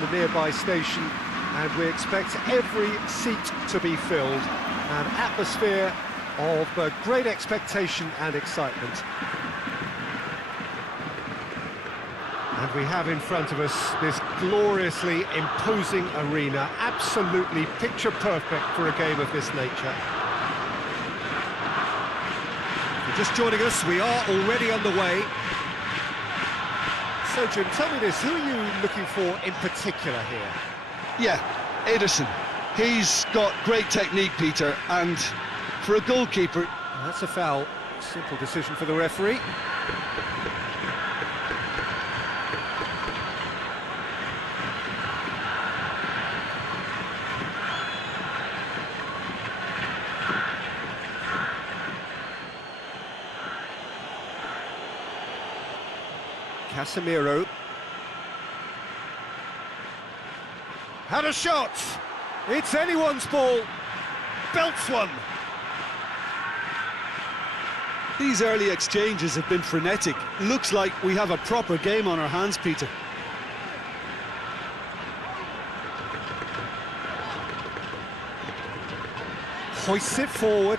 from the nearby station, and we expect every seat to be filled. An atmosphere of great expectation and excitement. And we have in front of us this gloriously imposing arena, absolutely picture perfect for a game of this nature. If you're just joining us, we are already underway. So Jim, tell me this, who are you looking for in particular here? Yeah, Ederson. He's got great technique, Peter, and for a goalkeeper... That's a foul. Simple decision for the referee. Casemiro. Had a shot! It's anyone's ball. Belts one. These early exchanges have been frenetic. Looks like we have a proper game on our hands, Peter. Hoists it forward.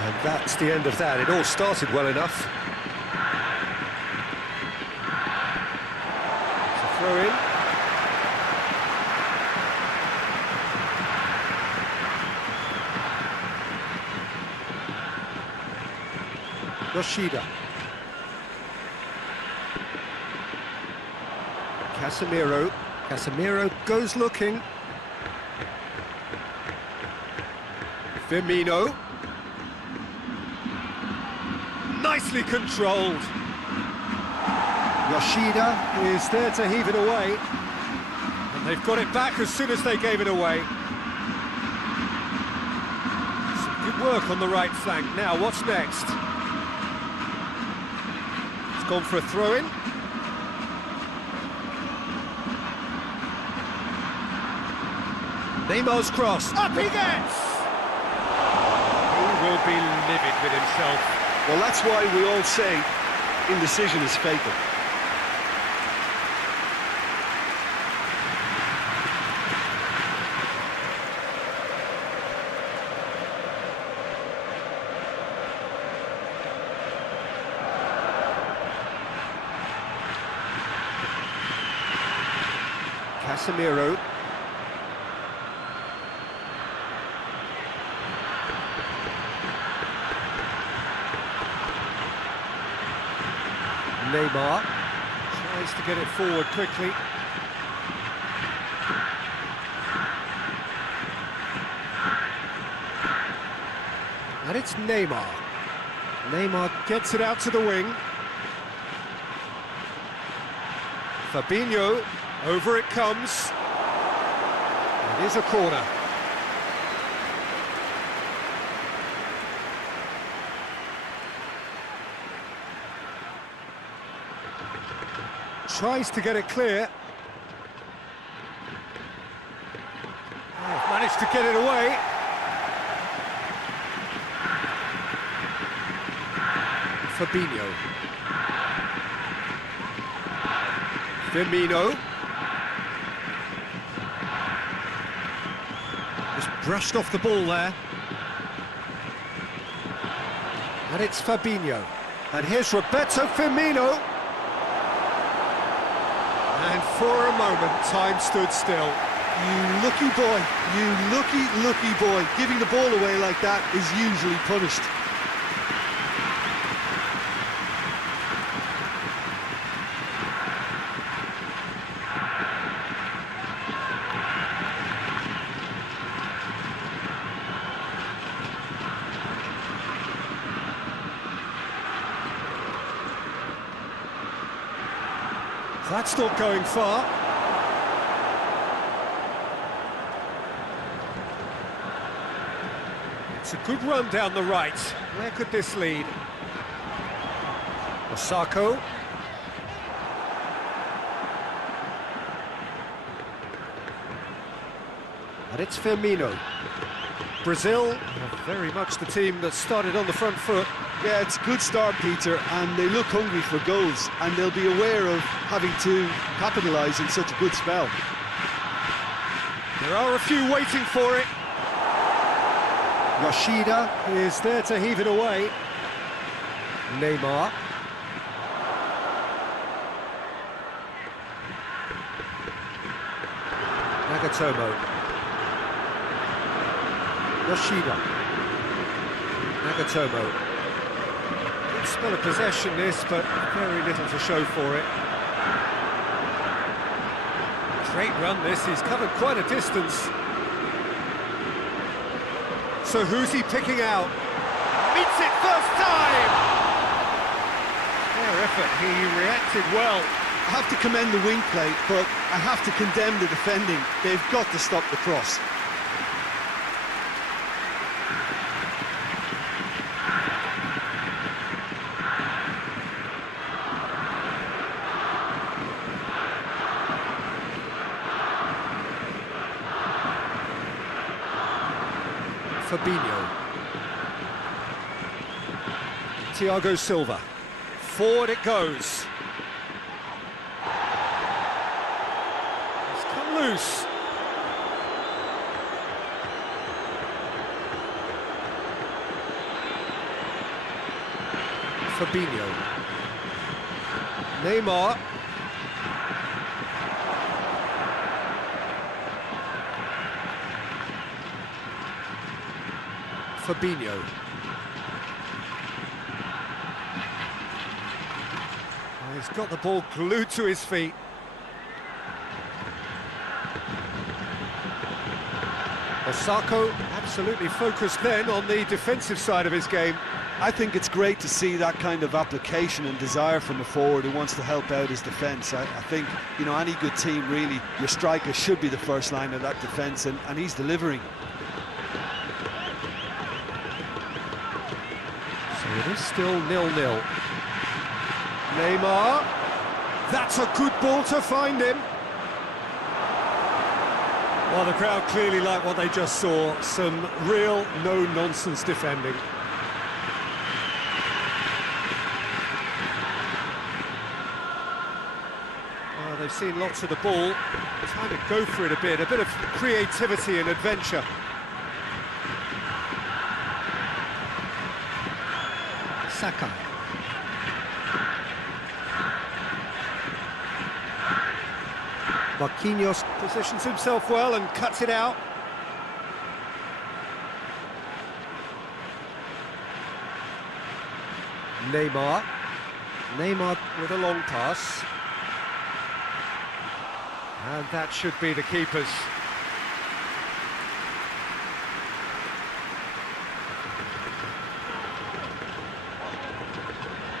And that's the end of that. It all started well enough. It's a throw in. Yoshida. Casemiro. Casemiro goes looking. Firmino. Nicely controlled. Yoshida is there to heave it away. And they've got it back as soon as they gave it away. Some good work on the right flank. Now, what's next? It's gone for a throw-in. Neymar's cross. Up he gets! He will be livid with himself. Well, that's why we all say indecision is fatal. Casemiro. Neymar tries to get it forward quickly. And it's Neymar. Neymar gets it out to the wing. Fabinho, over it comes. It is a corner. Tries to get it clear. Oh, managed to get it away. Fabinho. Firmino. Just brushed off the ball there. And it's Fabinho. And here's Roberto Firmino. And for a moment, time stood still. You lucky boy, you lucky boy. Giving the ball away like that is usually punished. That's not going far. It's a good run down the right. Where could this lead? Osako. And it's Firmino. Brazil, very much the team that started on the front foot. Yeah, it's a good start, Peter, and they look hungry for goals, and they'll be aware of having to capitalise in such a good spell. There are a few waiting for it. Rashida is there to heave it away. Neymar. Nagatomo. Rashida. Nagatomo. Good spell of possession this, but very little to show for it. Great run this, he's covered quite a distance. So who's he picking out? Meets it first time! Fair effort, he reacted well. I have to commend the wing play, but I have to condemn the defending. They've got to stop the cross. Fabinho. Thiago Silva. Forward it goes. It's come loose. Fabinho. Neymar. Fabinho. Oh, he's got the ball glued to his feet. Osako absolutely focused then on the defensive side of his game. I think it's great to see that kind of application and desire from a forward who wants to help out his defence. I think, you know, any good team, really, your striker should be the first line of that defence, and he's delivering. It is still 0-0. Neymar. That's a good ball to find him. Well, the crowd clearly like what they just saw. Some real no-nonsense defending. Well, they've seen lots of the ball. Time to go for it a bit of creativity and adventure. Sakai. Marquinhos positions himself well and cuts it out. Neymar. Neymar with a long pass. And that should be the keeper's.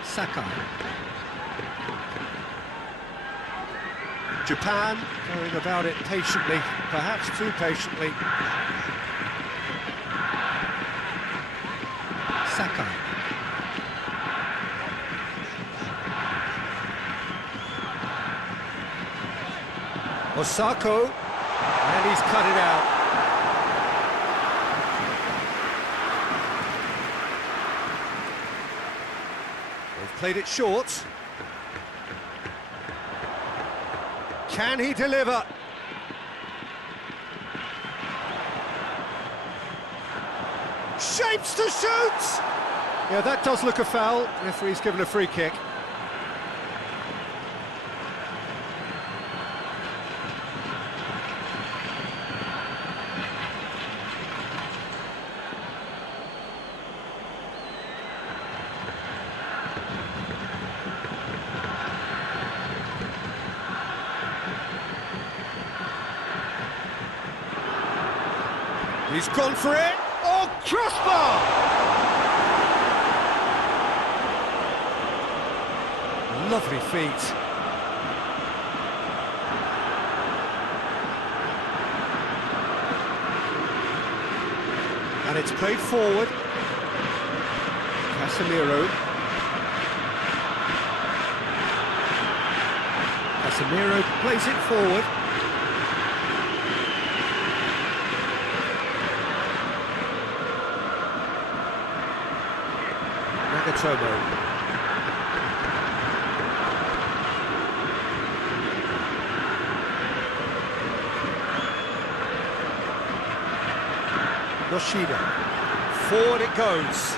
Sakai. Japan going about it patiently, perhaps too patiently. Sakai. Osako, and he's cut it out. Played it short. Can he deliver? Shapes to shoot! Yeah, that does look a foul. Referee's given a free kick. He's gone for it. Oh, crossbar! Lovely feet. And it's played forward. Casemiro. Casemiro plays it forward. Nagatomo. Yoshida. Forward it goes.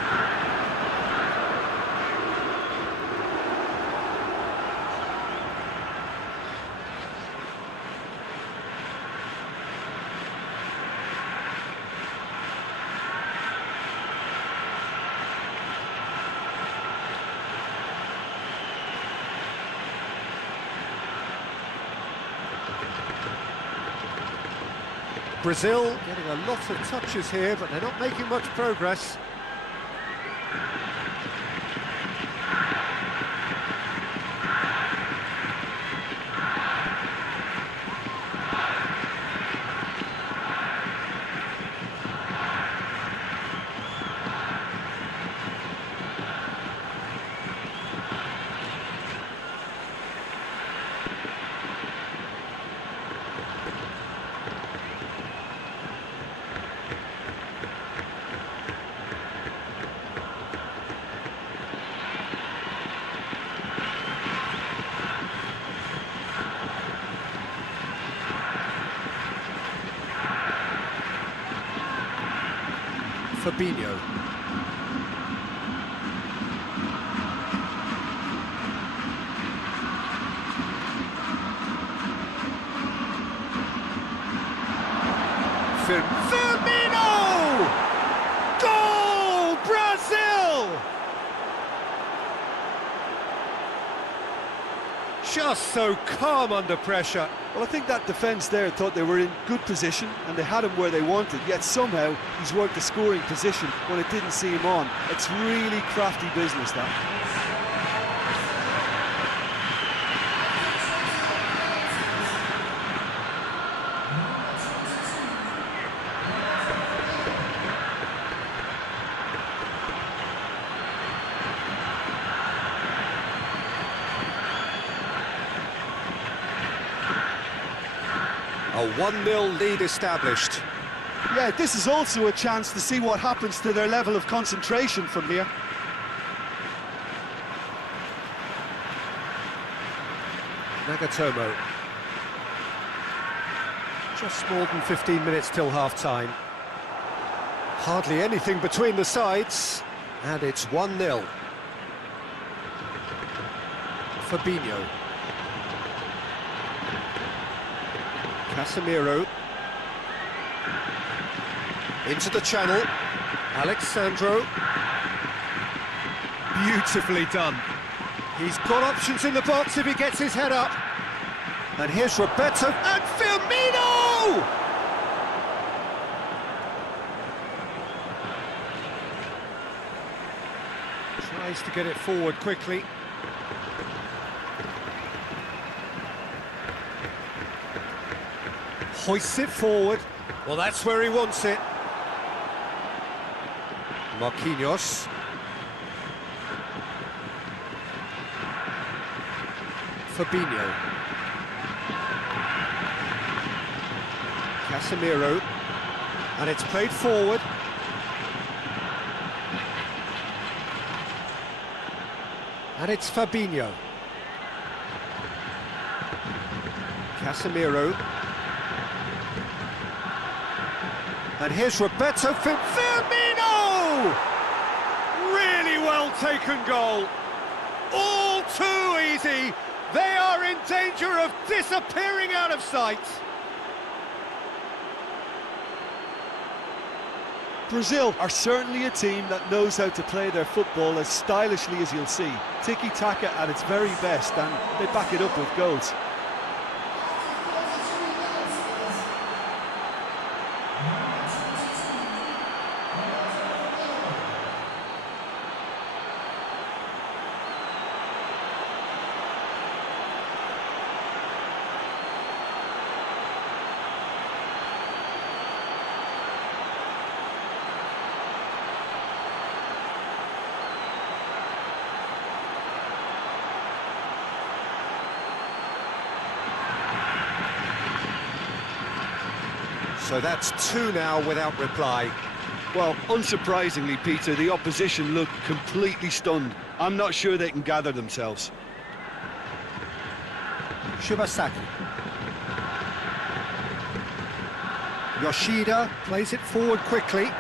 Brazil getting a lot of touches here, but they're not making much progress. Fabinho. Firmino! Goal, Brazil! Just so calm under pressure. Well, I think that defence there thought they were in good position and they had him where they wanted, yet somehow he's worked the scoring position when it didn't see him on. It's really crafty business, that. A 1-0 lead established. Yeah, this is also a chance to see what happens to their level of concentration from here. Nagatomo. Just more than 15 minutes till half-time. Hardly anything between the sides, and it's 1-0. Fabinho. Casemiro. Into the channel. Alexandro. Beautifully done. He's got options in the box if he gets his head up. And here's Roberto and Firmino! Tries to get it forward quickly. Hoists it forward. Well, that's where he wants it. Marquinhos. Fabinho. Casemiro. And it's played forward. And it's Fabinho. Casemiro. And here's Roberto Firmino! Really well taken goal. All too easy. They are in danger of disappearing out of sight. Brazil are certainly a team that knows how to play their football as stylishly as you'll see. Tiki-taka at its very best, and they back it up with goals. So that's 2 now without reply. Well, unsurprisingly, Peter, the opposition look completely stunned. I'm not sure they can gather themselves. Shibasaki. Yoshida plays it forward quickly.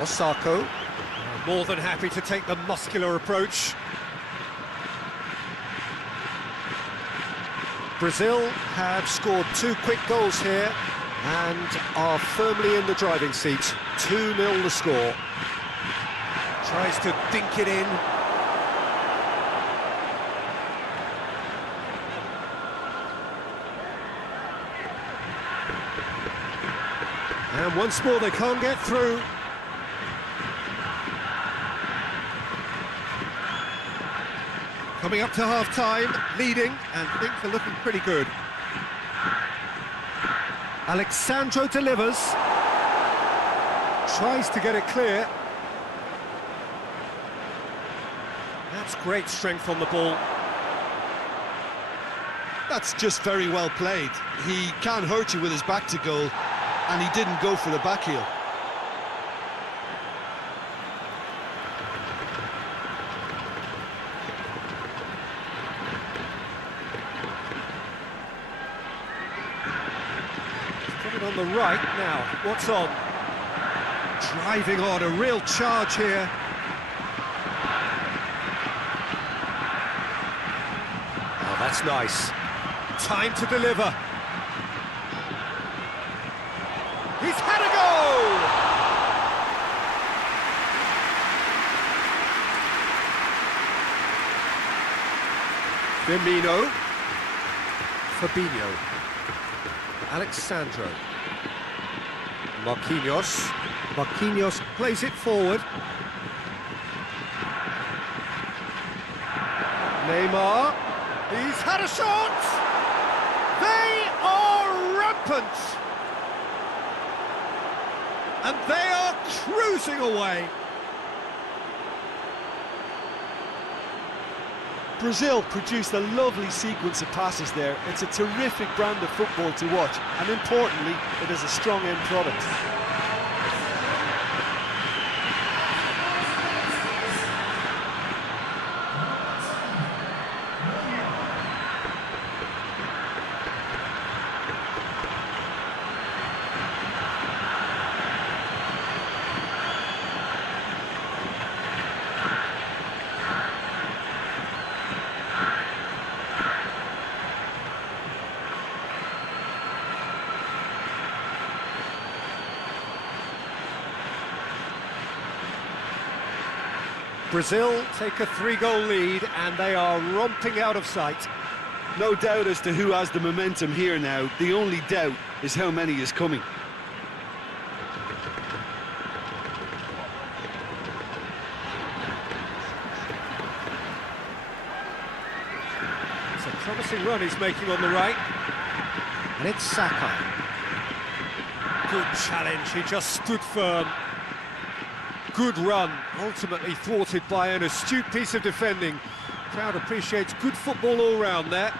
Osako, more than happy to take the muscular approach. Brazil have scored 2 quick goals here and are firmly in the driving seat. 2-0 the score. Tries to dink it in. And once more they can't get through. Coming up to half-time, leading, and things are looking pretty good. Alexandro delivers. Tries to get it clear. That's great strength on the ball. That's just very well played. He can't hurt you with his back to goal, and he didn't go for the back heel. On the right now, what's on? Driving on, a real charge here. Oh, that's nice. Time to deliver. He's had a goal! Firmino. Fabinho. Alexandro. Marquinhos plays it forward. Neymar, he's had a shot! They are rampant! And they are cruising away. Brazil produced a lovely sequence of passes there. It's a terrific brand of football to watch, and importantly, it is a strong end product. Brazil take a 3-goal lead and they are romping out of sight. No doubt as to who has the momentum here now. The only doubt is how many is coming. It's a promising run he's making on the right. And it's Saka. Good challenge, he just stood firm. Good run, ultimately thwarted by an astute piece of defending. Crowd appreciates good football all round there.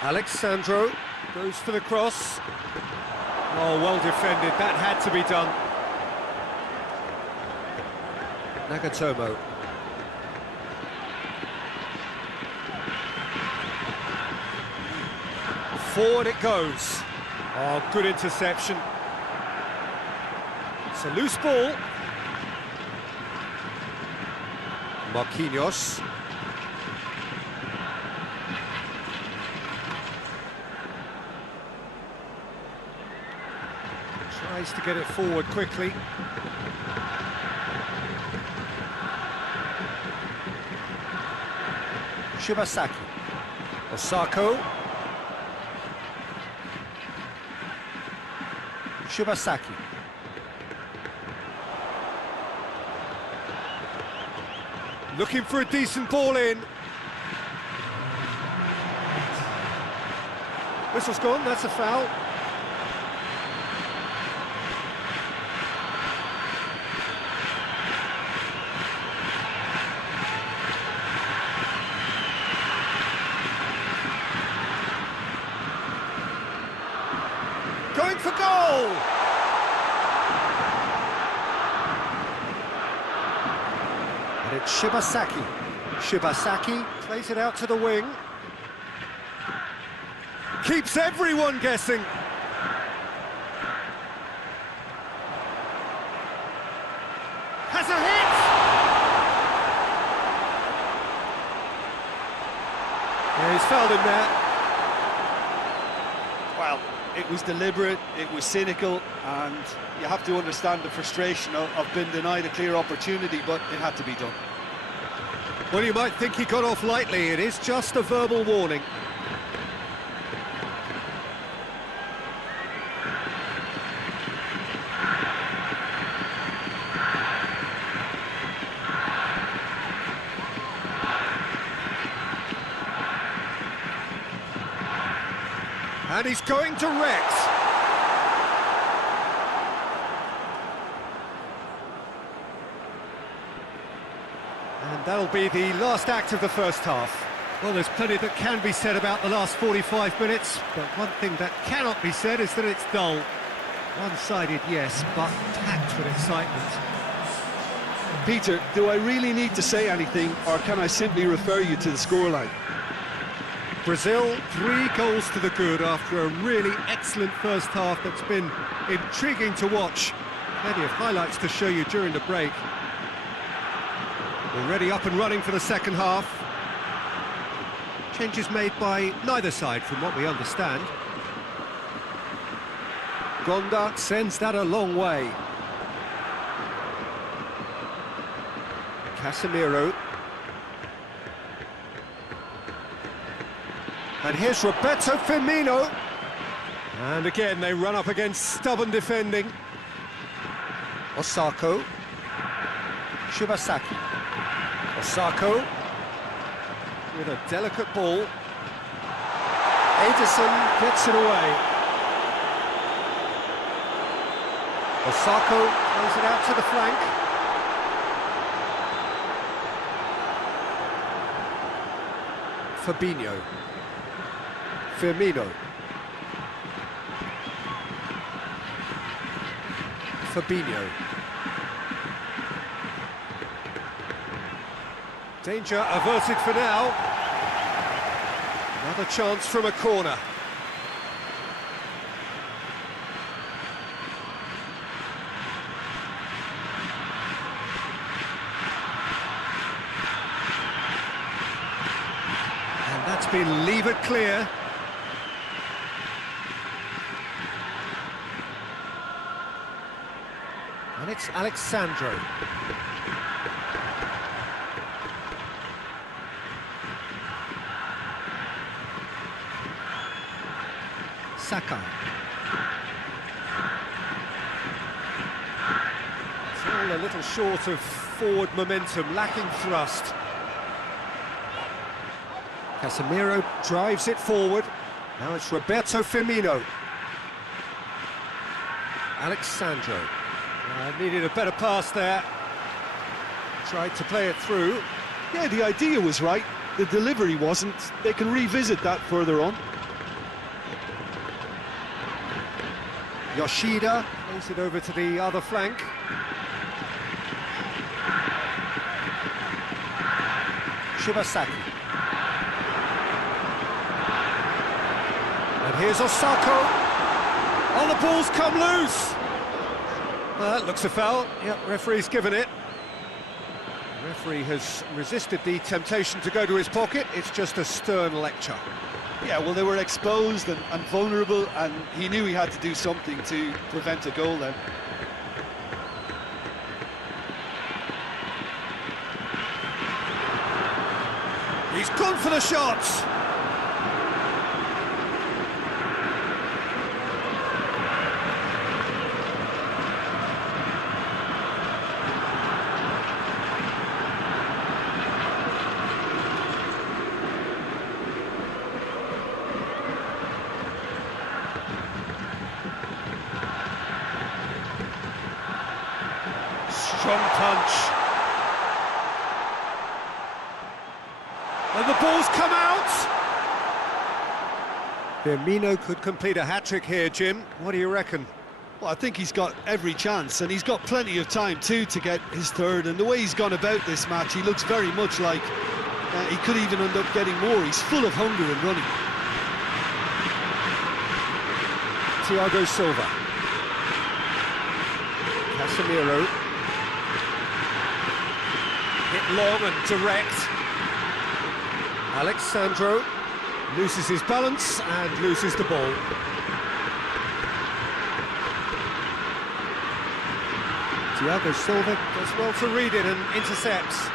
Alexandro goes for the cross. Oh, well defended, that had to be done. Nagatomo. Forward it goes. Oh, good interception. It's a loose ball. Marquinhos. Tries to get it forward quickly. Shibasaki. Osako. Shibasaki. Looking for a decent ball in. Whistle's gone, that's a foul. going for goal! And it's Shibasaki. Shibasaki plays it out to the wing. Keeps everyone guessing. Has a hit! Yeah, he's fouled him there. Well, it was deliberate, it was cynical, and you have to understand the frustration of being denied a clear opportunity, but it had to be done. Well, you might think he got off lightly. It is just a verbal warning. And he's going to Rex. And that'll be the last act of the first half. Well, there's plenty that can be said about the last 45 minutes, but one thing that cannot be said is that it's dull. One-sided, yes, but packed with excitement. Peter, do I really need to say anything, or can I simply refer you to the scoreline? Brazil, 3 goals to the good after a really excellent first half that's been intriguing to watch. Plenty of highlights to show you during the break. Already up and running for the second half. Changes made by neither side from what we understand. Gonda sends that a long way. Casemiro. And here's Roberto Firmino. And again, they run up against stubborn defending. Osako. Shibasaki. Osako. With a delicate ball. Ederson gets it away. Osako throws it out to the flank. Fabinho. Firmino. Fabinho. Danger averted for now. Another chance from a corner. And that's been levered clear. And it's Alexandro. Saka. It's all a little short of forward momentum, lacking thrust. Casemiro drives it forward. Now it's Roberto Firmino. Alexandro. Needed a better pass there. Tried to play it through. Yeah, the idea was right, the delivery wasn't. They can revisit that further on. Yoshida plays it over to the other flank. Shibasaki. And here's Osako. Oh, the ball's come loose. Well, that looks a foul. Yep, referee's given it. The referee has resisted the temptation to go to his pocket. It's just a stern lecture. Yeah, well, they were exposed and vulnerable, and he knew he had to do something to prevent a goal then. He's gone for the shots. Strong punch. And the ball's come out. Firmino could complete a hat-trick here, Jim. What do you reckon? Well, I think he's got every chance, and he's got plenty of time too to get his third. And the way he's gone about this match, he looks very much like he could even end up getting more. He's full of hunger and running. Thiago Silva. Casemiro. Hit long and direct. Alexandro loses his balance and loses the ball. Thiago Silva does well to read it and intercepts.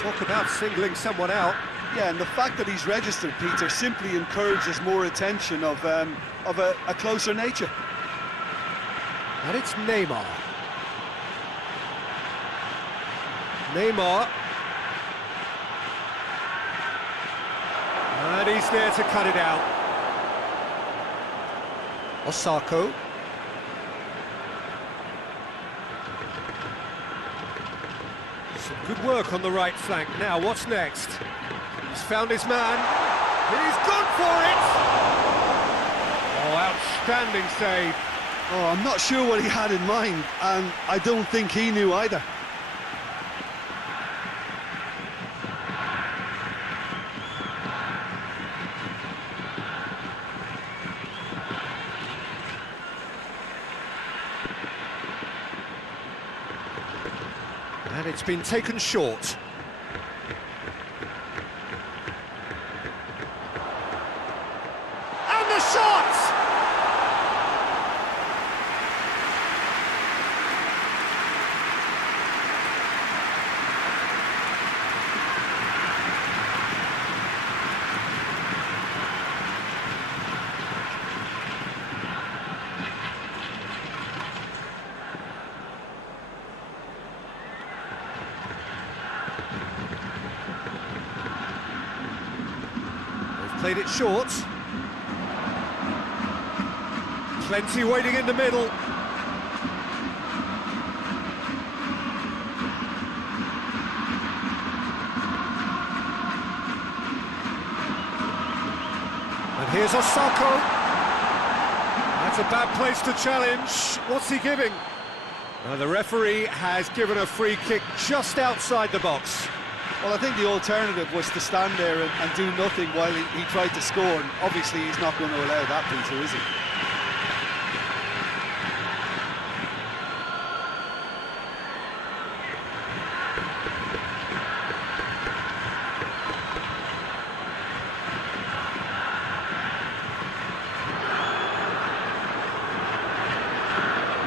Talk about singling someone out. Yeah, and the fact that he's registered, Peter, simply encourages more attention of a closer nature. And it's Neymar. Neymar. And he's there to cut it out. Osako. Some good work on the right flank. Now, what's next? He's found his man. He's gone for it! Oh, outstanding save. Oh, I'm not sure what he had in mind, and I don't think he knew either. And it's been taken short. And the shot! Played it short. Plenty waiting in the middle. And here's Osako. That's a bad place to challenge. What's he giving? The referee has given a free kick just outside the box. Well, I think the alternative was to stand there and do nothing while he tried to score, and obviously he's not going to allow that, Peter, is he?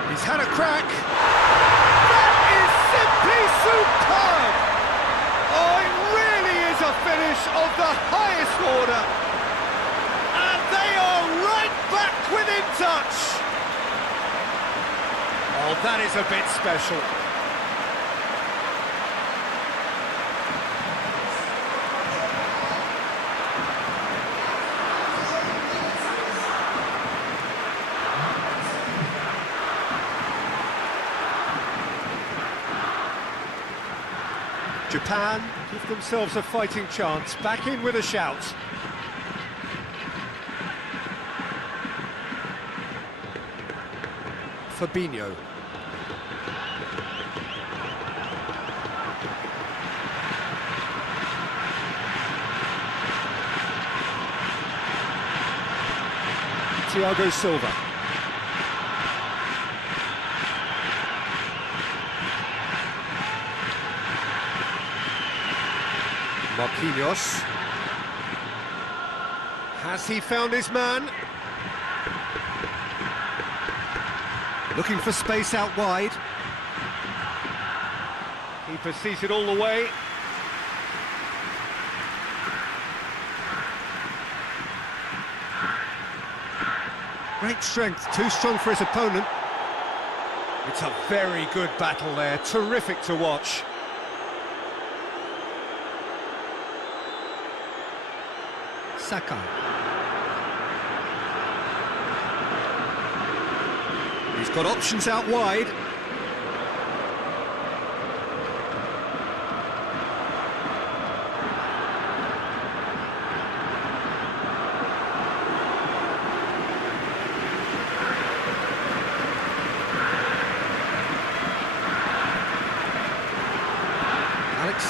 He's had a crack. That is simply superb! Oh, it really is a finish of the highest order. And they are right back within touch. Oh, that is a bit special. Japan give themselves a fighting chance, back in with a shout. Fabinho. Thiago Silva. Marquinhos. Has he found his man? Looking for space out wide. Keeper sees it all the way. Great strength, too strong for his opponent. It's a very good battle there, terrific to watch. Saka. He's got options out wide.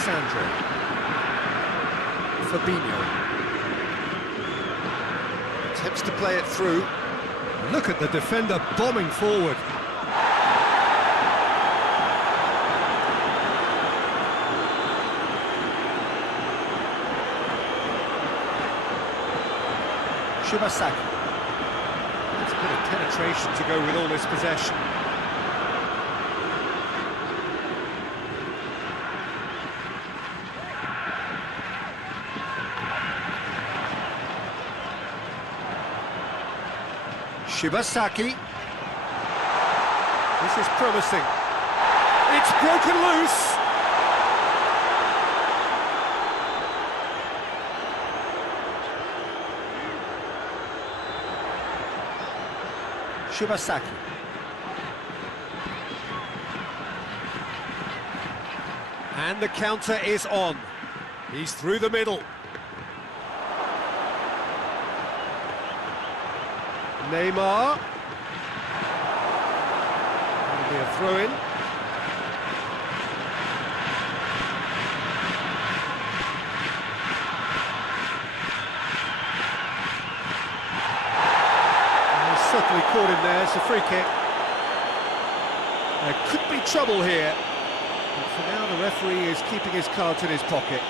Alexandro. Fabinho. Attempts to play it through. Look at the defender bombing forward. Shibasaki. That's a bit of penetration to go with all this possession. Shibasaki. This is promising. It's broken loose. Shibasaki. And the counter is on. He's through the middle. Neymar. That'll be a throw-in. Certainly caught him there. It's a free kick. There could be trouble here, but for now the referee is keeping his cards in his pocket.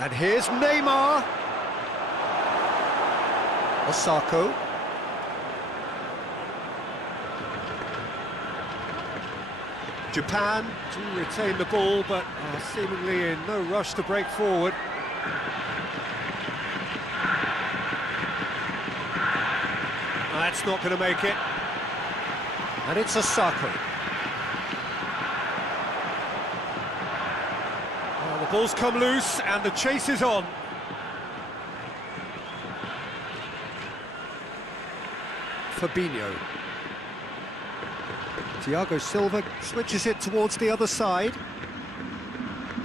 And here's Neymar. Osako. Japan to retain the ball, but are seemingly in no rush to break forward. That's not going to make it. And it's Osako. The ball's come loose and the chase is on. Fabinho. Thiago Silva switches it towards the other side.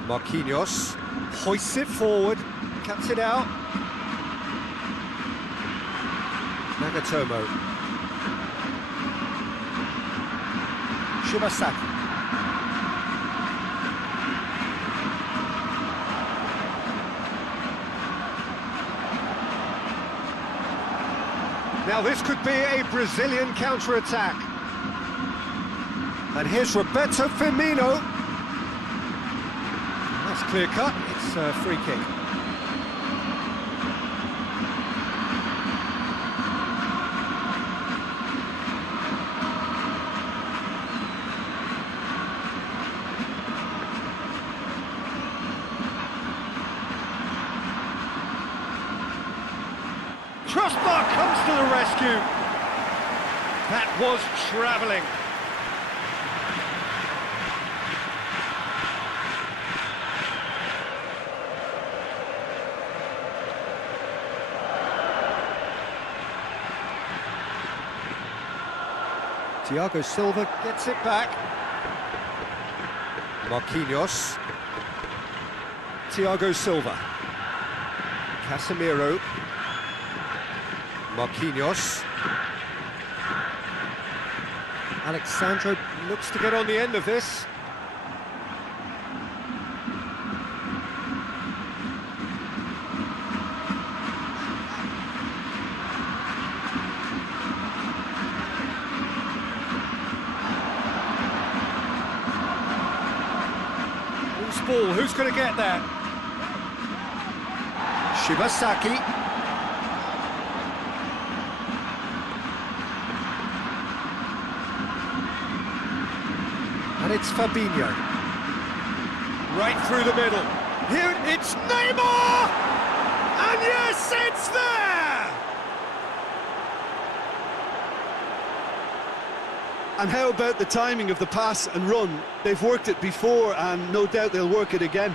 Marquinhos hoists it forward, cuts it out. Nagatomo. Shibasaki. Now this could be a Brazilian counter-attack. And here's Roberto Firmino. That's clear-cut, it's a free kick. Crossbar comes to the rescue. That was travelling. Thiago Silva gets it back. Marquinhos. Thiago Silva. Casemiro. Marquinhos. Alexandro looks to get on the end of this. Loose ball, who's going to get that? Shibasaki. And it's Fabinho. Right through the middle. Here it's Neymar! And yes, it's there! And how about the timing of the pass and run? They've worked it before and no doubt they'll work it again.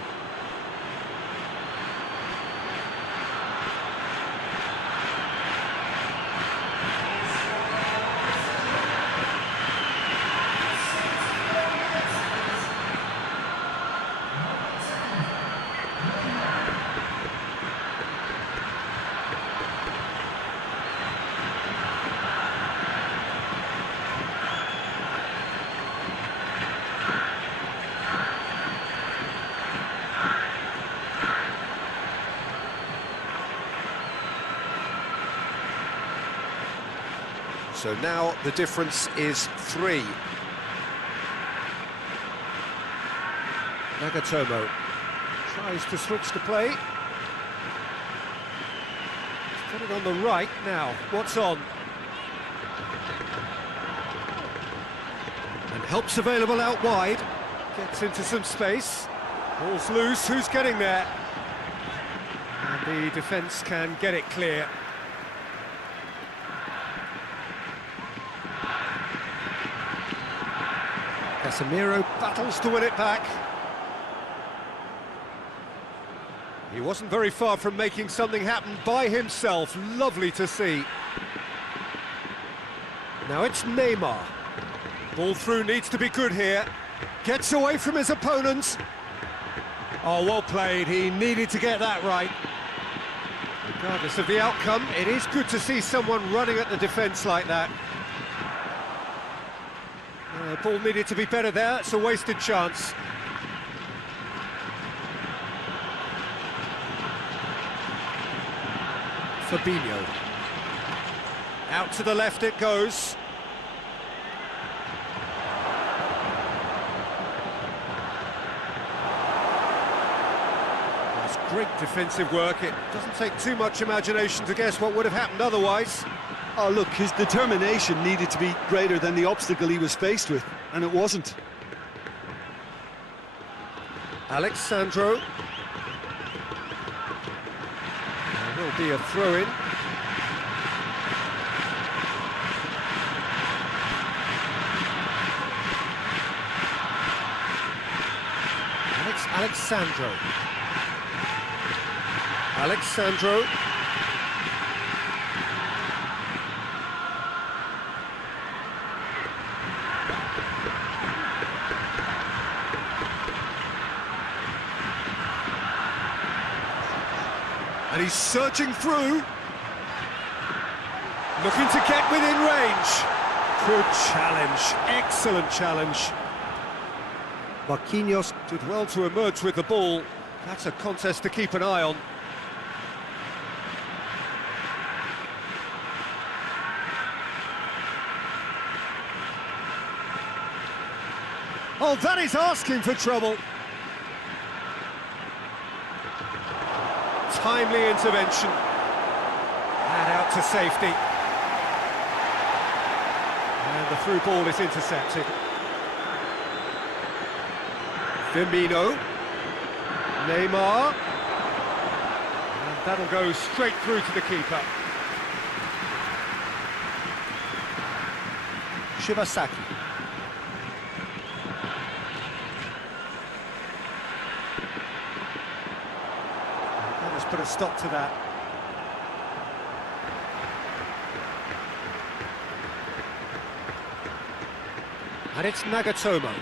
So now the difference is 3. Nagatomo tries to switch the play. He's got it on the right now. What's on? And help's available out wide. Gets into some space. Ball's loose. Who's getting there? And the defence can get it clear. Casemiro battles to win it back. He wasn't very far from making something happen by himself. Lovely to see. Now it's Neymar. Ball through needs to be good here. Gets away from his opponents. Oh, well played. He needed to get that right. Regardless of the outcome, it is good to see someone running at the defence like that. Ball needed to be better there. It's a wasted chance. Fabinho. Out to the left it goes. That's great defensive work. It doesn't take too much imagination to guess what would have happened otherwise. Oh, look, his determination needed to be greater than the obstacle he was faced with, and it wasn't. Alexandro. There will be a throw-in. Alexandro. And he's searching through. Looking to get within range. Good challenge, excellent challenge. Marquinhos did well to emerge with the ball. That's a contest to keep an eye on. Oh, that is asking for trouble. Timely intervention. And out to safety. And the through ball is intercepted. Firmino. Neymar. And that'll go straight through to the keeper. Shibasaki. Let's put a stop to that. And it's Nagatomo.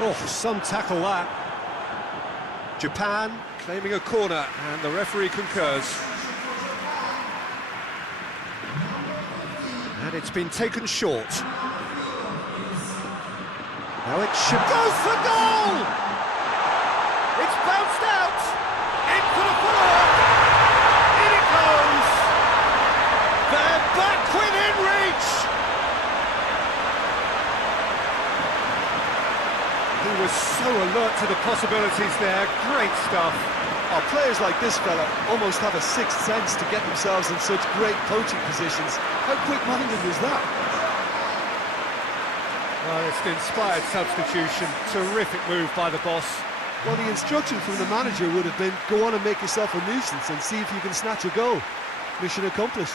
Oh, some tackle that. Japan claiming a corner, and the referee concurs. And it's been taken short. Now it should go for goal! It's bounced out! In for the follow-up! In it goes! They're back within reach! He was so alert to the possibilities there. Great stuff. Oh, players like this fella almost have a sixth sense to get themselves in such great coaching positions. How quick-minded was that? Well, it's an inspired substitution. Terrific move by the boss. Well, the instruction from the manager would have been, go on and make yourself a nuisance and see if you can snatch a goal. Mission accomplished.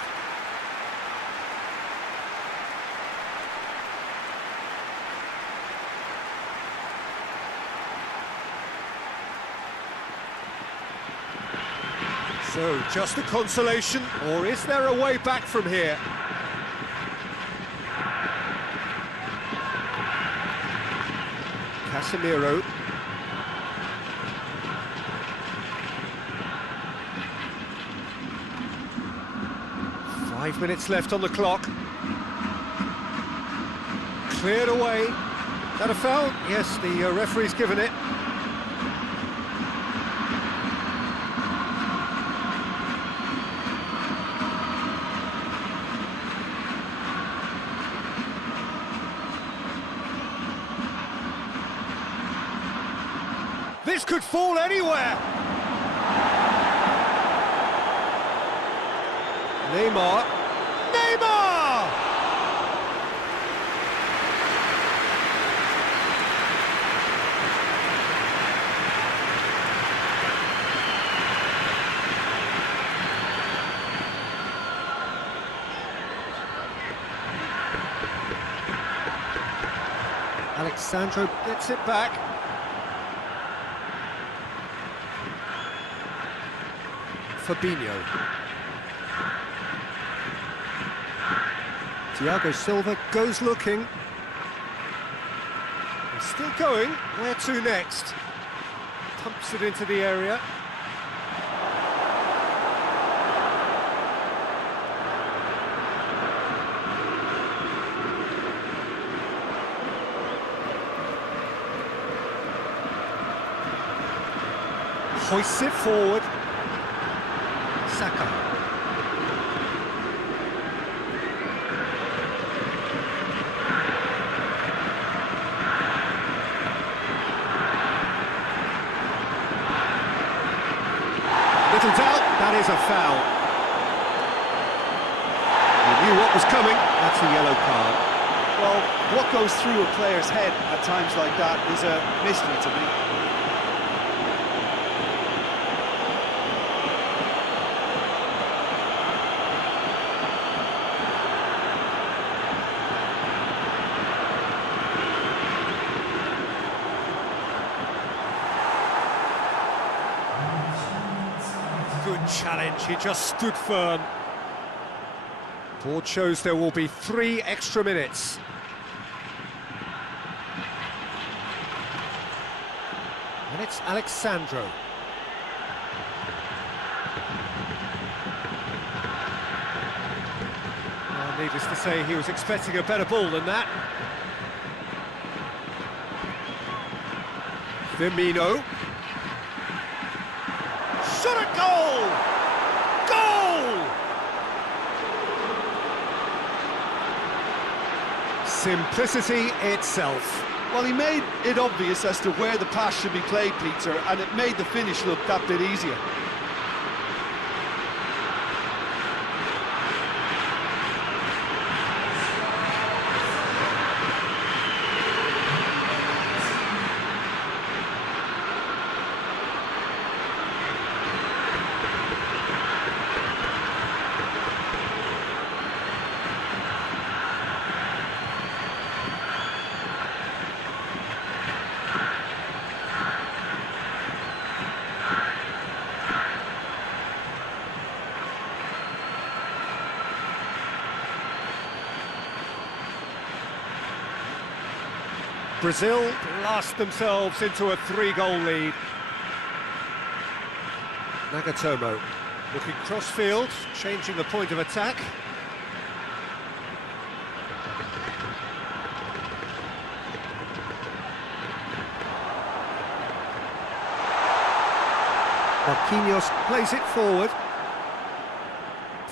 So, just a consolation, or is there a way back from here? Casemiro. Five minutes left on the clock. Cleared away. Is that a foul? Yes, the referee's given it. This could fall anywhere. Neymar. Neymar! Alexandro gets it back. Fabinho. Thiago Silva goes looking. He's still going. Where to next? Pumps it into the area. Hoists it forward. Saka. Little doubt, that is a foul. He knew what was coming, that's a yellow card. Well, what goes through a player's head at times like that is a mystery to me. Good challenge, he just stood firm. Board shows there will be 3 extra minutes. And it's Alexandro. Well, needless to say, he was expecting a better ball than that. Firmino. Shot at goal! Goal! Simplicity itself. Well, he made it obvious as to where the pass should be played, Peter, and it made the finish look that bit easier. Brazil blast themselves into a 3-goal lead. Nagatomo looking cross-field, changing the point of attack. Marquinhos plays it forward.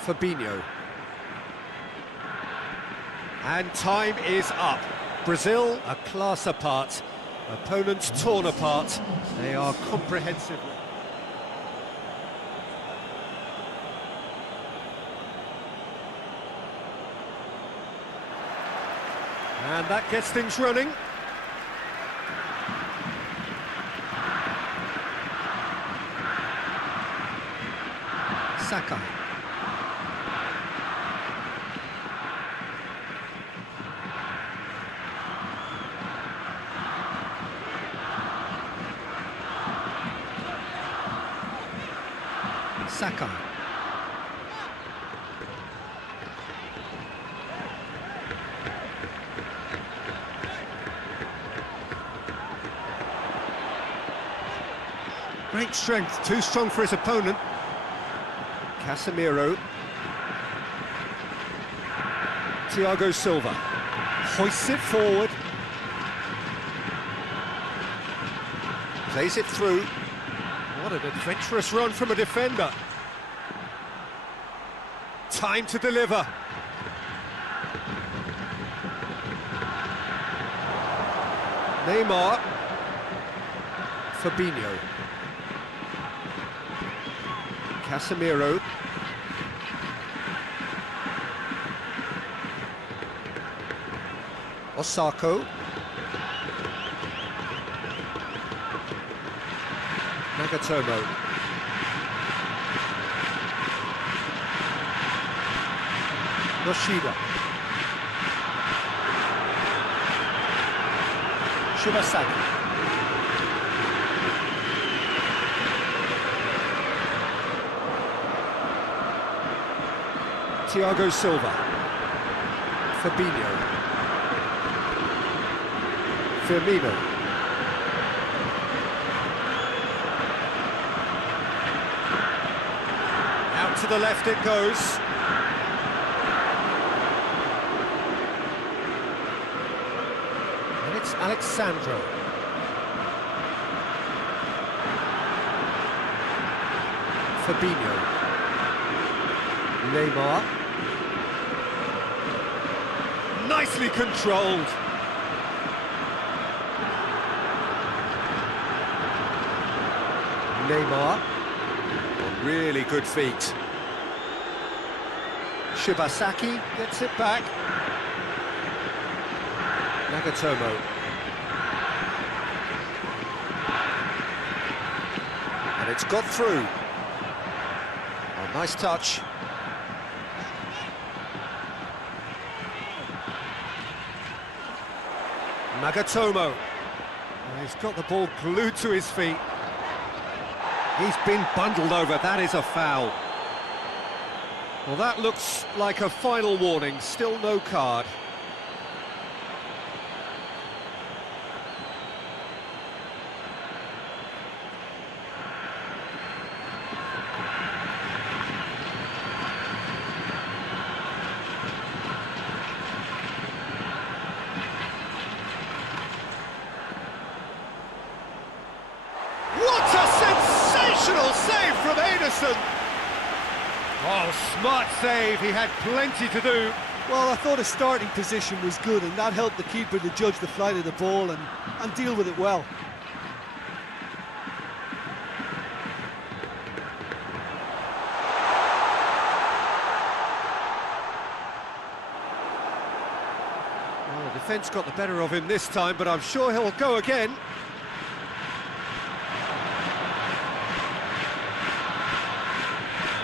Fabinho. And time is up. Brazil, a class apart. Opponents torn apart. They are comprehensively. And that gets things running. Saka. Saka. Great strength, too strong for his opponent. Casemiro. Thiago Silva. Hoists it forward. Plays it through. What an adventurous run from a defender. Time to deliver. Neymar. Fabinho. Casemiro. Osako. Nagatomo. Yoshida. Shibasaki. Thiago Silva. Fabinho. Firmino. Out to the left it goes. And it's Alexandro. Fabinho. Neymar. Nicely controlled. Neymar. Really good feet. Shibasaki gets it back. Nagatomo. And it's got through. Oh, nice touch. Nagatomo. He's got the ball glued to his feet. He's been bundled over, that is a foul. Well, that looks like a final warning, still no card. Save from Ederson. Oh, smart save, he had plenty to do. Well, I thought his starting position was good, and that helped the keeper to judge the flight of the ball and deal with it well. Well, the defence got the better of him this time, but I'm sure he'll go again.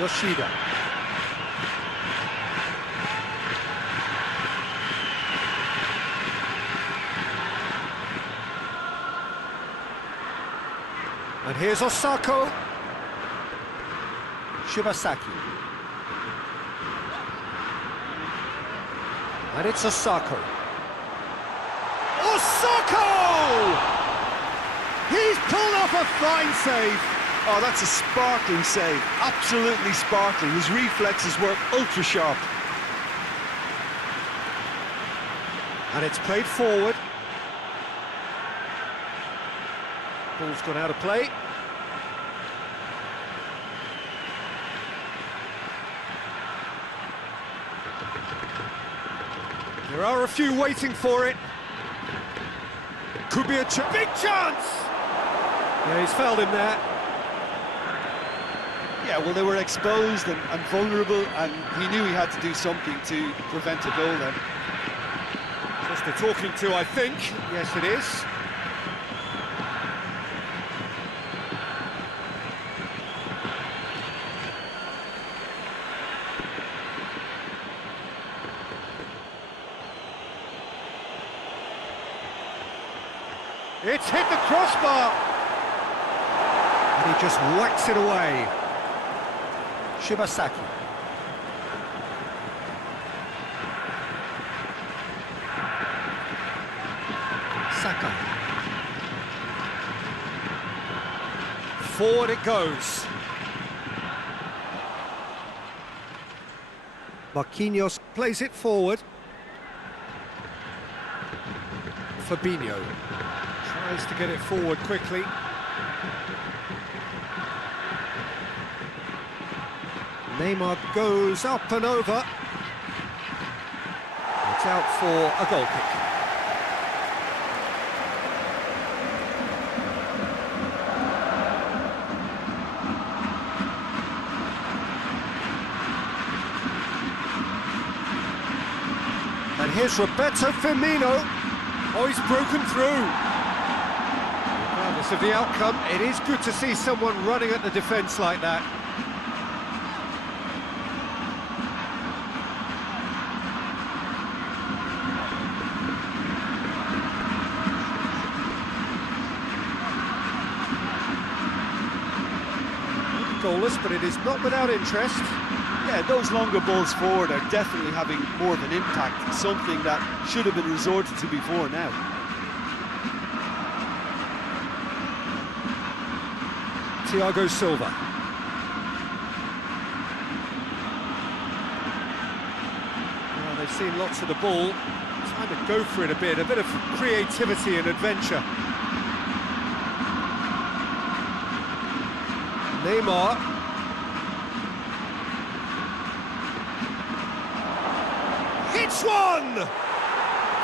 Yoshida. And here's Osako. Shibasaki. And it's Osako. Osako! He's pulled off a fine save. Oh, that's a sparkling save, absolutely sparkling. His reflexes were ultra sharp. And it's played forward. Ball's gone out of play. There are a few waiting for it. Could be a big chance! Yeah, he's fouled him there. Yeah, well, they were exposed and vulnerable, and he knew he had to do something to prevent a goal then. Just a talking to, I think. Yes, it is. It's hit the crossbar. And he just whacks it away. Shibasaki. Saka. Forward it goes. Marquinhos plays it forward. Fabinho tries to get it forward quickly. Neymar goes up and over. It's out for a goal kick. here's Roberto Firmino. Oh, he's broken through. Regardless of the outcome, it is good to see someone running at the defence like that. Goalless, but it is not without interest. Yeah, those longer balls forward are definitely having more of an impact, something that should have been resorted to before now. Thiago Silva. Well, they've seen lots of the ball. Time to go for it a bit of creativity and adventure. Neymar. Hits one!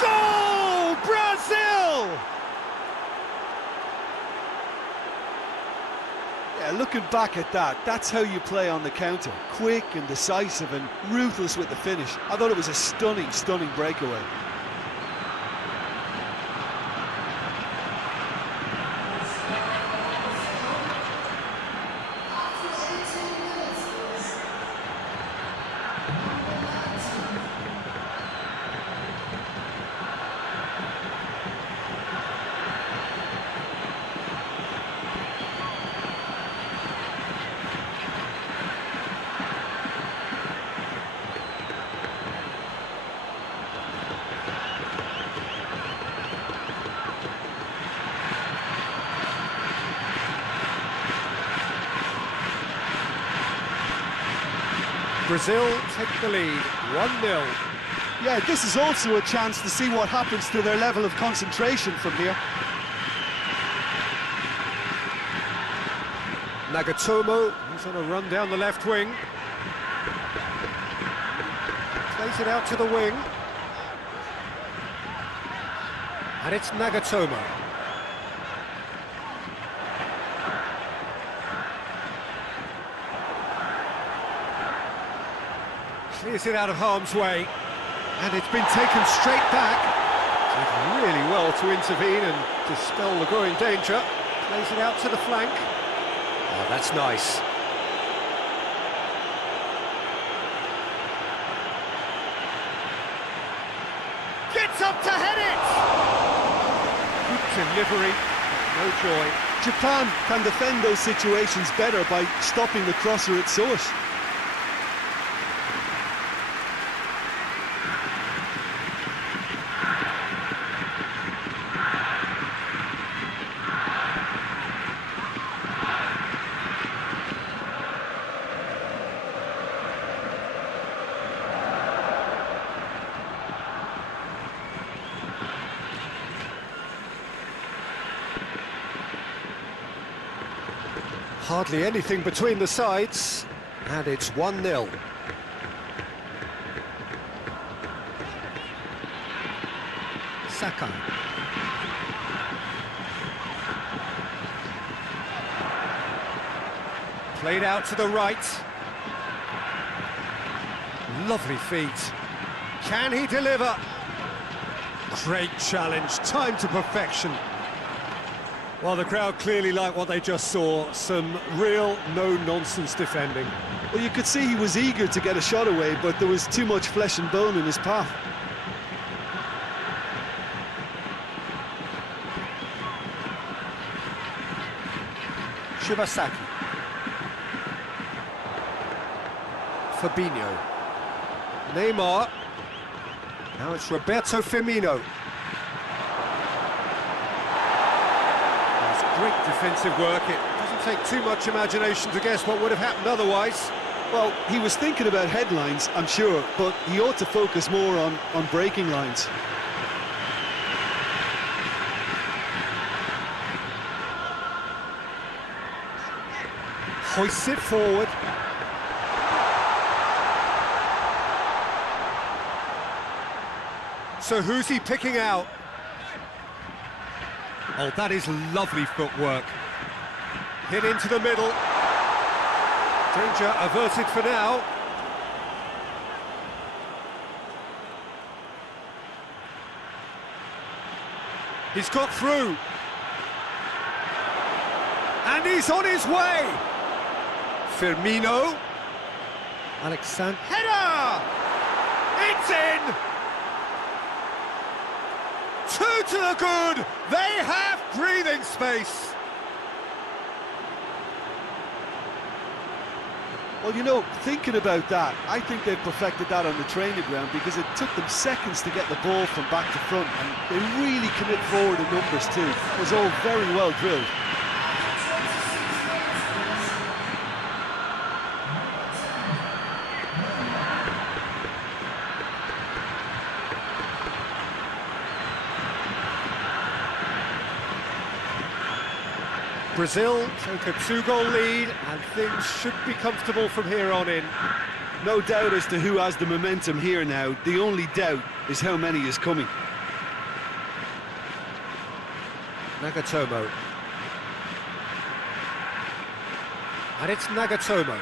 Goal! Brazil! Yeah, looking back at that, that's how you play on the counter. Quick and decisive and ruthless with the finish. I thought it was a stunning, stunning breakaway. Brazil take the lead, 1-0. Yeah, this is also a chance to see what happens to their level of concentration from here. Nagatomo, he's on a run down the left wing. Plays it out to the wing. And it's Nagatomo. Clears it out of harm's way, and it's been taken straight back. Did really well to intervene and dispel the growing danger. Plays it out to the flank. Oh, that's nice. Gets up to head it! Good delivery, no joy. Japan can defend those situations better by stopping the crosser at source. Hardly anything between the sides, and it's 1-0. Saka. Played out to the right. Lovely feet. Can he deliver? Great challenge, timed to perfection. Well, the crowd clearly liked what they just saw. Some real no-nonsense defending. Well, you could see he was eager to get a shot away, but there was too much flesh and bone in his path. Shibasaki. Fabinho. Neymar. Now it's Roberto Firmino. Great defensive work. It doesn't take too much imagination to guess what would have happened otherwise. Well, he was thinking about headlines, I'm sure, but he ought to focus more on breaking lines. Hoists it forward. So who's he picking out? Oh, that is lovely footwork. Hit into the middle. Danger averted for now. He's got through. And he's on his way. Firmino. Alexander. Header! It's in! 2 to the good. They have breathing space. Well, you know, thinking about that, I think they've perfected that on the training ground because it took them seconds to get the ball from back to front, and they really commit forward in numbers too. It was all very well drilled. Brazil take a 2-goal lead, and things should be comfortable from here on in. No doubt as to who has the momentum here now. The only doubt is how many is coming. Nagatomo. And it's Nagatomo.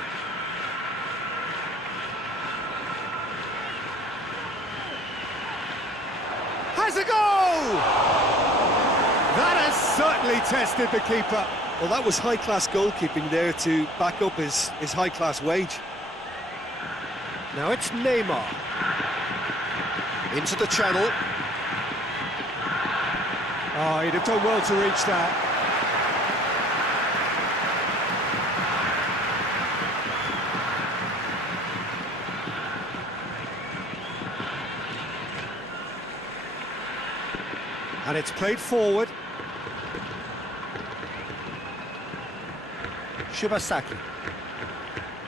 Has a goal! That has certainly tested the keeper. Well, that was high-class goalkeeping there to back up his high-class wage. Now it's Neymar. Into the channel. Oh, he'd have done well to reach that. And it's played forward. Shibasaki.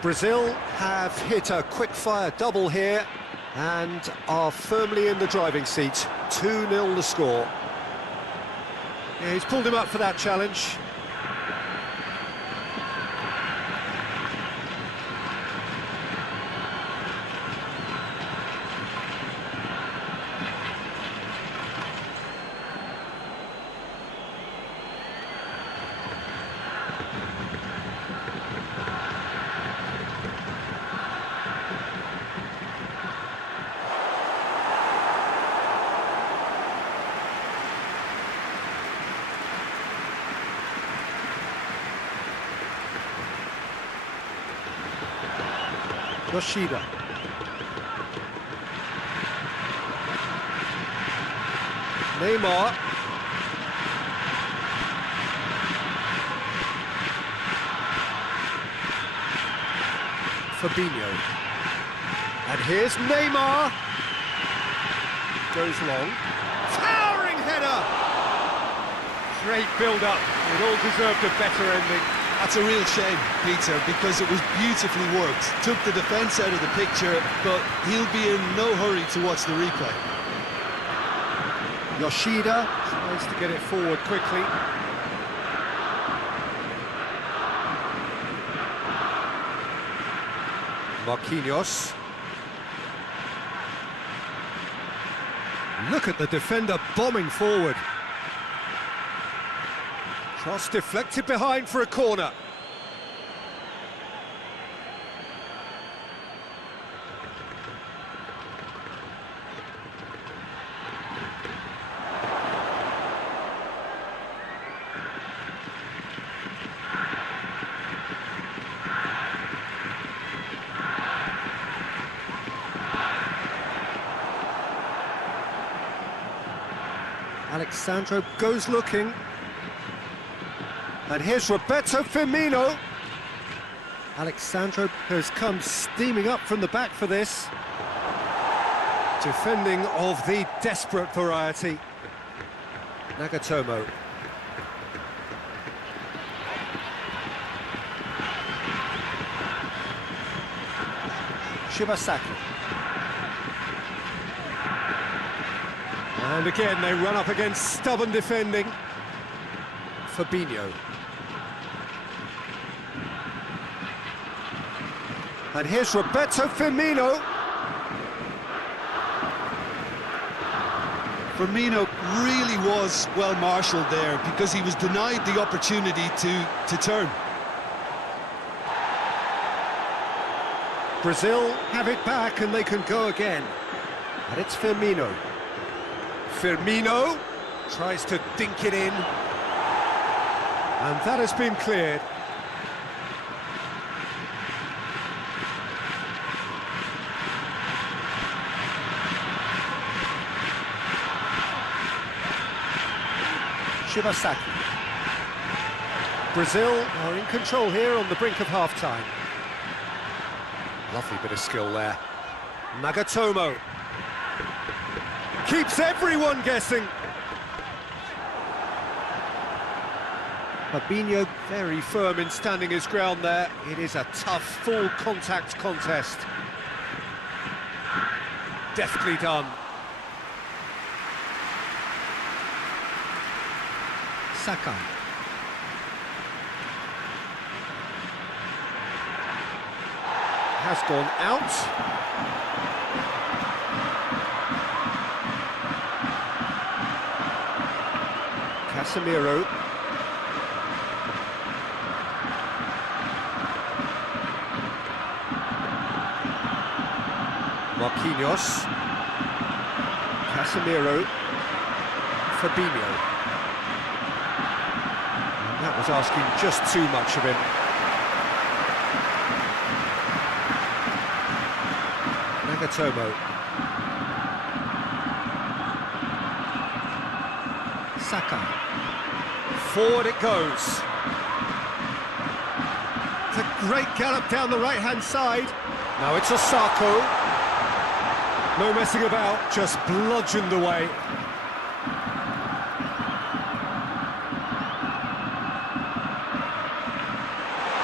Brazil have hit a quick-fire double here and are firmly in the driving seat. 2-0 the score. Yeah, he's pulled him up for that challenge. Yoshida. Neymar. Fabinho. And here's Neymar. Goes long. Towering header! Great build-up. It all deserved a better ending. That's a real shame, Peter, because it was beautifully worked. Took the defence out of the picture, but he'll be in no hurry to watch the replay. Yoshida tries to get it forward quickly. Marquinhos. Look at the defender bombing forward. Cross deflected behind for a corner. Alexandro goes looking. And here's Roberto Firmino. Alexandro has come steaming up from the back for this. Defending of the desperate variety. Nagatomo. Shibasaki. And again, they run up against stubborn defending. Fabinho. And here's Roberto Firmino. Firmino really was well marshalled there because he was denied the opportunity to turn. Brazil have it back and they can go again. And it's Firmino. Firmino. Tries to dink it in. And that has been cleared. Shibasaki. Brazil are in control here on the brink of half-time. Lovely bit of skill there. Nagatomo. Keeps everyone guessing. Fabinho very firm in standing his ground there. It is a tough, full contact contest. Deftly done. Sakai. Has gone out. Casemiro. Marquinhos. Casemiro. Fabinho. That was asking just too much of him. Nagatomo. Sakai. Forward it goes. It's a great gallop down the right-hand side. Now it's Osako. No messing about, just bludgeoned away.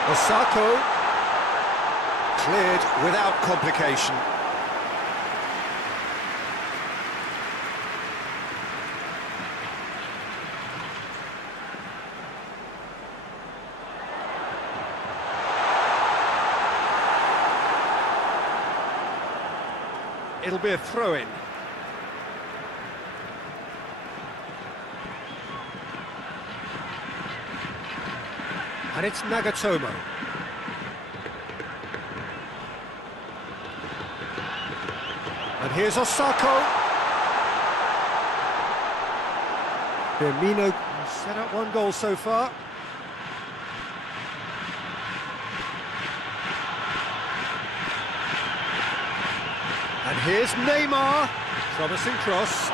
Osako. Cleared without complication. It'll be a throw-in. And it's Nagatomo. And here's Osako. Firmino set up one goal so far. And here's Neymar, promising cross.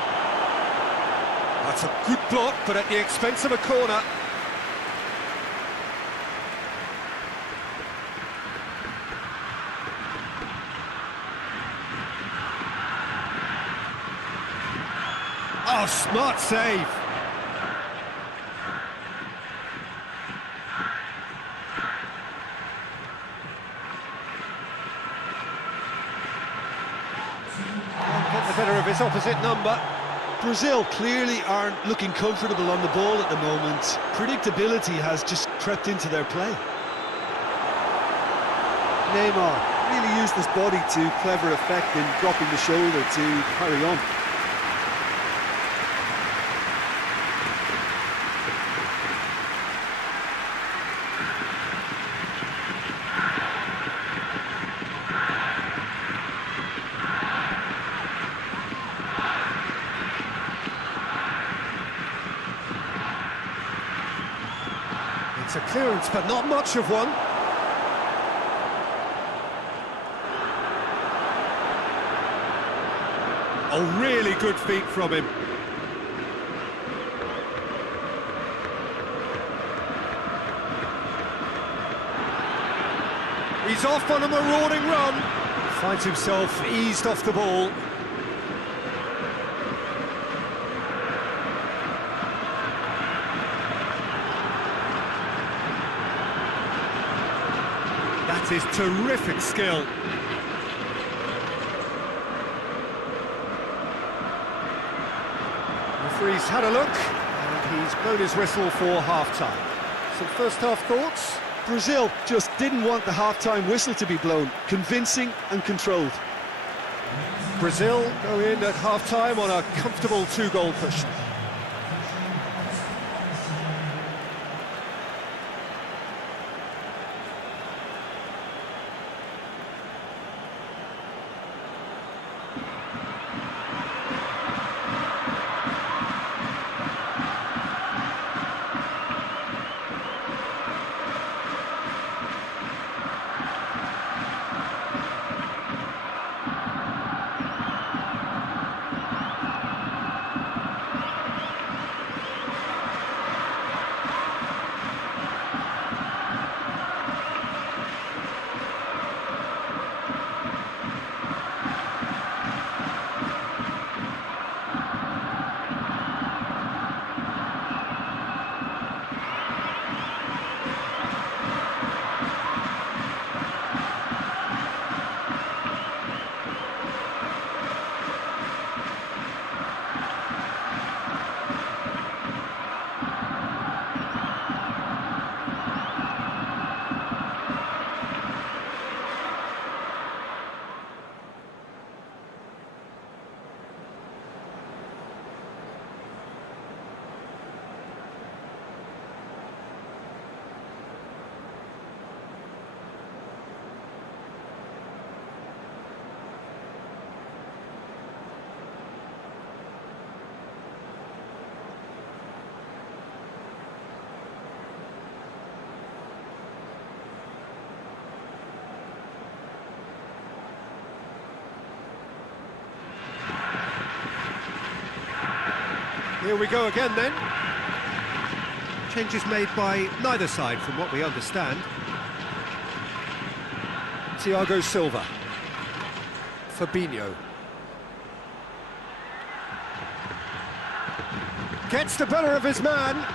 That's a good block, but at the expense of a corner. Oh, smart save. Better of his opposite number. Brazil clearly aren't looking comfortable on the ball at the moment. Predictability has just crept into their play. Neymar really used his body to clever effect in dropping the shoulder to carry on. It's a clearance, but not much of one. Oh, really good feet from him. He's off on a marauding run. Finds himself eased off the ball. That is terrific skill. Referee's had a look, and he's blown his whistle for half-time. Some first-half thoughts? Brazil just didn't want the half-time whistle to be blown. Convincing and controlled. Brazil go in at half-time on a comfortable 2-goal cushion. Here we go again then. Changes made by neither side, from what we understand. Thiago Silva. Fabinho. Gets the better of his man.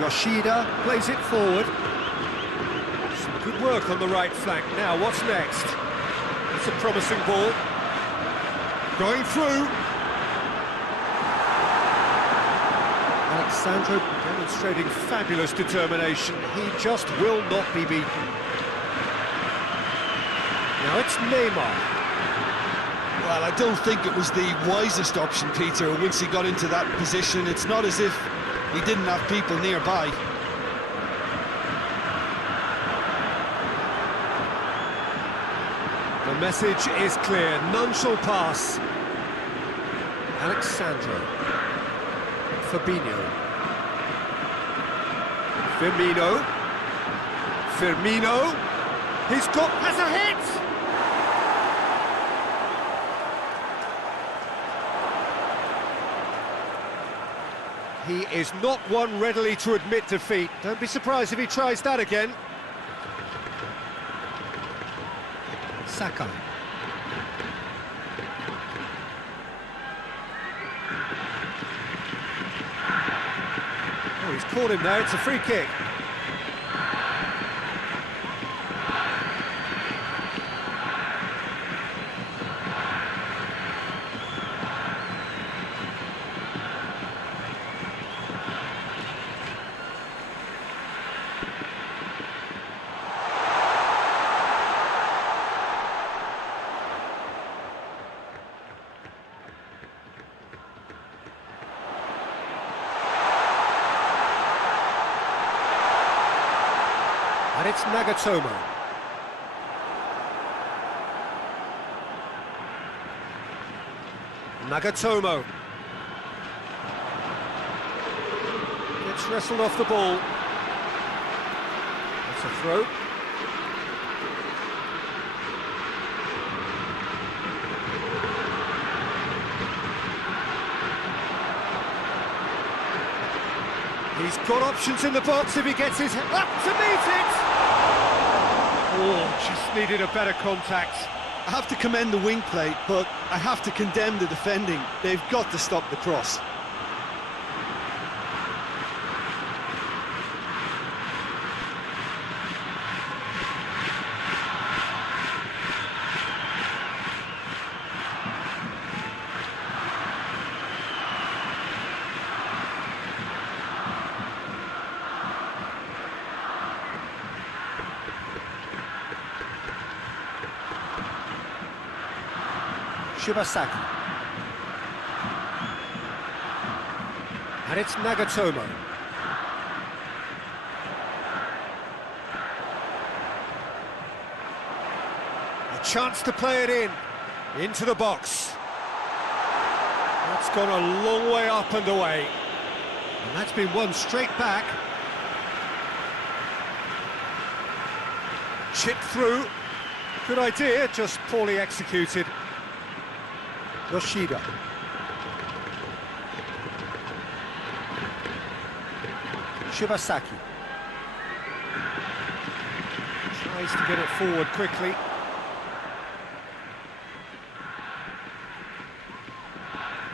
Yoshida plays it forward. Some good work on the right flank. Now, what's next? It's a promising ball. Going through. Alexandro Demonstrating fabulous determination. He just will not be beaten. Now it's Neymar. Well, I don't think it was the wisest option, Peter, once he got into that position. It's not as if he didn't have people nearby. The message is clear, none shall pass. Alexandro. Fabinho. Firmino. Firmino. Has a hit! He is not one readily to admit defeat. Don't be surprised if he tries that again. Saka. Oh, he's caught him there, it's a free kick. And it's Nagatomo. Nagatomo. Gets wrestled off the ball. That's a throw. He's got options in the box if he gets his head up to meet it. Oh, just needed a better contact. I have to commend the wing play, but I have to condemn the defending. They've got to stop the cross. Shibasaki. And it's Nagatomo. A chance to play it into the box. That's gone a long way up and away. And that's been won straight back. Chip through. Good idea, just poorly executed. Yoshida. Shibasaki. Tries to get it forward quickly.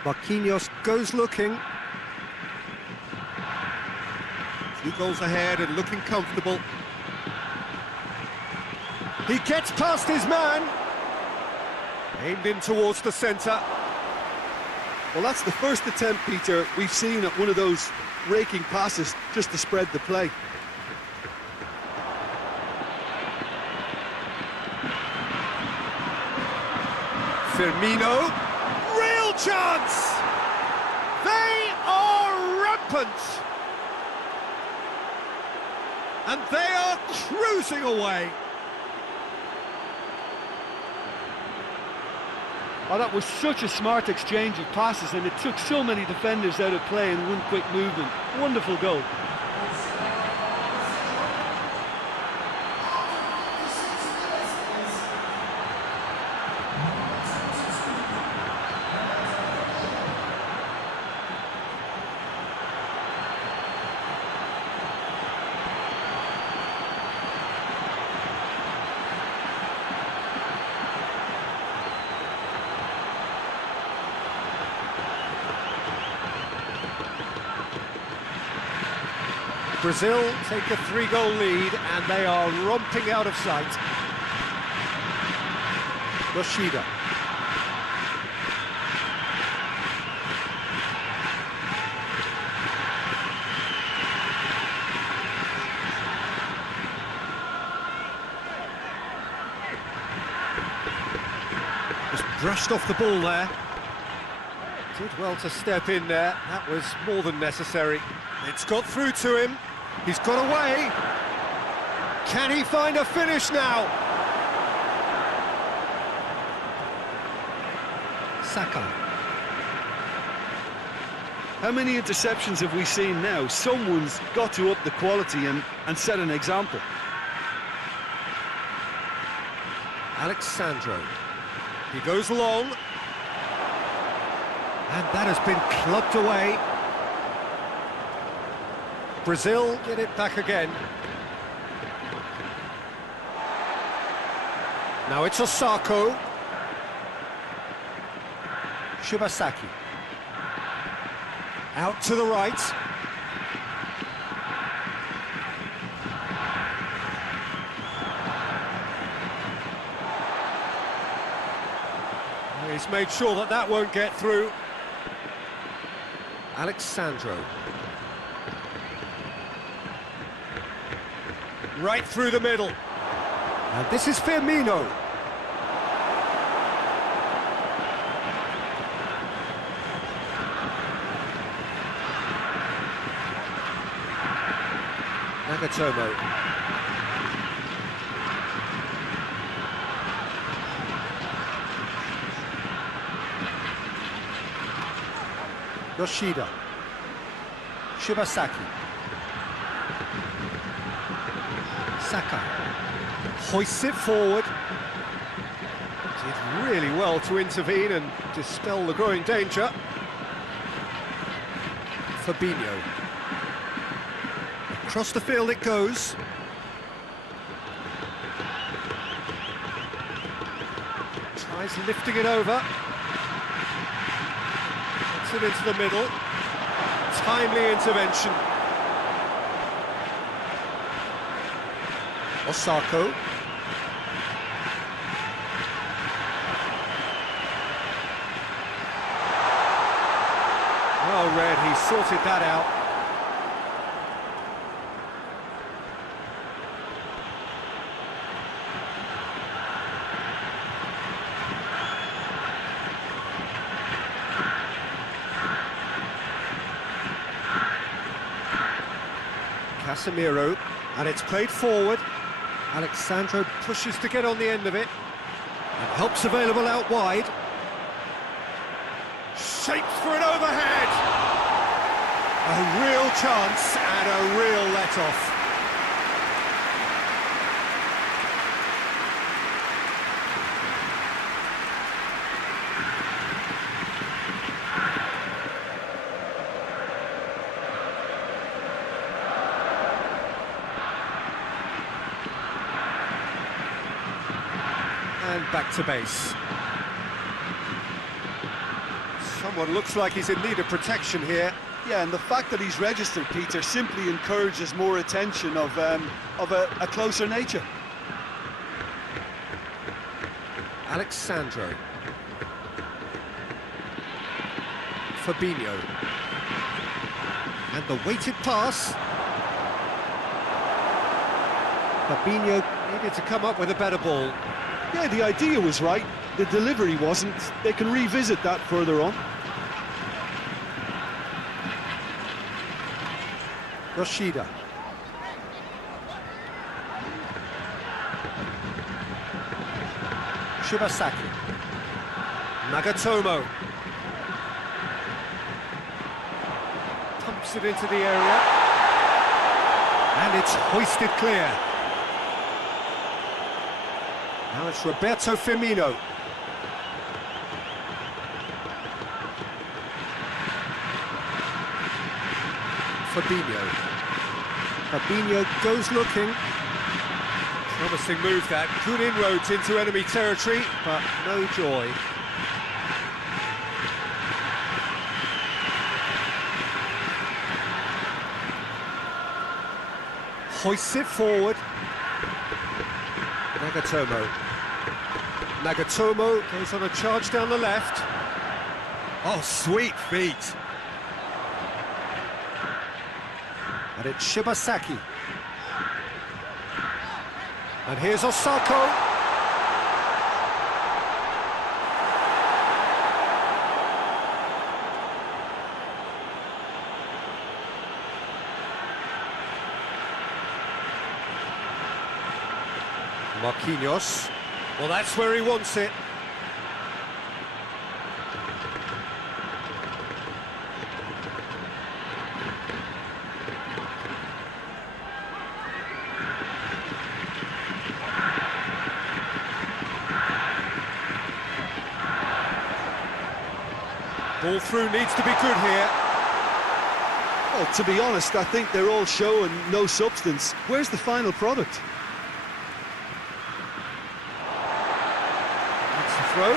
Marquinhos goes looking. 2 goals ahead and looking comfortable. He gets past his man. Aimed in towards the centre. Well, that's the first attempt, Peter, we've seen at one of those raking passes just to spread the play. Firmino. Real chance! They are rampant! And they are cruising away. Oh, that was such a smart exchange of passes, and it took so many defenders out of play in one quick movement. Wonderful goal. Brazil take a 3-goal lead and they are romping out of sight. Yoshida. Just brushed off the ball there. Did well to step in there. That was more than necessary. It's got through to him. He's got away. Can he find a finish now? Saka. How many interceptions have we seen now? Someone's got to up the quality and set an example. Alexandro. He goes long. And that has been clubbed away. Brazil get it back again. Now it's Osako. Shibasaki. Out to the right. He's made sure that that won't get through. Alexandro. Right through the middle. And this is Firmino. Nagatomo. Yoshida. Shibasaki. Saka hoists it forward. Did really well to intervene and dispel the growing danger. Fabinho. Across the field it goes. Tries lifting it over. Gets it into the middle. Timely intervention. Osako. Well read, he sorted that out. Casemiro, and it's played forward. Alexandro pushes to get on the end of it, and help's available out wide. Shapes for an overhead! A real chance and a real let-off. And back to base. Someone looks like he's in need of protection here. Yeah, and the fact that he's registered, Peter, simply encourages more attention of a closer nature. Alexandro. Fabinho. And the weighted pass. Fabinho needed to come up with a better ball. Yeah, the idea was right, the delivery wasn't. They can revisit that further on. Yoshida. Shibasaki. Nagatomo. Pumps it into the area. And it's hoisted clear. Now it's Roberto Firmino. Fabinho goes looking. Promising move that. Good inroads into enemy territory, but no joy. Hoists it forward. Nagatomo goes on a charge down the left. Oh, sweet feet. And it's Shibasaki. And here's Osako. Marquinhos. Well, that's where he wants it. Ball through needs to be good here. Well, to be honest, I think they're all show and no substance. Where's the final product? That's the throw.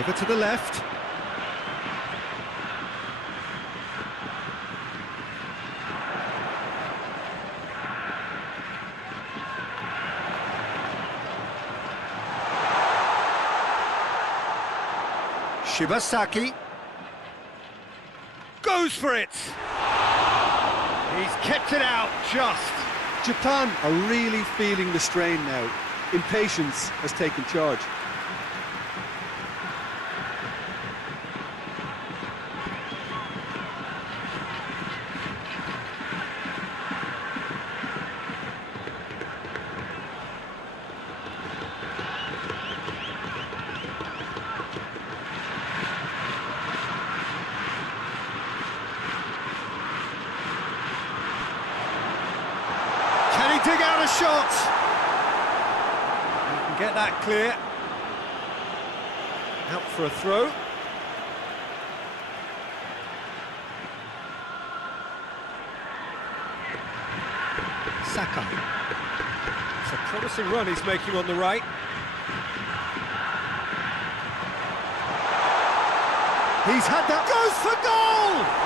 Over to the left. Shibasaki goes for it. He's kept it out just. Japan are really feeling the strain now. Impatience has taken charge. Dig out a shot. You can get that clear. Out for a throw. Saka. It's a promising run he's making on the right. He's had that. Goes for goal!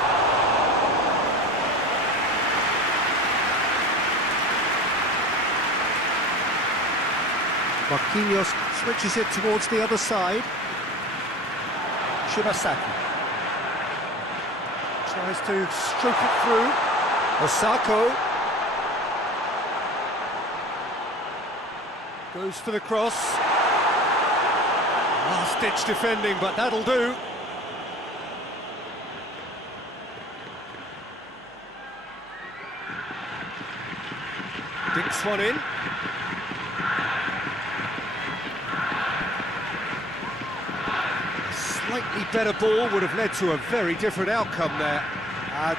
Marquinhos switches it towards the other side. Shibasaki tries to stroke it through. Osako goes for the cross. Last-ditch defending, but that'll do. Dinks one in. Slightly better ball would have led to a very different outcome there.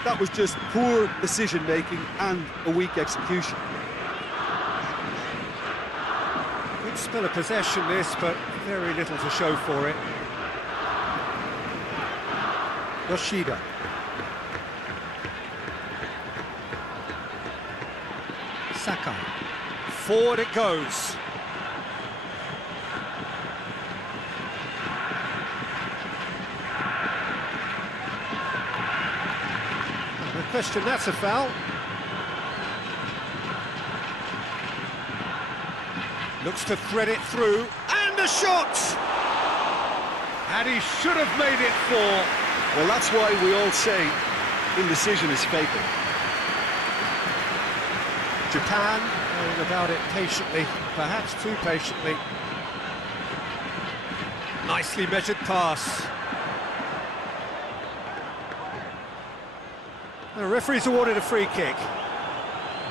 That was just poor decision-making and a weak execution. Good spell of possession this, but very little to show for it. Yoshida. Sakai. Forward it goes. No question, that's a foul. Looks to thread it through, and a shot! And he should have made it four. Well, that's why we all say indecision is fatal. Japan going about it patiently, perhaps too patiently. Nicely measured pass. The referee's awarded a free kick.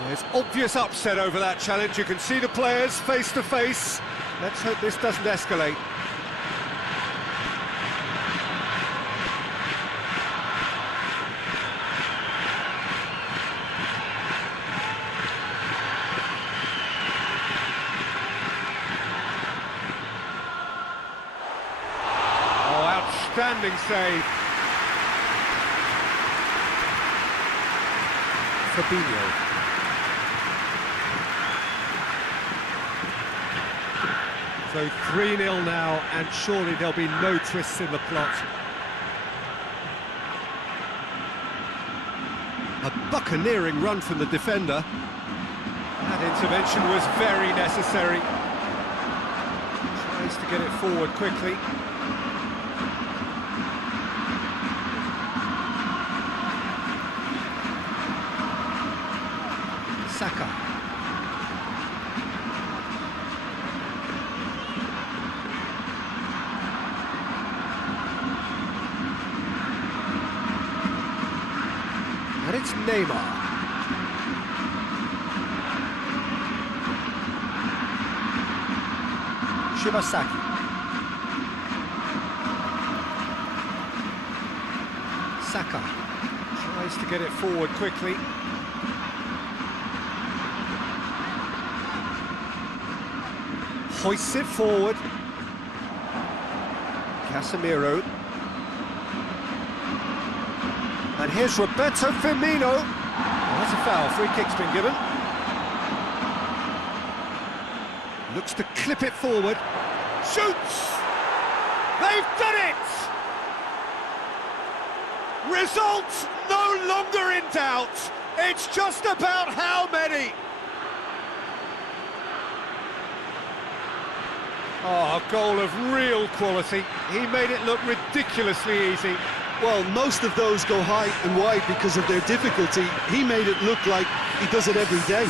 There's obvious upset over that challenge. You can see the players face to face. Let's hope this doesn't escalate. Oh, outstanding save. Fabinho. So 3-0 now, and surely there'll be no twists in the plot. A buccaneering run from the defender. That intervention was very necessary. Tries to get it forward quickly. Saka. And it's Neymar. Shibasaki. Saka tries to get it forward quickly. Hoists it forward. Casemiro. And here's Roberto Firmino. Oh, that's a foul. Free kick's been given. Looks to clip it forward. Shoots! They've done it! Results no longer in doubt. It's just about how many. Oh, a goal of real quality. He made it look ridiculously easy. Well, most of those go high and wide because of their difficulty. He made it look like he does it every day.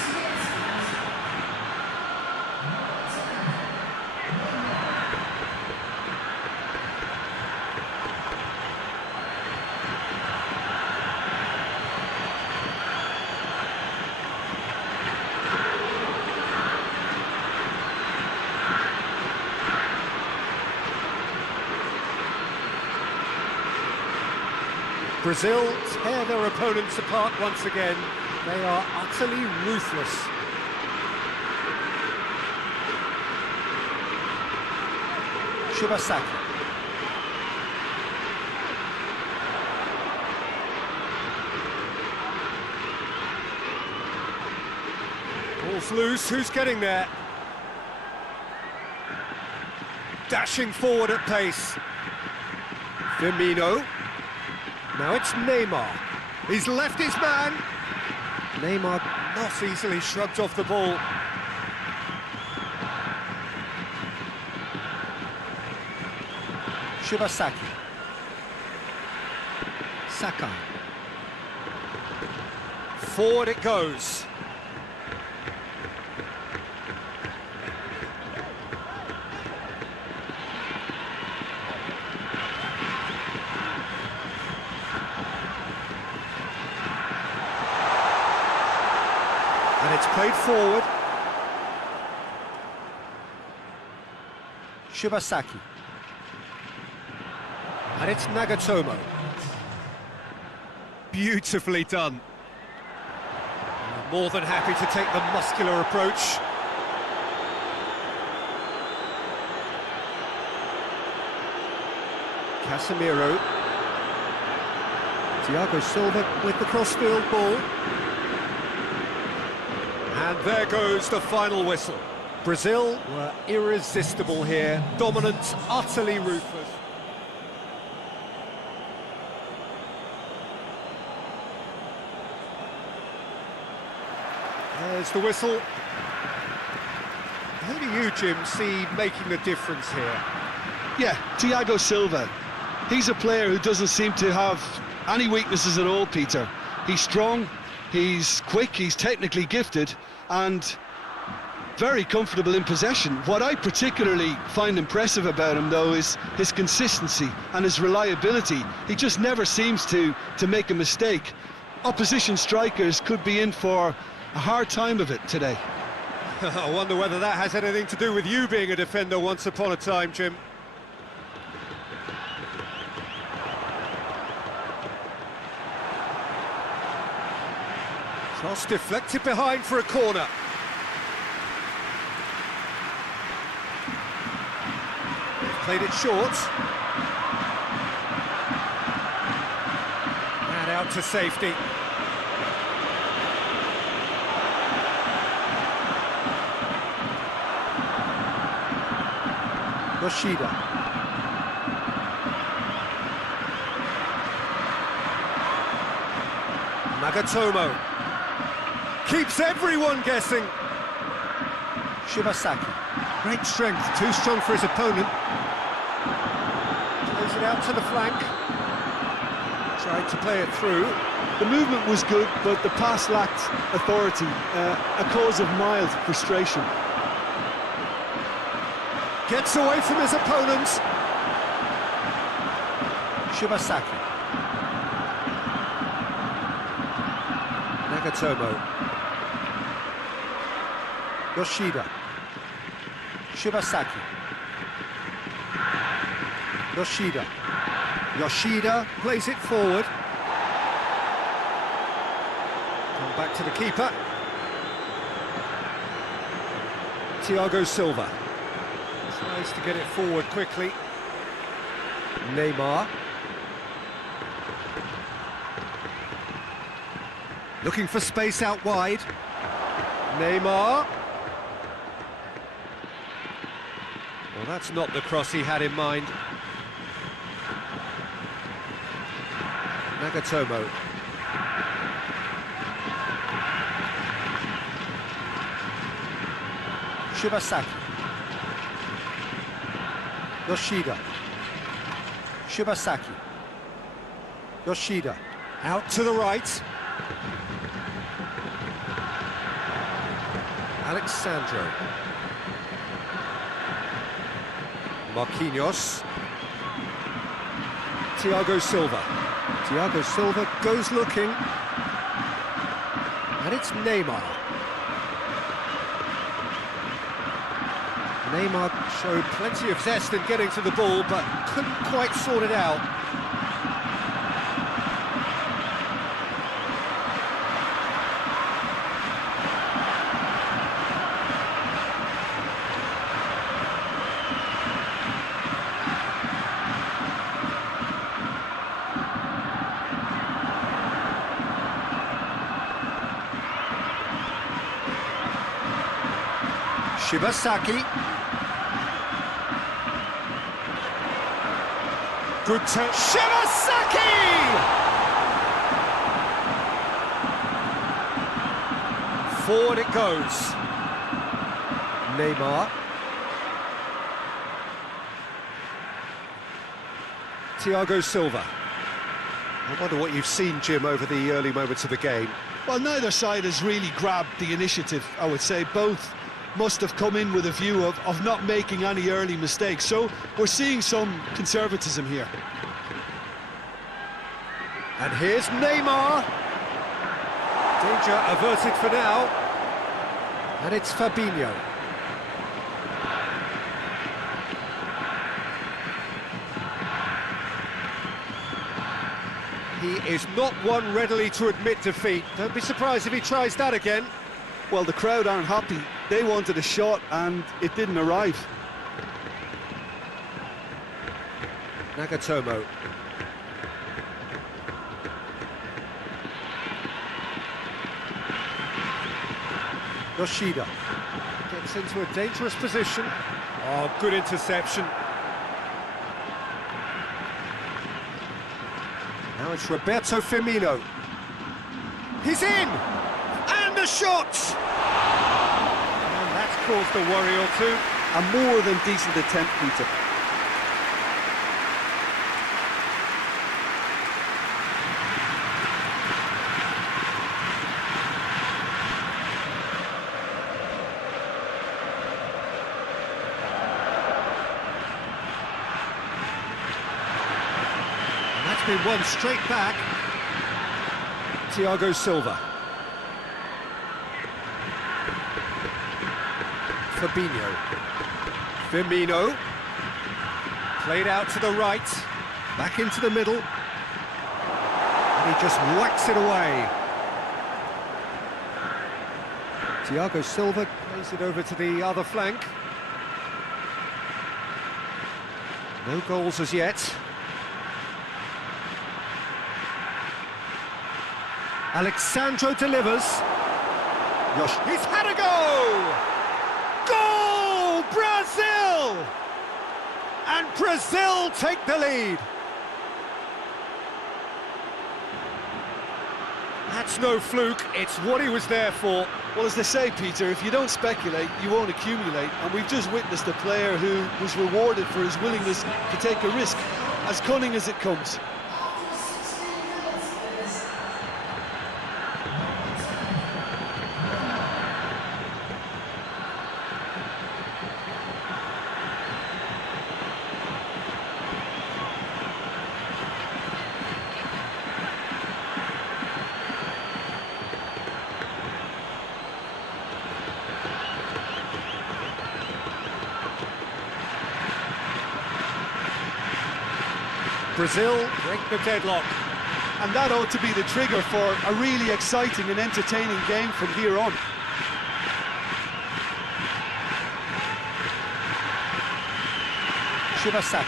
Brazil tear their opponents apart once again. They are utterly ruthless. Shibasaki. Ball's loose, who's getting there? Dashing forward at pace. Firmino. Now it's Neymar. He's left his man. Neymar not easily shrugged off the ball. Shibasaki. Saka. Forward it goes. And it's played forward. Shibasaki. And it's Nagatomo. Beautifully done. More than happy to take the muscular approach. Casemiro. Thiago Silva with the crossfield ball. And there goes the final whistle. Brazil were irresistible here, dominant, utterly ruthless. There's the whistle. Who do you, Jim, see making the difference here? Yeah, Thiago Silva. He's a player who doesn't seem to have any weaknesses at all, Peter. He's strong, he's quick, he's technically gifted, and very comfortable in possession. What I particularly find impressive about him, though, is his consistency and his reliability. He just never seems to make a mistake. opposition strikers could be in for a hard time of it today. I wonder whether that has anything to do with you being a defender once upon a time, Jim. Cross deflected behind for a corner. Played it short. And out to safety. Yoshida. Nagatomo. Keeps everyone guessing. Shibasaki. Great strength, too strong for his opponent. Plays it out to the flank. Tried to play it through. The movement was good, but the pass lacked authority, a cause of mild frustration. Gets away from his opponent. Shibasaki. Nagatomo. Yoshida. Shibasaki. Yoshida. Yoshida plays it forward. Come back to the keeper. Thiago Silva. Tries to get it forward quickly. Neymar. Looking for space out wide. Neymar. Well, that's not the cross he had in mind. Nagatomo. Shibasaki. Yoshida. Shibasaki. Yoshida. Out to the right. Alexandro. Marquinhos. Thiago Silva. Thiago Silva goes looking. And it's Neymar. Neymar showed plenty of zest in getting to the ball, but couldn't quite sort it out. Shibasaki. Good turn. Shibasaki! Forward it goes. Neymar. Thiago Silva. I wonder what you've seen, Jim, over the early moments of the game. Well, neither side has really grabbed the initiative, I would say. Both must have come in with a view of not making any early mistakes. So we're seeing some conservatism here. And here's Neymar. Danger averted for now. And it's Fabinho. He is not one readily to admit defeat. Don't be surprised if he tries that again. Well, the crowd aren't happy. They wanted a shot and it didn't arrive. Nagatomo. Yoshida gets into a dangerous position. Oh, good interception. Now it's Roberto Firmino. He's in! And the shot! And that's caused a worry or two. A more than decent attempt, Peter. Been won straight back. Thiago Silva. Fabinho. Firmino. Played out to the right. Back into the middle. And he just whacks it away. Thiago Silva plays it over to the other flank. No goals as yet. Alexandro delivers. He's had a go! Goal! Brazil! And Brazil take the lead. That's no fluke, it's what he was there for. Well, as they say, Peter, if you don't speculate, you won't accumulate. And we've just witnessed a player who was rewarded for his willingness to take a risk, as cunning as it comes. Brazil break the deadlock. And that ought to be the trigger for a really exciting and entertaining game from here on. Shibasaki.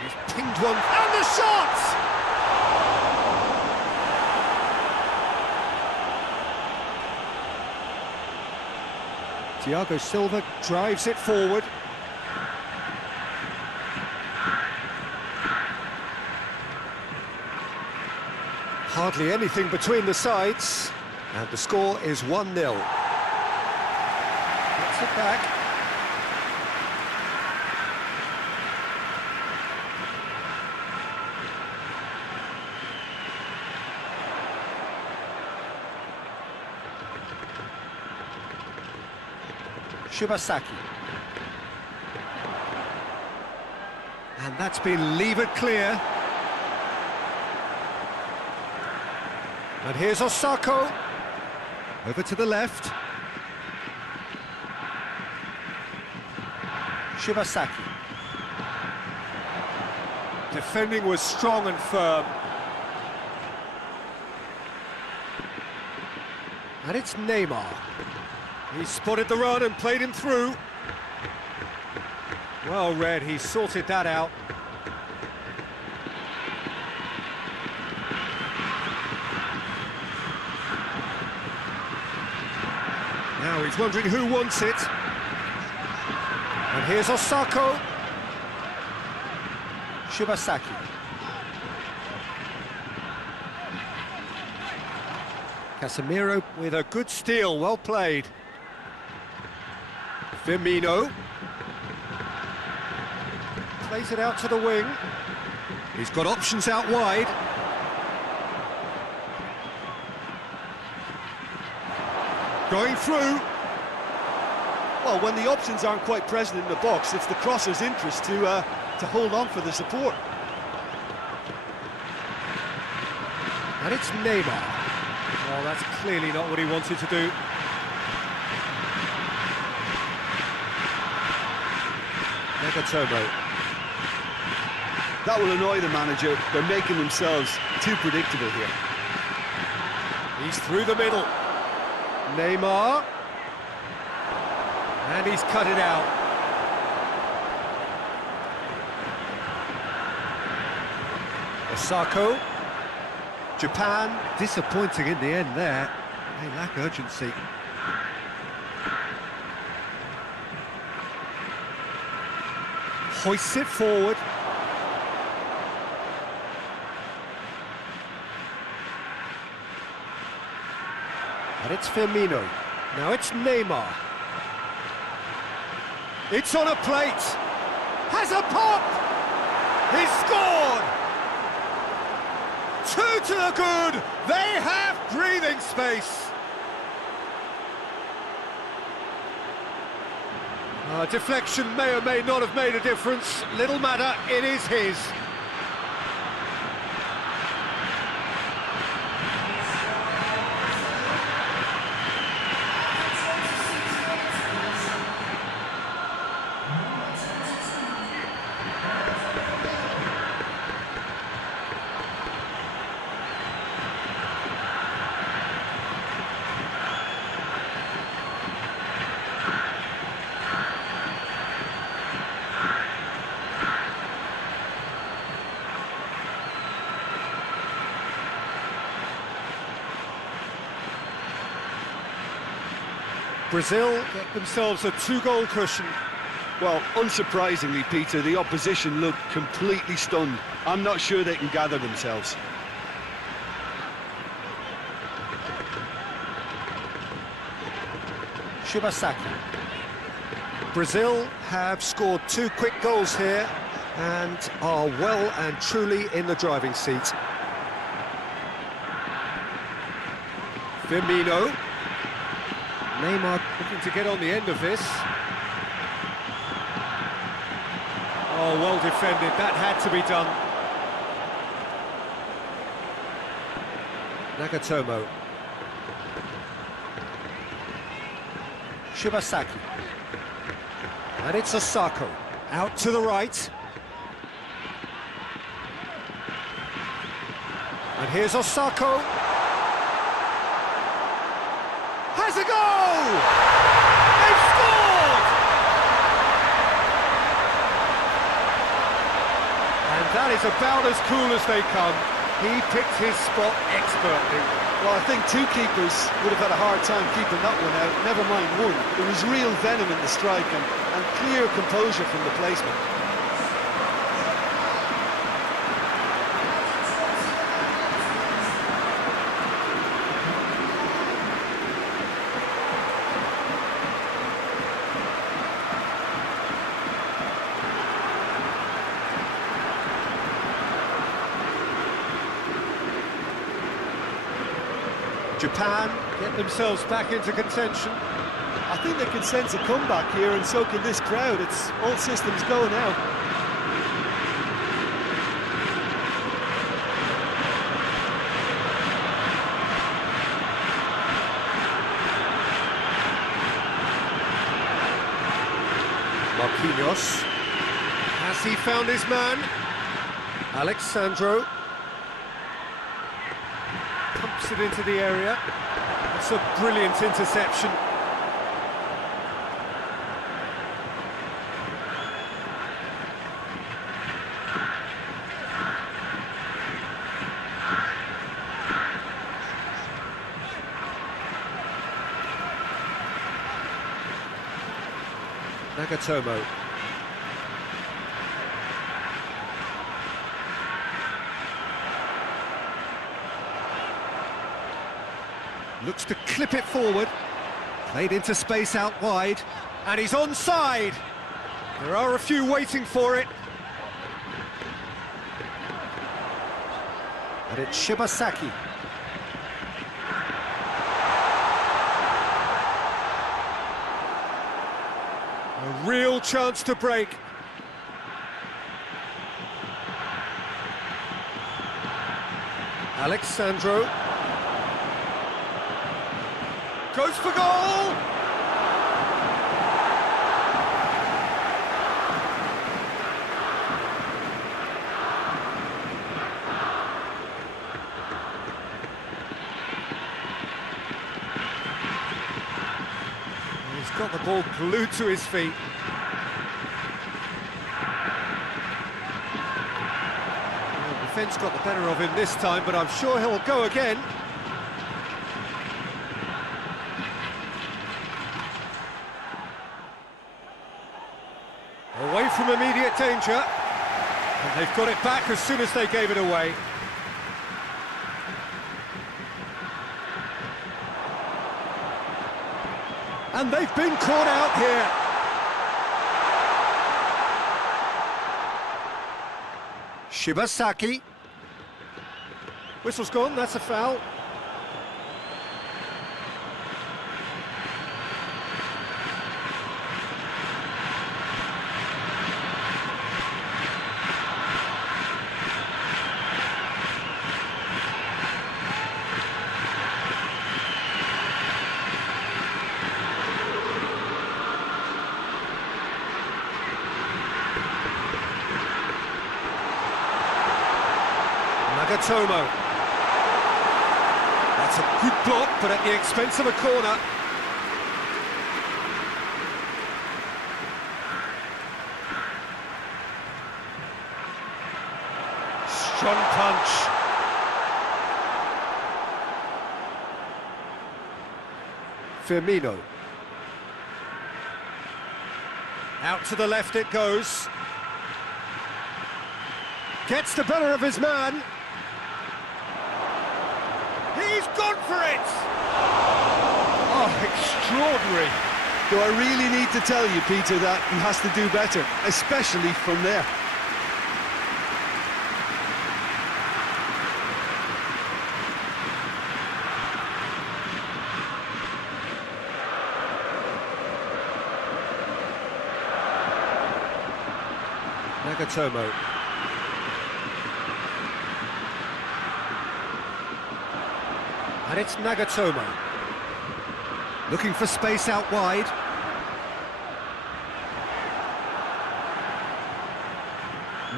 He's pinged one, and the shot! Thiago Silva drives it forward. Hardly anything between the sides, and the score is 1-0. Gets it back. Shibasaki. And that's been levered clear. And here's Osako, over to the left. Shibasaki. Defending was strong and firm. And it's Neymar. He spotted the run and played him through. Well read, he sorted that out. Now he's wondering who wants it. And here's Osako. Shibasaki. Casemiro with a good steal, well played. Firmino. Plays it out to the wing. He's got options out wide. Going through. Well, when the options aren't quite present in the box, it's the crosser's interest to hold on for the support. And it's Neymar. Oh, that's clearly not what he wanted to do. Nagatomo. That will annoy the manager. They're making themselves too predictable here. He's through the middle. Neymar. And he's cut it out. Osako. Japan, disappointing in the end there. They lack urgency. Hoists it forward. And it's Firmino. Now it's Neymar. It's on a plate. Has a pop. He's scored. 2 to the good. They have breathing space. Deflection may or may not have made a difference. Little matter, it is his. Brazil get themselves a 2-goal cushion. Well, unsurprisingly, Peter, the opposition look completely stunned. I'm not sure they can gather themselves. Shibasaki. Brazil have scored 2 quick goals here and are well and truly in the driving seat. Firmino. Neymar looking to get on the end of this. Oh, well defended, that had to be done. Nagatomo. Shibasaki. And it's Osako. Out to the right. And here's Osako. Has a goal! They've scored! And that is about as cool as they come. He picked his spot expertly. Well, I think 2 keepers would have had a hard time keeping that one out, never mind 1. There was real venom in the strike and clear composure from the placement. Japan get themselves back into contention. I think they can sense a comeback here, and so can this crowd. It's all systems go now. Marquinhos. Has he found his man? Alexandro. Pumps it into the area. It's a brilliant interception. Nagatomo. Looks to clip it forward. Played into space out wide. And he's onside. There are a few waiting for it. And it's Shibasaki. A real chance to break. Alexandro. Goes for goal! He's got the ball glued to his feet. Well, the defence got the better of him this time, but I'm sure he'll go again. Away from immediate danger, and they've got it back as soon as they gave it away. And they've been caught out here. Shibasaki. Whistle's gone, that's a foul. Nagatomo. That's a good block, but at the expense of a corner. Strong punch. Firmino. Out to the left it goes. Gets the better of his man. He's gone for it! Oh, extraordinary. Do I really need to tell you, Peter, that he has to do better, especially from there? Nagatomo. And it's Nagatomo. Looking for space out wide.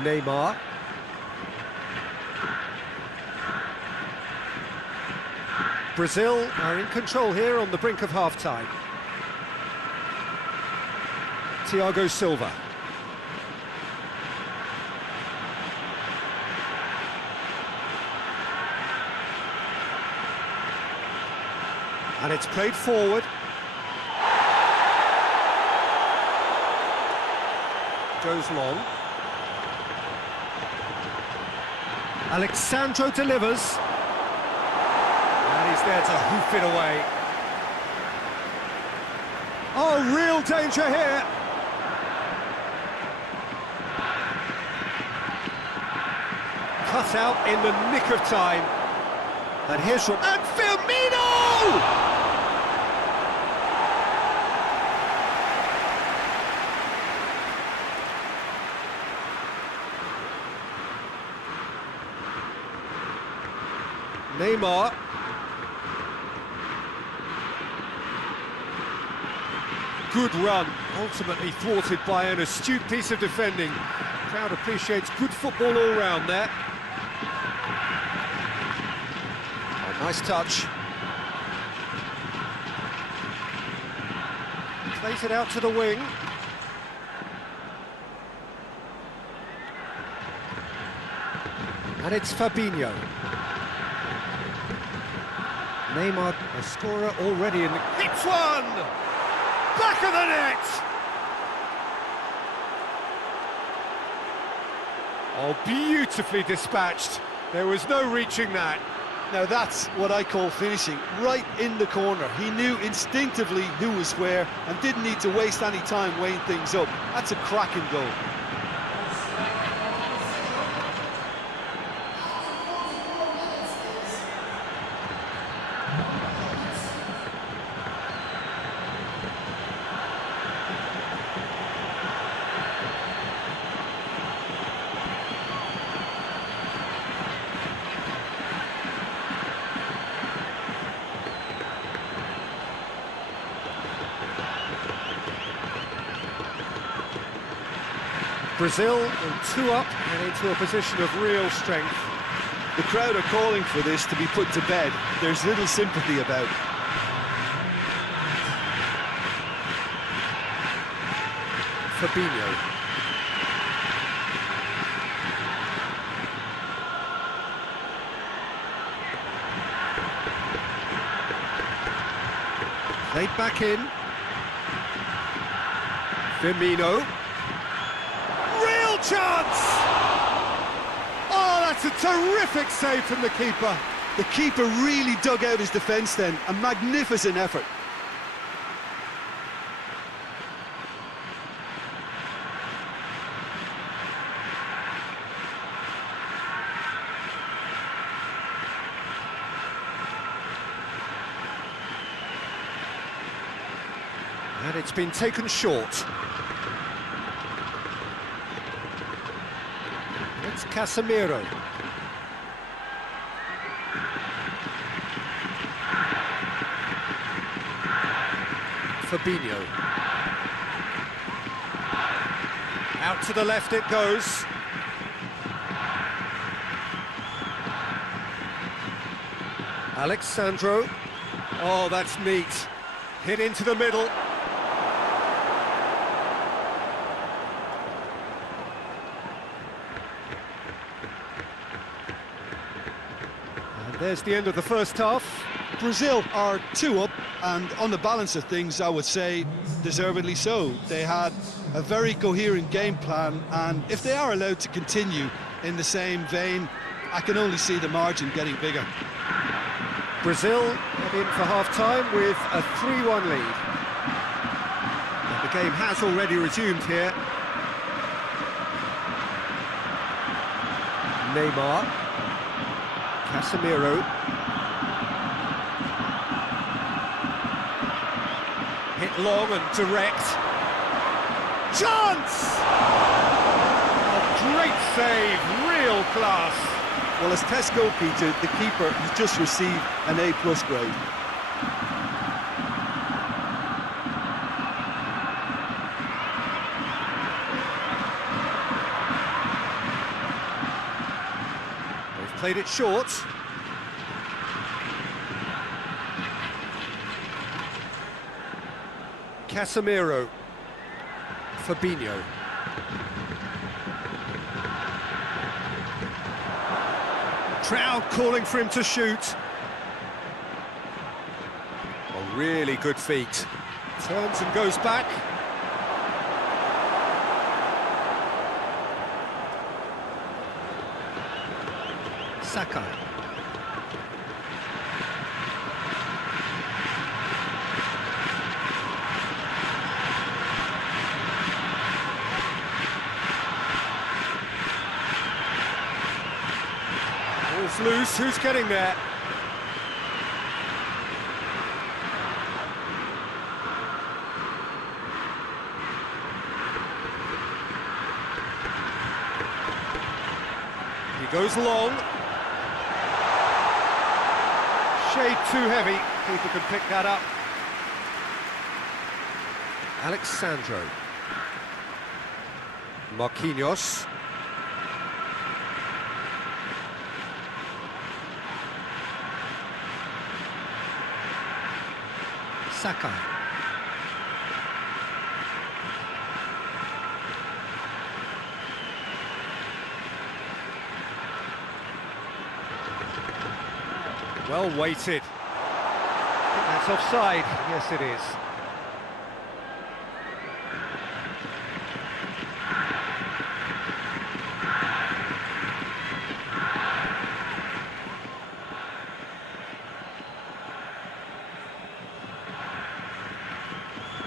Neymar. Brazil are in control here on the brink of half-time. Thiago Silva. And it's played forward. Goes long. Alexandro delivers. And he's there to hoof it away. Oh, real danger here. Cut out in the nick of time. And here's from... And Firmino! Neymar. Good run, ultimately thwarted by an astute piece of defending. Crowd appreciates good football all round there. Oh, nice touch. Plays it out to the wing. And it's Fabinho. Neymar, a scorer already in the... Hits one! Back of the net! Oh, beautifully dispatched. There was no reaching that. Now that's what I call finishing, right in the corner. He knew instinctively who was where and didn't need to waste any time weighing things up. That's a cracking goal. Brazil in 2 up and into a position of real strength. The crowd are calling for this to be put to bed. There's little sympathy about. Fabinho. Played back in. Firmino. Chance! Oh, that's a terrific save from the keeper. The keeper really dug out his defence then. A magnificent effort. And it's been taken short. It's Casemiro. Fabinho. Out to the left it goes. Alexandro. Oh, that's neat. Hit into the middle. There's the end of the first half. Brazil are 2 up And on the balance of things, I would say deservedly so. They had a very coherent game plan, and if they are allowed to continue in the same vein, I can only see the margin getting bigger. Brazil head in for half-time with a 3-1 lead. And the game has already resumed here. Neymar, Casemiro, hit long and direct. Chance! A great save, real class. Well, as test goalkeeper, the keeper has just received an A+ grade. They've played it short. Casemiro, Fabinho. Crowd calling for him to shoot. A really good feat. Turns and goes back. Sakai. Ball's loose, who's getting there? He goes long. Shade too heavy, keeper can pick that up. Alexandro. Marquinhos. Sakai. Well weighted. I think that's offside. Yes, it is.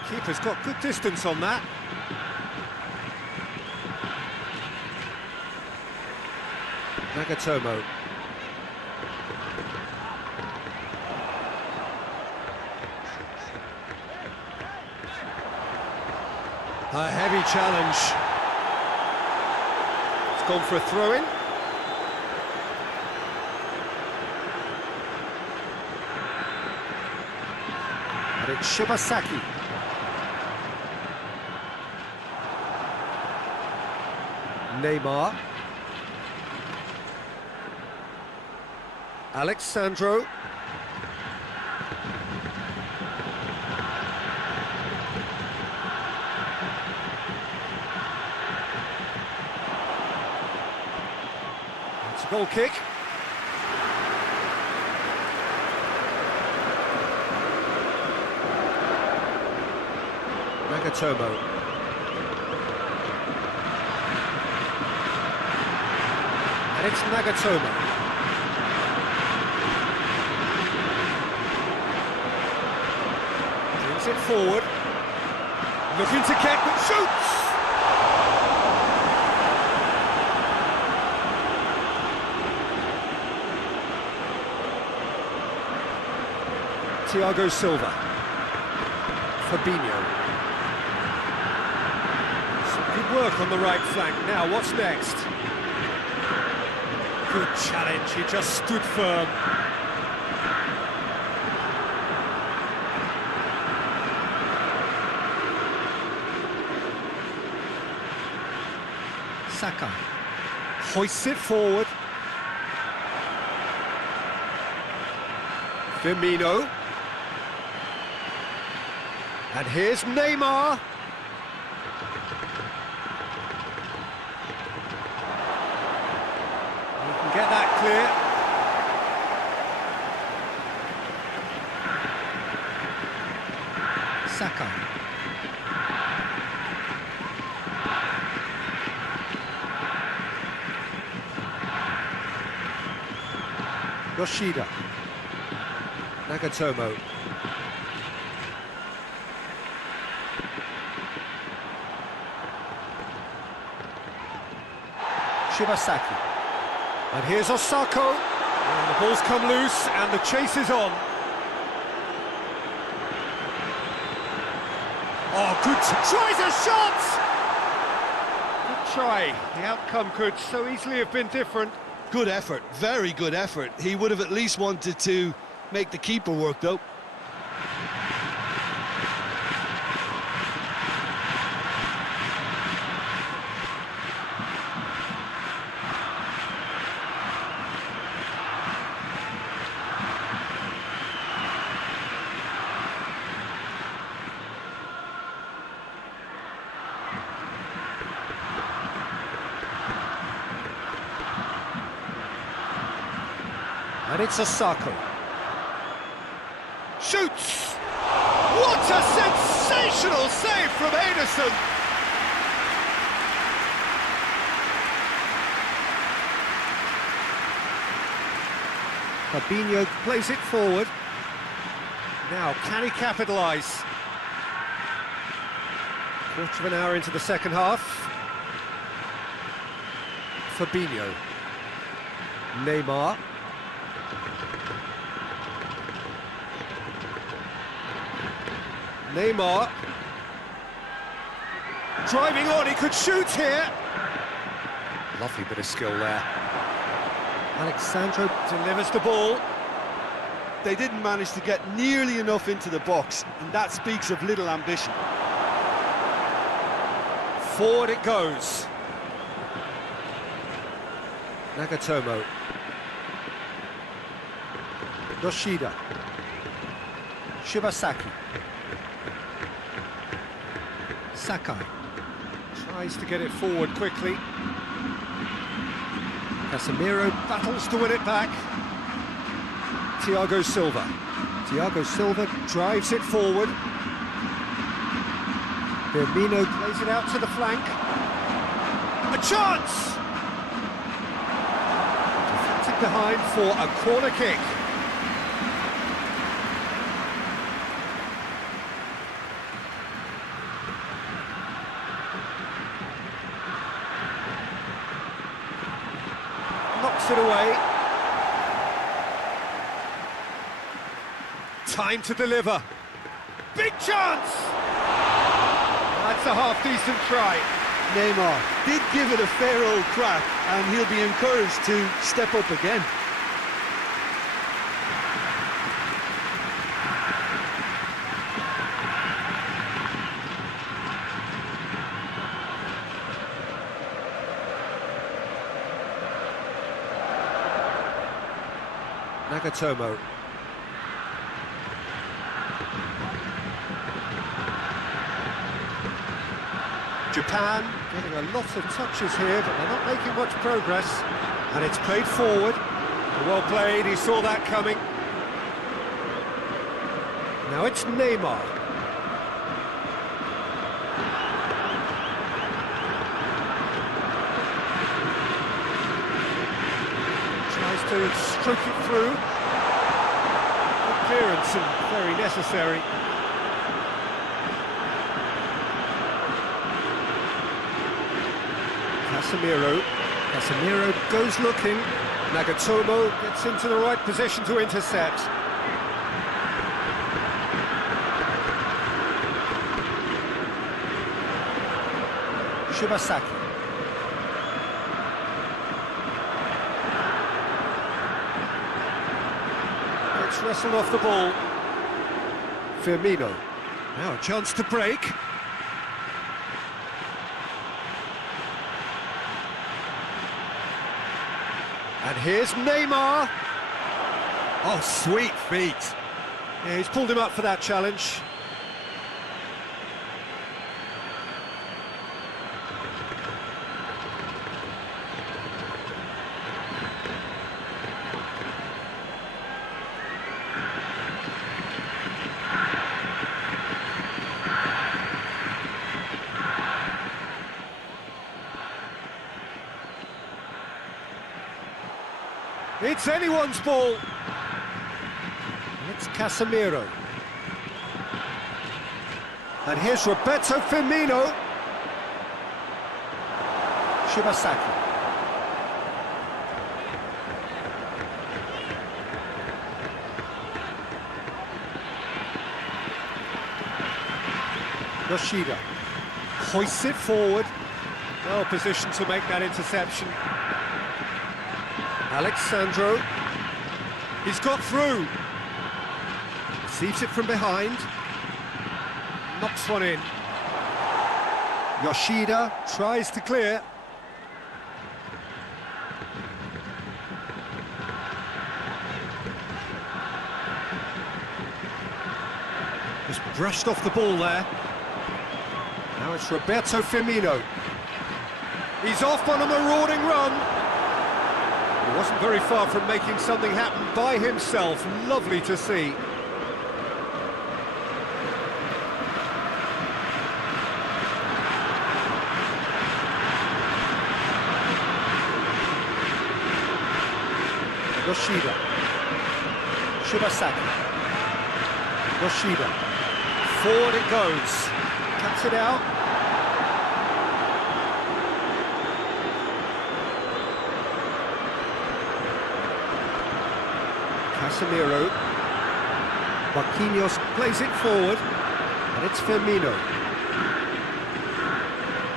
Keeper's got good distance on that. Nagatomo. A heavy challenge. It's gone for a throw-in. And it's Shibasaki. Neymar. Alexandro. It's a goal kick. Nagatomo. And it's Nagatomo. Brings it forward. Looking to get, but shoots! Thiago Silva. Fabinho. Some good work on the right flank. Now, what's next? Good challenge, he just stood firm. Sakai hoists it forward. Firmino. And here's Neymar. Get that clear. Sakai. Yoshida. Nagatomo. Shibasaki. And here's Osako. And the ball's come loose and the chase is on. Oh, good. Tries a shot! Good try. The outcome could so easily have been different. Good effort, very good effort. He would have at least wanted to make the keeper work, though. And it's Osako. Shoots! What a sensational save from Anderson! Fabinho plays it forward. Now, can he capitalise? Quarter of an hour into the second half. Fabinho. Neymar. Neymar. Driving on, he could shoot here. Lovely bit of skill there. Alexandro delivers the ball. They didn't manage to get nearly enough into the box, and that speaks of little ambition. Forward it goes. Nagatomo. Yoshida. Shibasaki. Sakai. Tries to get it forward quickly. Casemiro battles to win it back. Thiago Silva. Thiago Silva drives it forward. Firmino plays it out to the flank. A chance! Deflected behind for a corner kick. Knocks it away. Time to deliver. Big chance! That's a half-decent try. Neymar did give it a fair old crack, and he'll be encouraged to step up again. Nagatomo. Japan getting a lot of touches here, but they're not making much progress. And it's played forward. Well played, he saw that coming. Now it's Neymar. Tries to stroke it through. Good clearance and very necessary. Casemiro goes looking. Nagatomo gets into the right position to intercept. Shibasaki. It's wrestled off the ball. Firmino. Now a chance to break. And here's Neymar. Oh, sweet feet. Yeah, he's pulled him up for that challenge. It's anyone's ball. It's Casemiro. And here's Roberto Firmino. Shibasaki. Yoshida hoists it forward. Well positioned to make that interception. Alexandro. He's got through. Receives it from behind. Knocks one in. Yoshida. Tries to clear. Just brushed off the ball there. Now it's Roberto Firmino. He's off on a marauding run. He wasn't very far from making something happen by himself. Lovely to see. Yoshida. Shibasaki. Yoshida. Forward it goes. Cuts it out. Casemiro. Marquinhos plays it forward. And it's Firmino.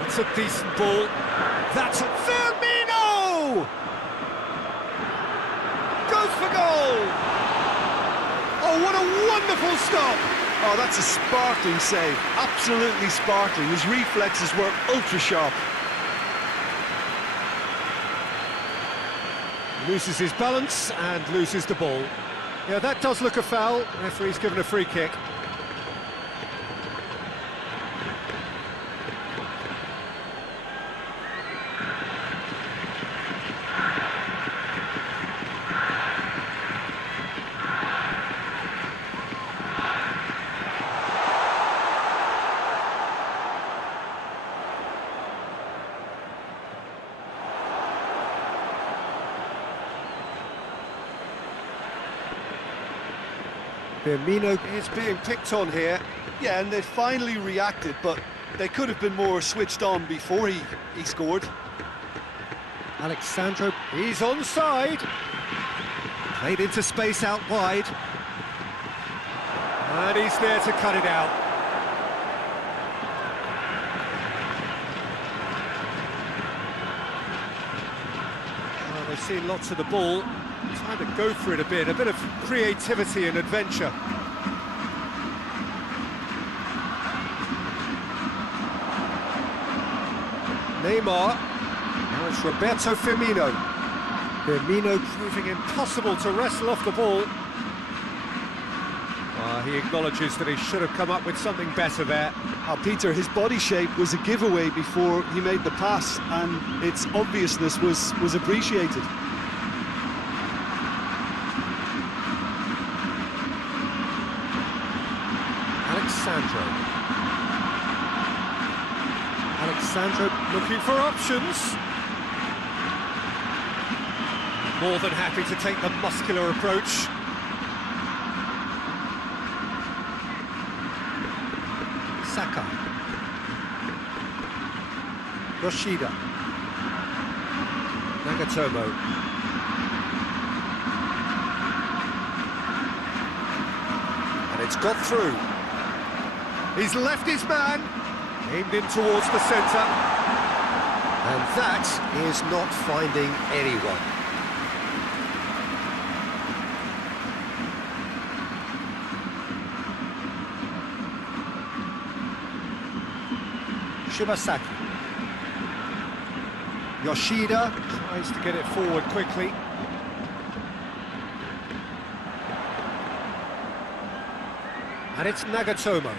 That's a decent ball. That's it. Firmino! Goes for goal! Oh, what a wonderful stop! Oh, that's a sparkling save. Absolutely sparkling. His reflexes were ultra sharp. Loses his balance and loses the ball. Yeah, that does look a foul. Referee's given a free kick. Firmino is being picked on here. Yeah, and they finally reacted, but they could have been more switched on before he scored. Alexandro, He's onside. played into space out wide. And he's there to cut it out. Well, they've seen lots of the ball. Time to go for it a bit of creativity and adventure. Neymar. Now it's Roberto Firmino. Firmino proving impossible to wrestle off the ball. He acknowledges that he should have come up with something better there. Peter, his body shape was a giveaway before he made the pass, and its obviousness was appreciated. Alexandro Looking for options. More than happy to take the muscular approach. Saka. Yoshida. Nagatomo. And it's got through. He's left his man. Aimed in towards the centre. And that is not finding anyone. Shibasaki. Yoshida Tries to get it forward quickly. and it's Nagatomo.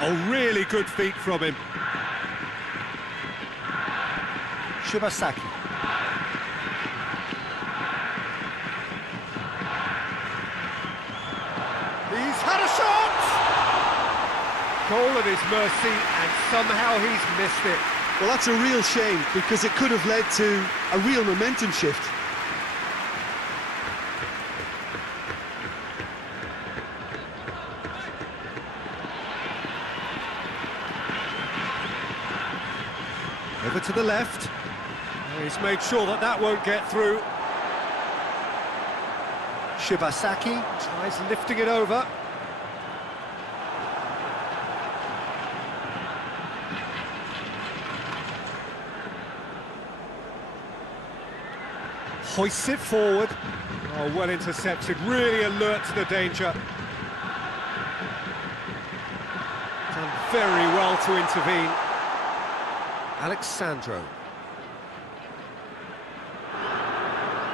Oh, really good feet from him. Shibasaki. He's had a shot! Goal at his mercy, and somehow he's missed it. Well, that's a real shame, because it could have led to a real momentum shift. Over to the left. He's made sure that that won't get through. Shibasaki tries lifting it over. Hoists it forward. Oh, well intercepted, really alert to the danger. Done very well to intervene. Alexandro.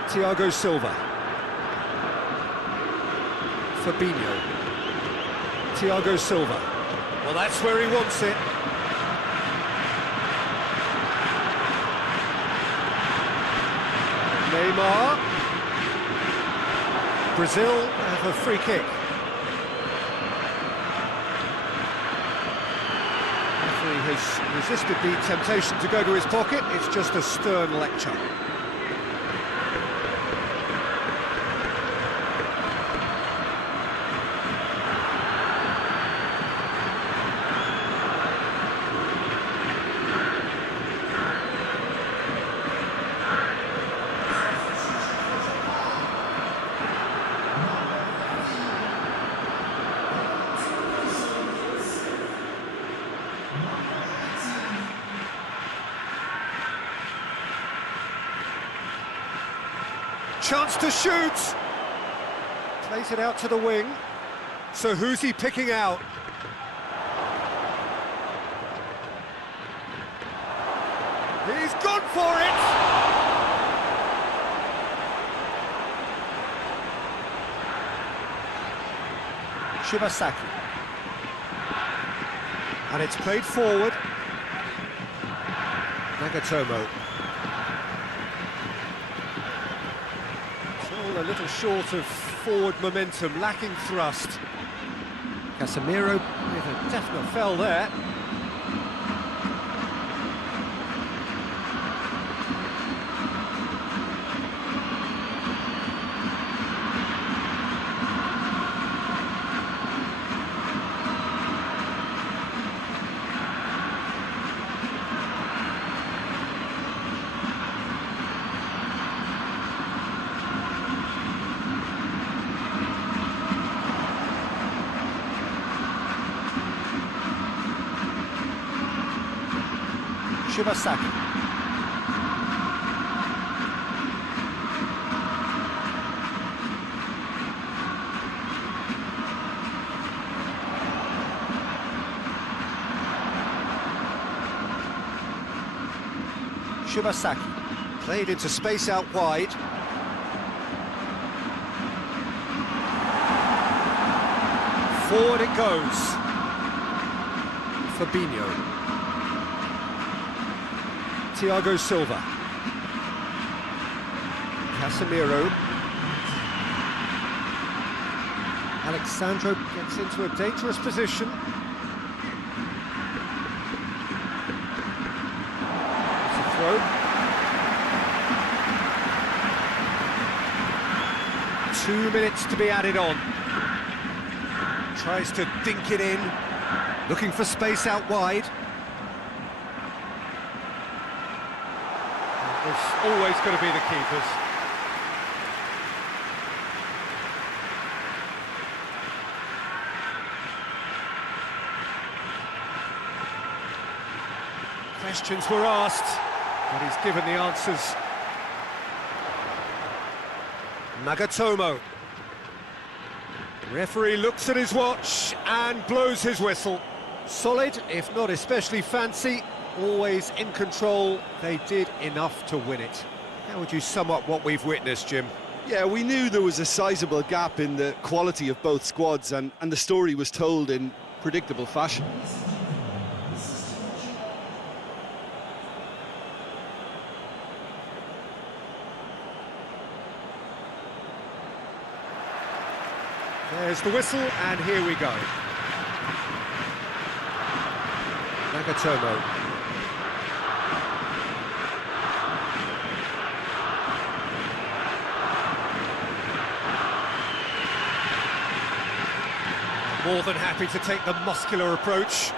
Thiago Silva. Fabinho. Thiago Silva. Well, that's where he wants it. Neymar. Brazil have a free kick. Referee has resisted the temptation to go to his pocket. It's just a stern lecture. Chance to shoot! Plays it out to the wing. So who's he picking out? He's gone for it! Shibasaki. And it's played forward. Nagatomo. A little short of forward momentum, lacking thrust. Casemiro with a definite foul there. Shibasaki. Shibasaki. Played into space out wide. Forward it goes. Fabinho. Thiago Silva. Casemiro. Alexandro gets into a dangerous position. It's a throw. 2 minutes to be added on. Tries to dink it in. Looking for space out wide. It's always going to be the keepers. Questions were asked, but he's given the answers. Nagatomo. Referee looks at his watch and blows his whistle. Solid, if not especially fancy. Always in control, they did enough to win it. How would you sum up what we've witnessed, Jim? Yeah, we knew there was a sizable gap in the quality of both squads, and the story was told in predictable fashion. There's the whistle, and here we go. Nagatomo. More than happy to take the muscular approach.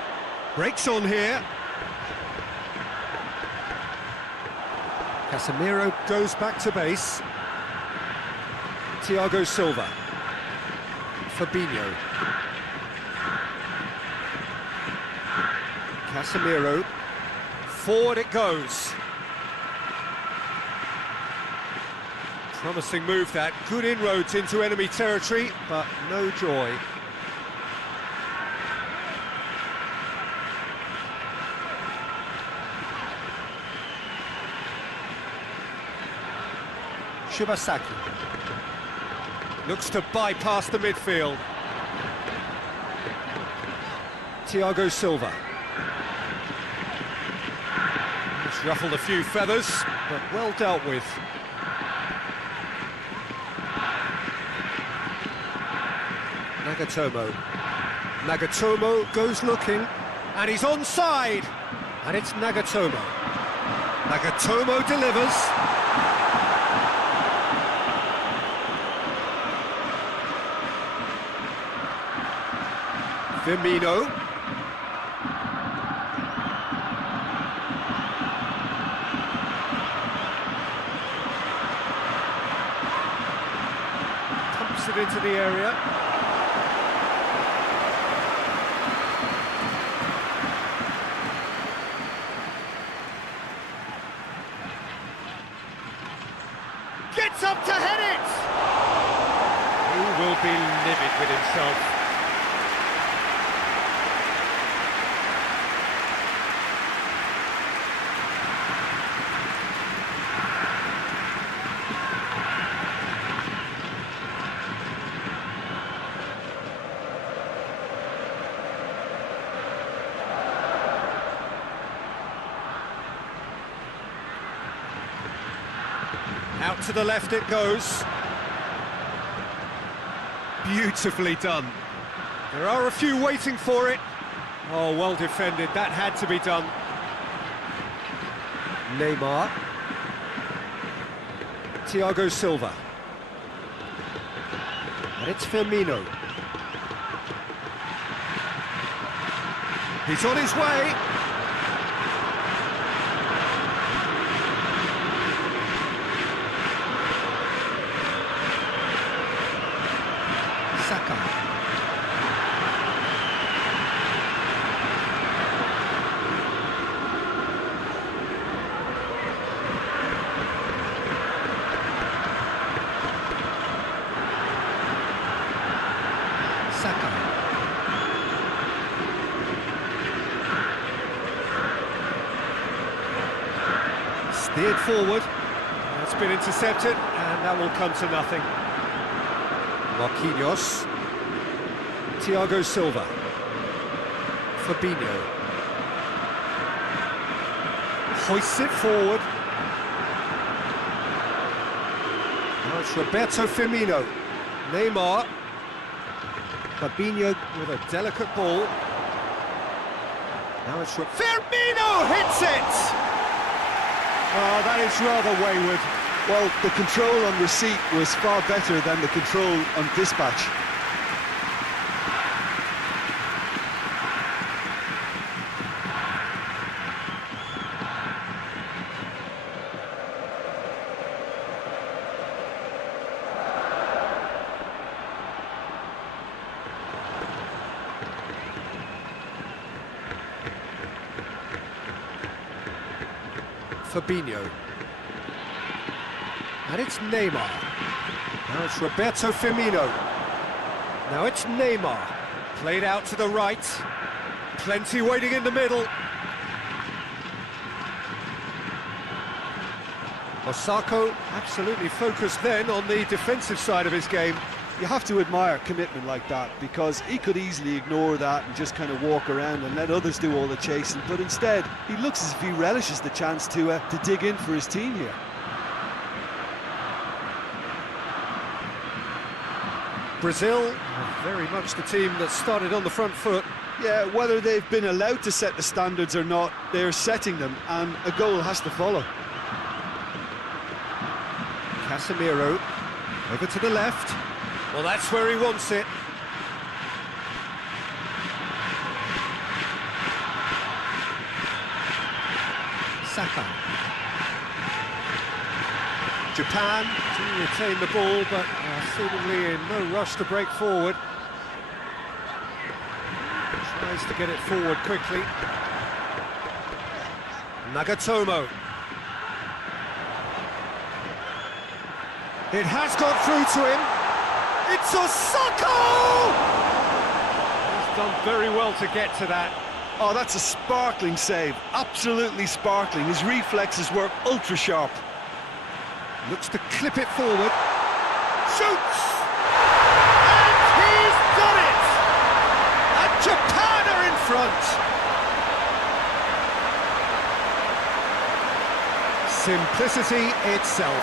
Breaks on here. Casemiro goes back to base. Thiago Silva. Fabinho. Casemiro. Forward it goes. Promising move that. Good inroads into enemy territory, but no joy. Shibasaki looks to bypass the midfield. Thiago Silva. He's ruffled a few feathers, but well dealt with. Nagatomo goes looking, and he's onside, and it's Nagatomo. Nagatomo delivers. Firmino. Pumps it into the area. Gets up to head it! He will be livid with himself. Out to the left it goes. Beautifully done. There are a few waiting for it. Oh, well defended. That had to be done. Neymar. Thiago Silva. And it's Firmino. He's on his way. Steered forward, that's been intercepted, and that will come to nothing. Marquinhos. Thiago Silva. Fabinho. Hoists it forward. Now it's Roberto Firmino. Neymar. Fabinho with a delicate ball. Now it's Firmino hits it! Oh, that is rather wayward. Well, the control on receipt was far better than the control on dispatch. Fabinho. And it's Neymar. Now it's Roberto Firmino. Now it's Neymar. Played out to the right. Plenty waiting in the middle. Osako absolutely focused then on the defensive side of his game. You have to admire commitment like that, because he could easily ignore that and just kind of walk around and let others do all the chasing, but instead he looks as if he relishes the chance to dig in for his team here. Brazil, very much the team that started on the front foot. Yeah, whether they've been allowed to set the standards or not, they're setting them, and a goal has to follow. Casemiro, over to the left. Well, that's where he wants it. Saka. Japan to retain the ball, but seemingly in no rush to break forward. Tries to get it forward quickly. Nagatomo. It has got through to him. It's Osako! He's done very well to get to that. Oh, that's a sparkling save. Absolutely sparkling. His reflexes were ultra sharp. Looks to clip it forward. Shoots! And he's done it! And Japan are in front! Simplicity itself.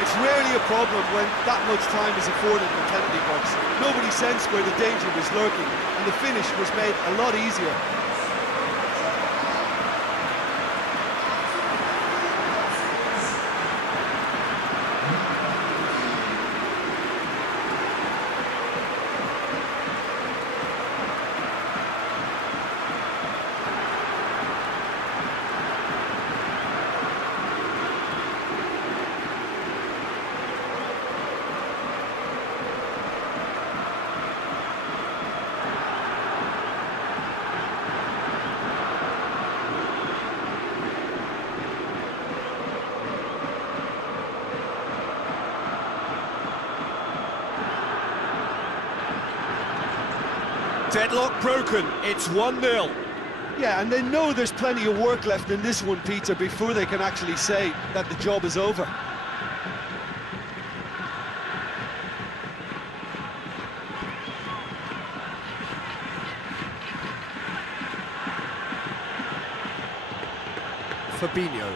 It's rarely a problem when that much time is afforded in the penalty box. Nobody sensed where the danger was lurking, and the finish was made a lot easier. Deadlock broken, it's 1-0. Yeah, and they know there's plenty of work left in this one, Peter, before they can actually say that the job is over. Fabinho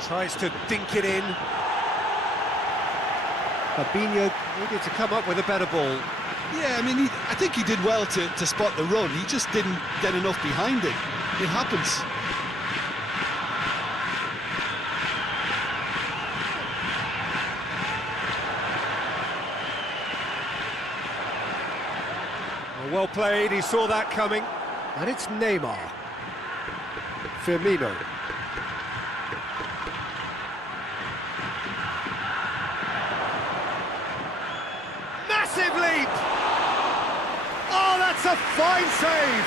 tries to dink it in. Fabinho needed to come up with a better ball. Yeah, I mean, I think he did well to spot the run. He just didn't get enough behind it. It happens. Well played, he saw that coming. And it's Neymar. Firmino. Massive leap! Oh, that's a fine save!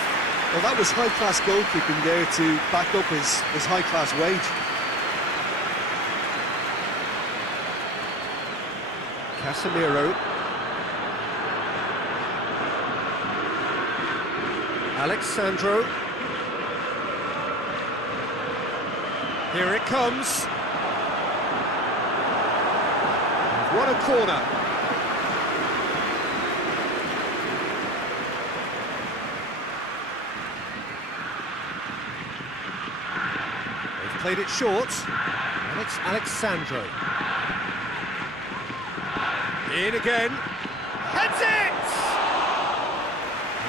Well, that was high-class goalkeeping there to back up his high-class wage. Casemiro. Alexandro. Here it comes. What a corner. They've played it short. And it's Alexandro. In again. Heads it!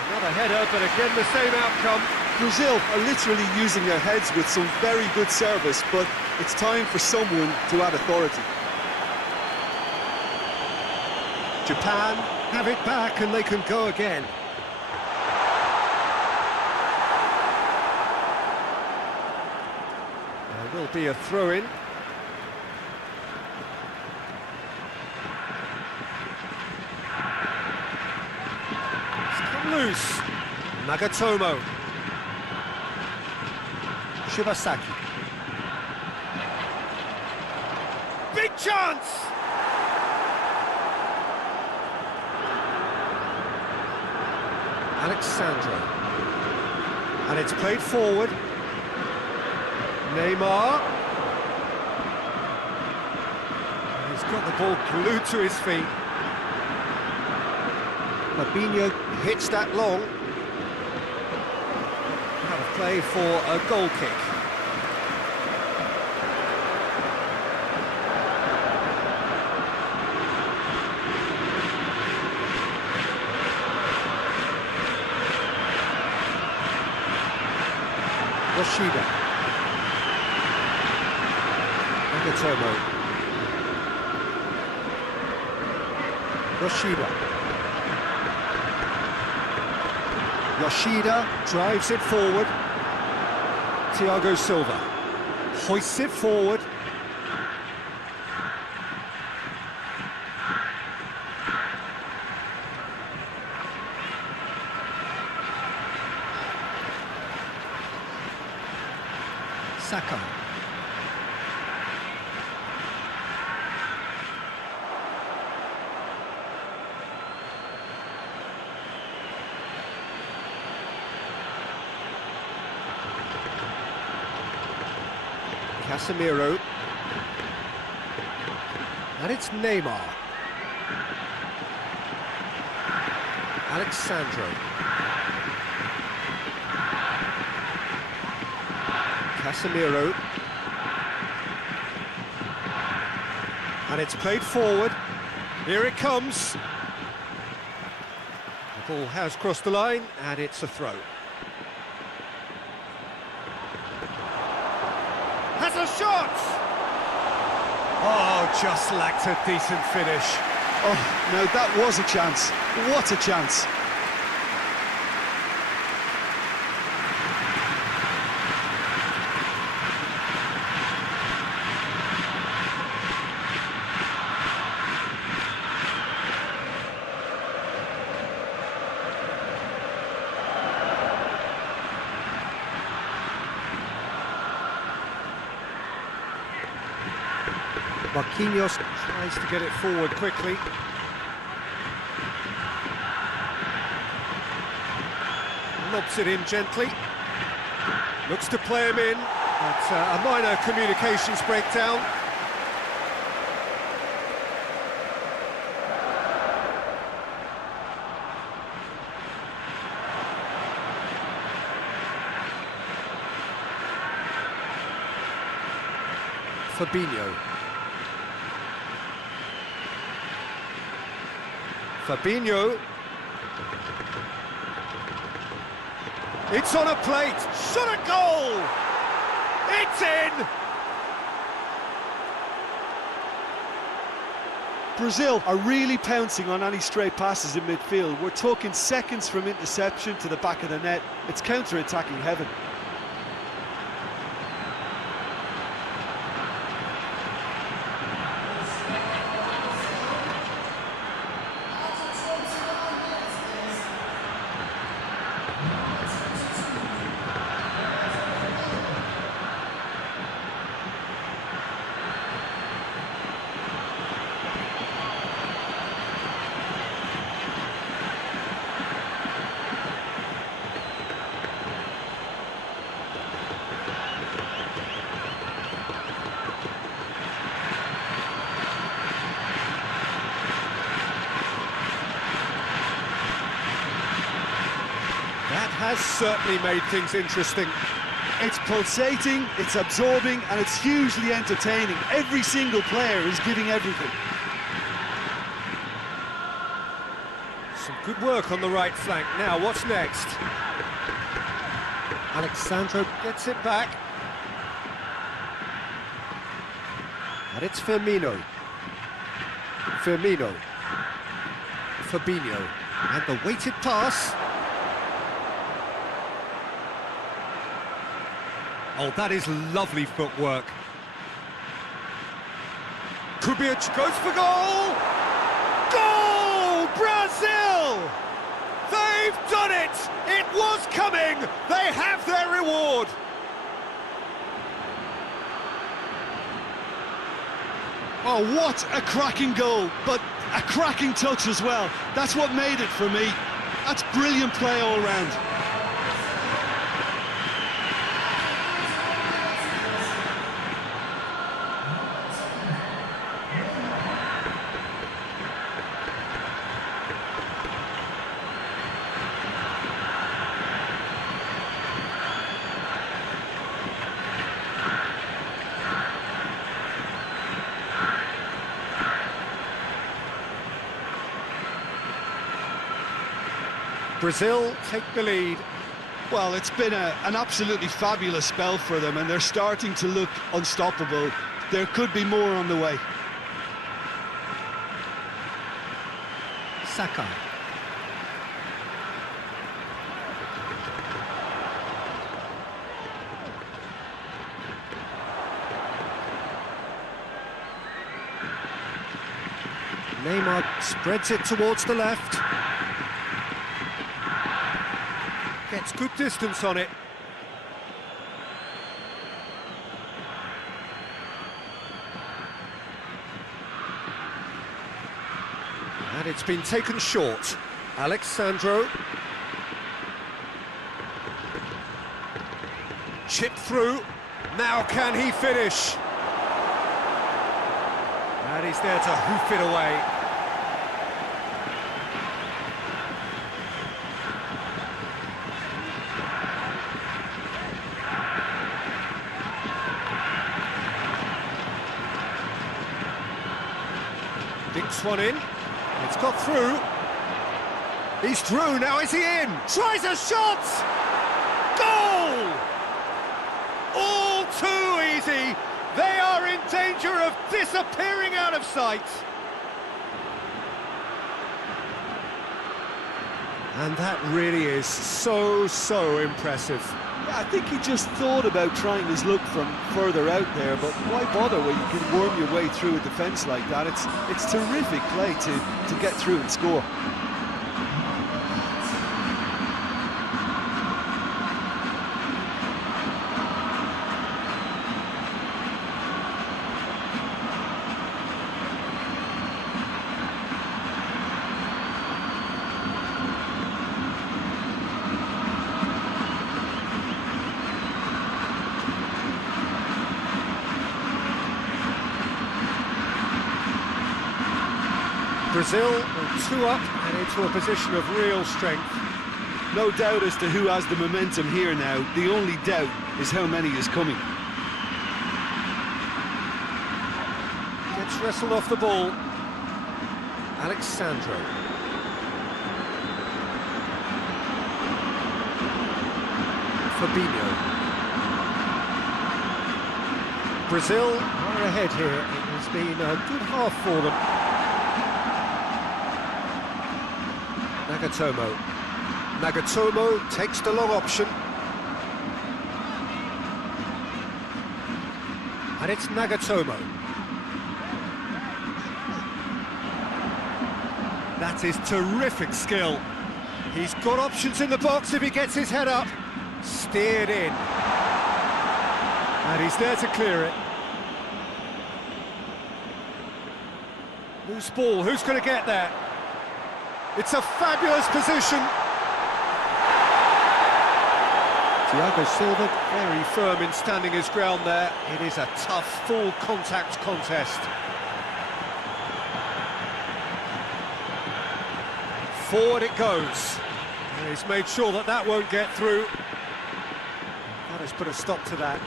Another header, but again the same outcome. Brazil are literally using their heads with some very good service, but it's time for someone to add authority. Japan have it back and they can go again. There will be a throw-in. It's come loose. Nagatomo. Shibasaki. Big chance! Alexandro. And it's played forward. Neymar. He's got the ball glued to his feet. Fabinho hits that long. Out of play for a goal kick. Yoshida. Nagatomo. Yoshida drives it forward. Thiago Silva hoists it forward. Saka. Casemiro. And it's Neymar. Alexandro. Casemiro. And it's played forward. Here it comes. The ball has crossed the line, and it's a throw. Has a shot! Oh, just lacked a decent finish. Oh, no, that was a chance. What a chance. Marquinhos tries to get it forward quickly. Lobs it in gently. Looks to play him in. But a minor communications breakdown. Fabinho. Fabinho. It's on a plate. Shot a goal! It's in! Brazil are really pouncing on any stray passes in midfield. We're talking seconds from interception to the back of the net. It's counter-attacking heaven. Has certainly made things interesting. It's pulsating, it's absorbing, and it's hugely entertaining. Every single player is giving everything. Some good work on the right flank. Now, what's next? Alexandro gets it back. And it's Firmino. Firmino. Fabinho. And the weighted pass. Oh, that is lovely footwork. Kubic goes for goal! Goal! Brazil! They've done it! It was coming! They have their reward! Oh, what a cracking goal, but a cracking touch as well. That's what made it for me. That's brilliant play all round. Brazil take the lead. Well, it's been an absolutely fabulous spell for them, and they're starting to look unstoppable. There could be more on the way. Saka. Neymar spreads it towards the left. Gets good distance on it. it's been taken short. Alexandro. Chipped through. Now can he finish? And he's there to hoof it away. Dinks one in. It's got through. He's through, now is he in? Tries a shot! Goal! All too easy. They are in danger of disappearing out of sight. And that really is so impressive. Yeah, I think he just thought about trying his luck from further out there, but why bother when you can worm your way through a defence like that? It's terrific play to get through and score. Brazil are 2 up and into a position of real strength. No doubt as to who has the momentum here now. The only doubt is how many is coming. Gets wrestled off the ball. Alexandro. Fabinho. Brazil are ahead here. It has been a good half for them. Nagatomo takes the long option. And it's Nagatomo. That is terrific skill. He's got options in the box if he gets his head up. Steered in. And he's there to clear it. Loose ball, who's going to get there? It's a fabulous position. Thiago Silva very firm in standing his ground there. It is a tough, full contact contest. Forward it goes. And he's made sure that that won't get through. That has put a stop to that.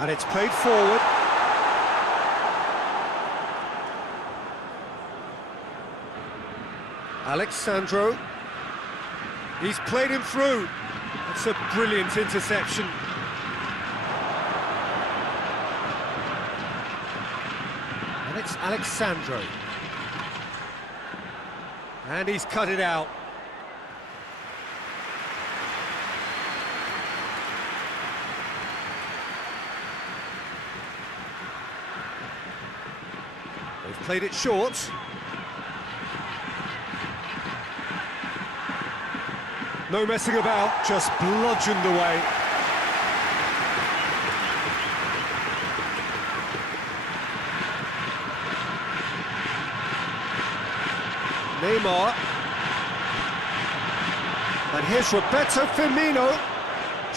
And it's played forward. Alexandro. He's played him through. That's a brilliant interception. And it's Alexandro. And he's cut it out. They've played it short. No messing about, just bludgeoned away. Neymar. And here's Roberto Firmino.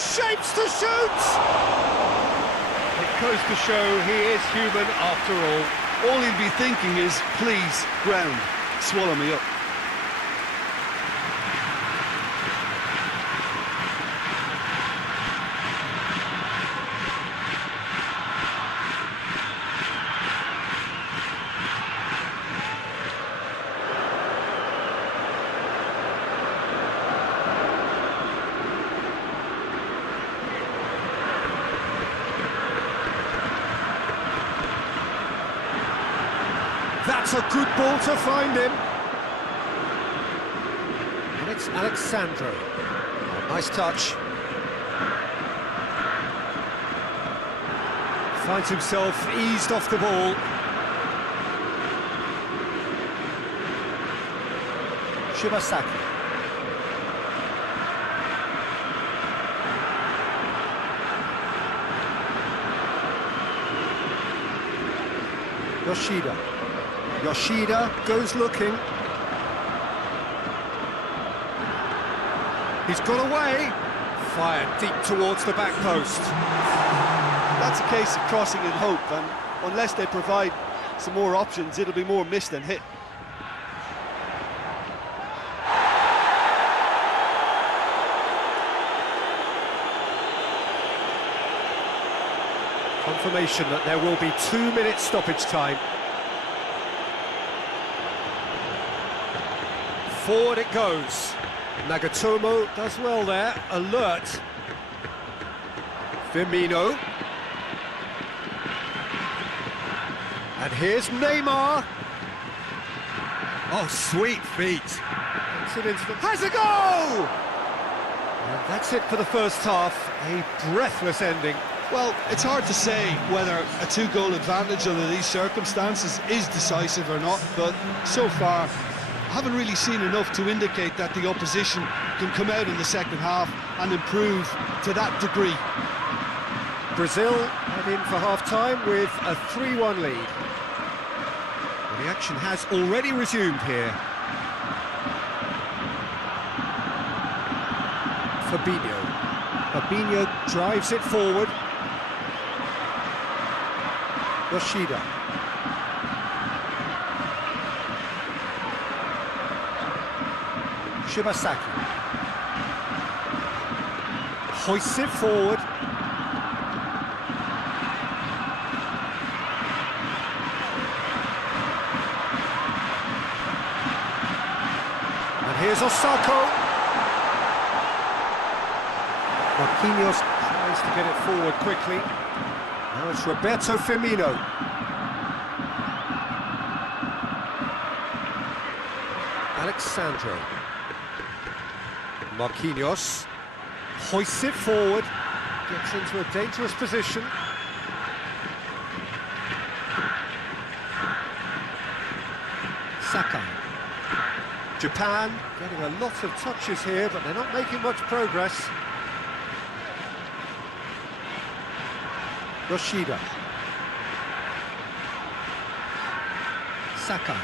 Shapes to shoot! It goes to show he is human after all. All he'd be thinking is, please, ground, swallow me up. That's a good ball to find him. And it's Alexandro. Oh, nice touch. Finds himself eased off the ball. Shibasaki. Yoshida. Yoshida goes looking. He's got away. Fired deep towards the back post. That's a case of crossing in hope, and unless they provide some more options, it'll be more miss than hit. Confirmation that there will be 2 minutes stoppage time. Forward it goes. Nagatomo does well there, alert. Firmino. And here's Neymar. Oh, sweet feet. Has a goal! And that's it for the first half, a breathless ending. Well, it's hard to say whether a 2-goal advantage under these circumstances is decisive or not, but so far I haven't really seen enough to indicate that the opposition can come out in the second half and improve to that degree. Brazil head in for half-time with a 3-1 lead. Well, the action has already resumed here. Fabinho drives it forward. Yoshida. Shibasaki. Hoists it forward. And here's Osako. Marquinhos tries to get it forward quickly. Now it's Roberto Firmino. Alexandro. Marquinhos hoists it forward, gets into a dangerous position. Sakai. Japan getting a lot of touches here, but they're not making much progress. Yoshida. Sakai.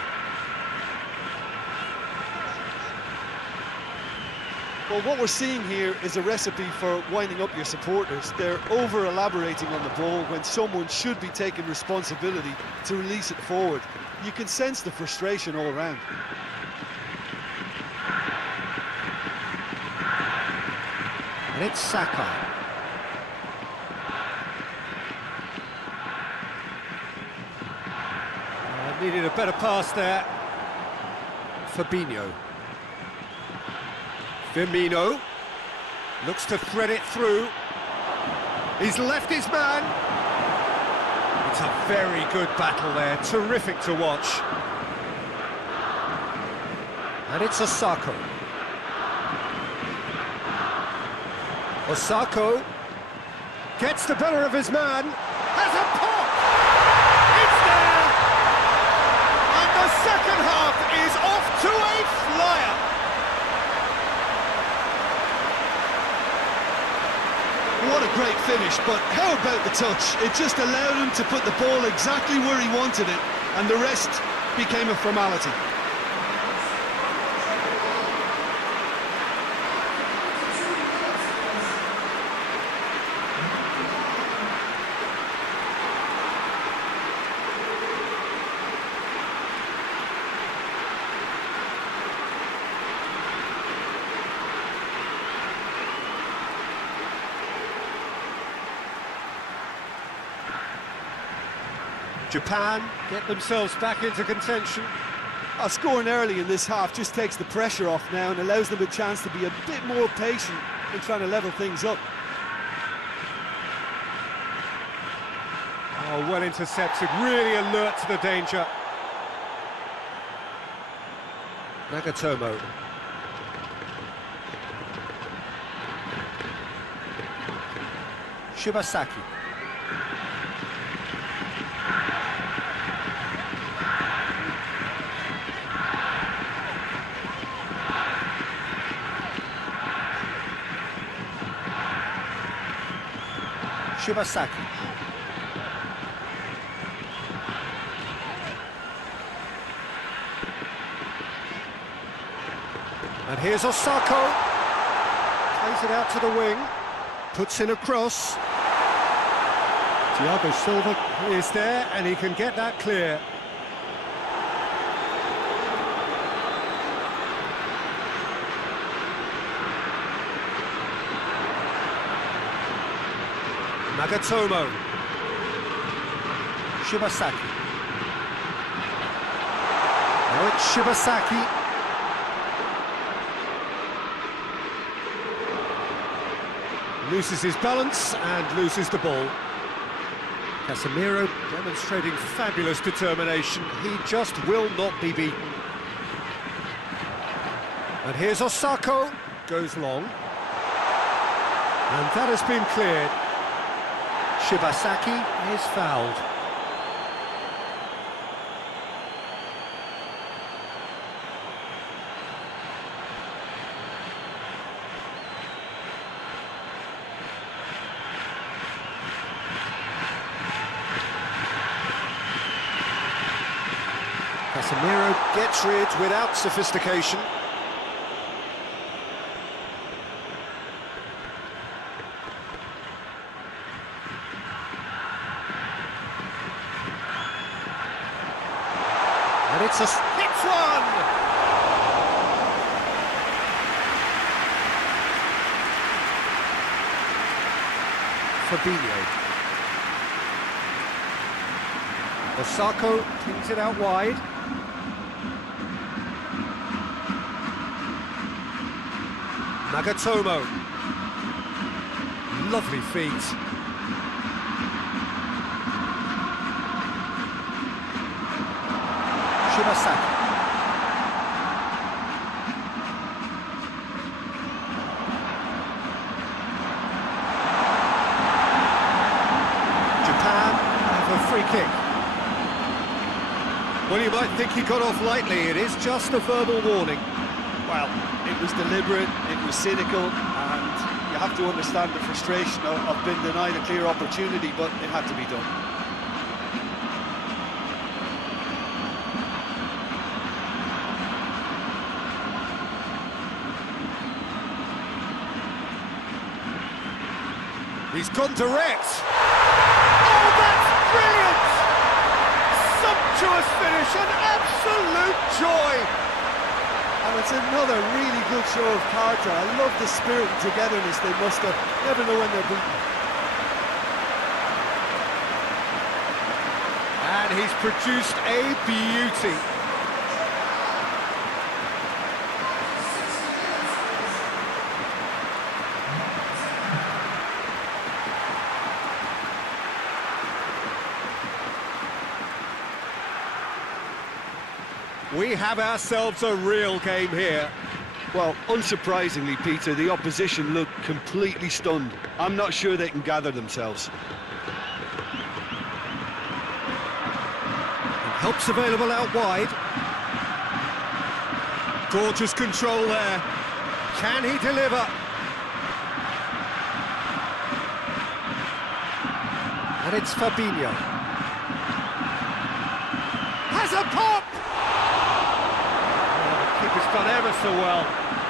Well, what we're seeing here is a recipe for winding up your supporters. They're over-elaborating on the ball when someone should be taking responsibility to release it forward. You can sense the frustration all around. And it's Sakai. Needed a better pass there. Fabinho. Firmino looks to thread it through. He's left his man. It's a very good battle there, terrific to watch. And it's Osako. Osako gets the better of his man. Has a pop! It's there! And the second half is off to a flyer. What a great finish, but how about the touch? It just allowed him to put the ball exactly where he wanted it, and the rest became a formality. Japan get themselves back into contention. Scoring early in this half just takes the pressure off now and allows them a chance to be a bit more patient in trying to level things up. Oh, well intercepted, really alert to the danger. Nagatomo. Shibasaki. Shibasaki. And here's Osako. Plays it out to the wing. Puts in a cross. Thiago Silva is there, and he can get that clear. Nagatomo. Shibasaki. Now it's Shibasaki. Loses his balance and loses the ball. Casemiro demonstrating fabulous determination. He just will not be beaten. And here's Osako. Goes long. And that has been cleared. Shibasaki is fouled. Casemiro gets rid without sophistication. And it's one! Fabinho. Osako pings it out wide. Nagatomo. Lovely feet. Shibasaki. Japan have a free kick. Well, you might think he got off lightly. It is just a verbal warning. Well, it was deliberate, it was cynical, and you have to understand the frustration of being denied a clear opportunity, but it had to be done. He's gone direct. Oh, that's brilliant! Sumptuous finish, an absolute joy. And it's another really good show of character. I love the spirit and togetherness they must have. Never know when they're beaten. And he's produced a beauty. We have ourselves a real game here. Well, unsurprisingly, Peter, the opposition look completely stunned. I'm not sure they can gather themselves. Help's available out wide. Gorgeous control there. Can he deliver? And it's Fabinho. Has a pop! Keeper's done ever so well.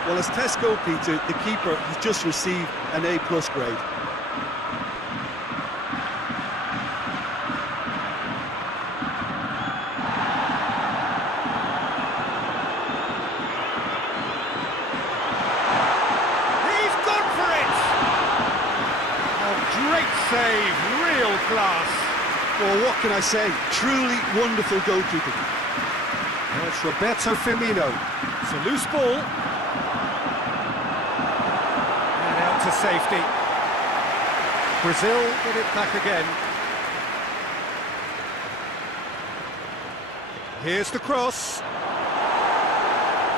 Well, as Tesco, Peter, the keeper has just received an A+ grade. He's gone for it! A great save, real class. Well, what can I say? Truly wonderful goalkeeping. Now it's Roberto Firmino. It's a loose ball. And out to safety. Brazil get it back again. Here's the cross.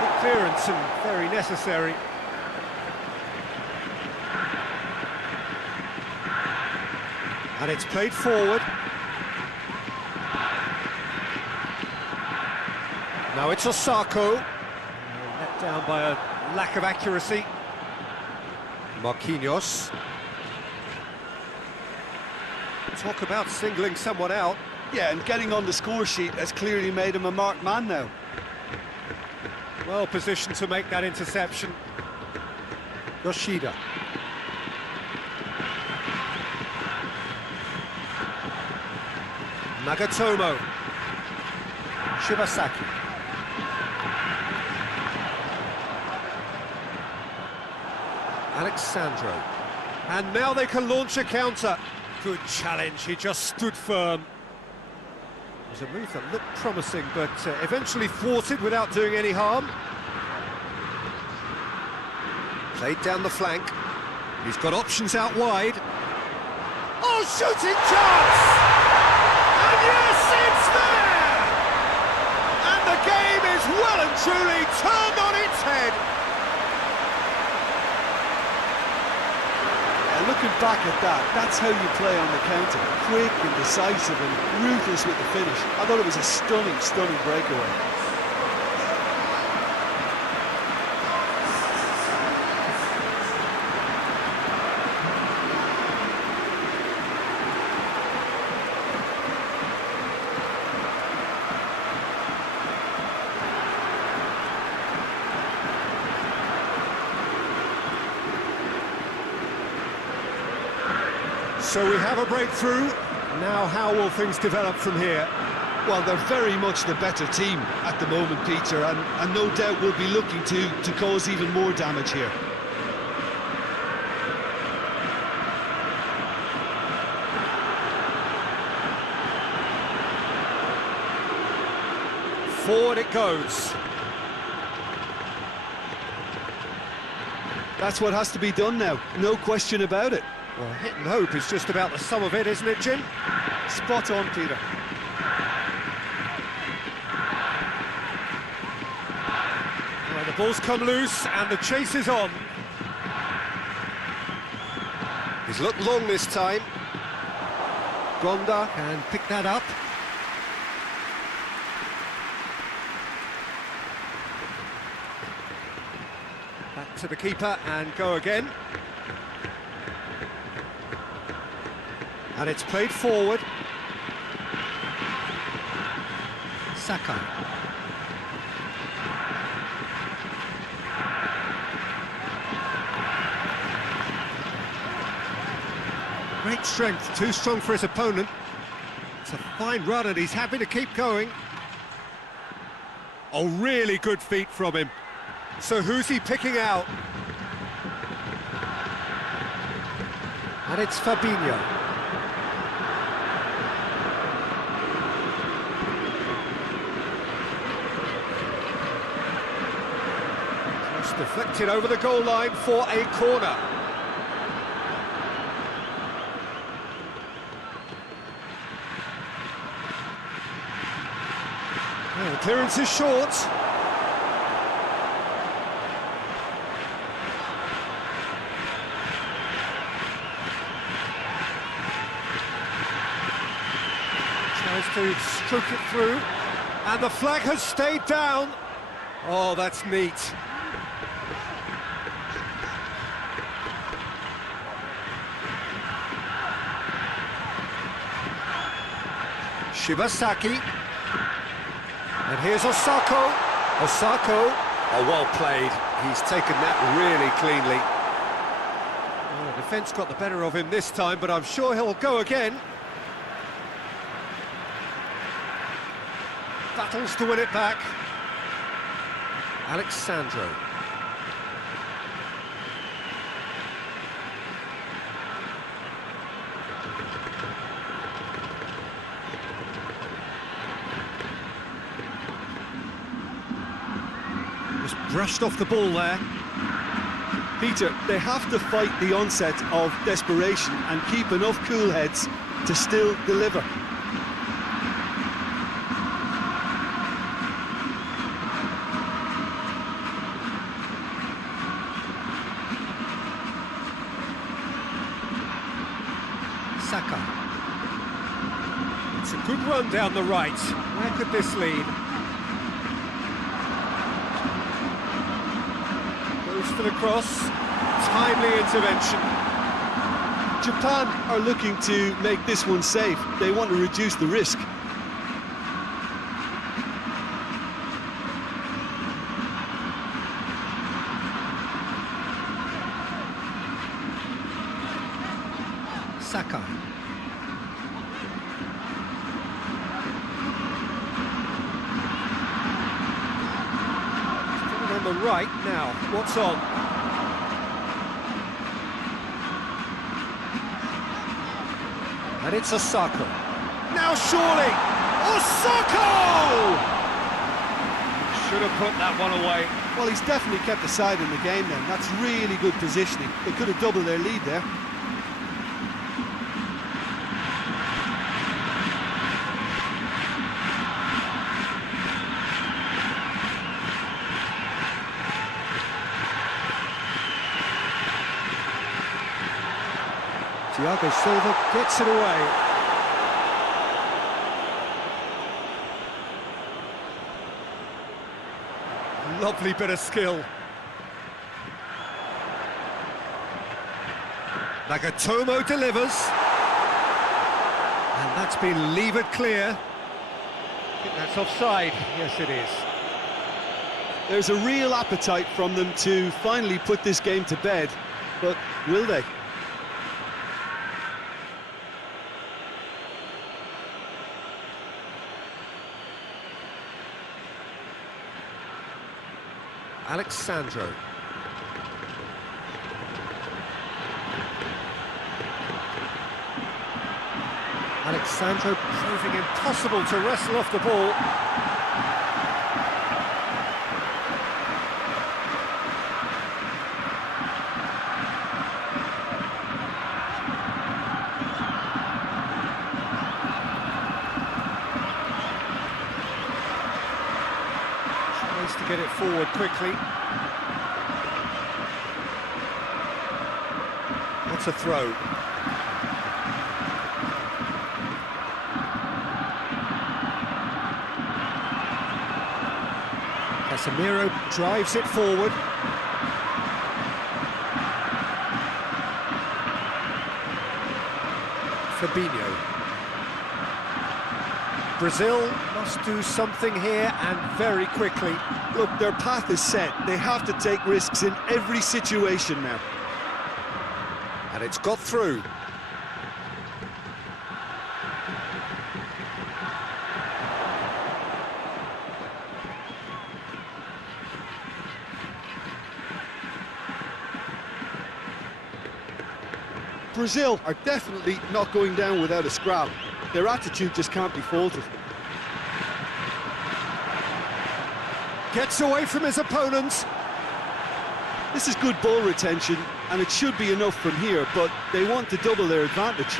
Good clearance and very necessary. And it's played forward. Now it's Osako. Let down by a lack of accuracy. Marquinhos. Talk about singling someone out. Yeah, and getting on the score sheet has clearly made him a marked man now. Well positioned to make that interception. Yoshida. Nagatomo. Shibasaki. Alexandro. And now they can launch a counter. Good challenge, he just stood firm. It was a move that looked promising, but eventually thwarted without doing any harm. Played down the flank. He's got options out wide. Oh, shooting chance! And yes, it's there! And the game is well and truly turned on its head. Looking back at that, that's how you play on the counter. Quick and decisive and ruthless with the finish. I thought it was a stunning, stunning breakaway. So we have a breakthrough. Now how will things develop from here? Well, they're very much the better team at the moment, Peter, and no doubt will be looking to cause even more damage here. Forward it goes. That's what has to be done now, no question about it. Well, hit and hope is just about the sum of it, isn't it, Jim? Spot on, Peter. Well, the ball's come loose and the chase is on. He's looked long this time. Gonda can pick that up. Back to the keeper and go again. And it's played forward. Sakai. Great strength, too strong for his opponent. It's a fine run and he's happy to keep going. Oh, really good feet from him. So who's he picking out? And it's Fabinho. Deflected over the goal line for a corner. Well, the clearance is short. Tries to stroke it through. And the flag has stayed down. Oh, that's neat. Shibasaki, and here's Osako. Osako, oh, well played. He's taken that really cleanly. Well, the defence got the better of him this time, but I'm sure he'll go again. Battles to win it back. Alexandro. Brushed off the ball there. Peter, they have to fight the onset of desperation and keep enough cool heads to still deliver. Saka. It's a good run down the right. Where could this lead? For the cross, timely intervention. Japan are looking to make this one safe. They want to reduce the risk. Saka. On the right now, what's on? And it's Osako. Now surely, Osako! Should have put that one away. Well, he's definitely kept the side in the game then. That's really good positioning. They could have doubled their lead there. Thiago Silva gets it away. Lovely bit of skill. Nagatomo delivers. And that's been levered clear. I think that's offside. Yes, it is. There's a real appetite from them to finally put this game to bed, but will they? Alexandro. Alexandro proving impossible to wrestle off the ball. Tries to get it forward quickly. That's a throw. Casemiro drives it forward. Fabinho. Brazil must do something here and very quickly. Look, their path is set. They have to take risks in every situation now. And it's got through. Brazil are definitely not going down without a scrap. Their attitude just can't be faulted. Gets away from his opponents. This is good ball retention, and it should be enough from here, but they want to double their advantage.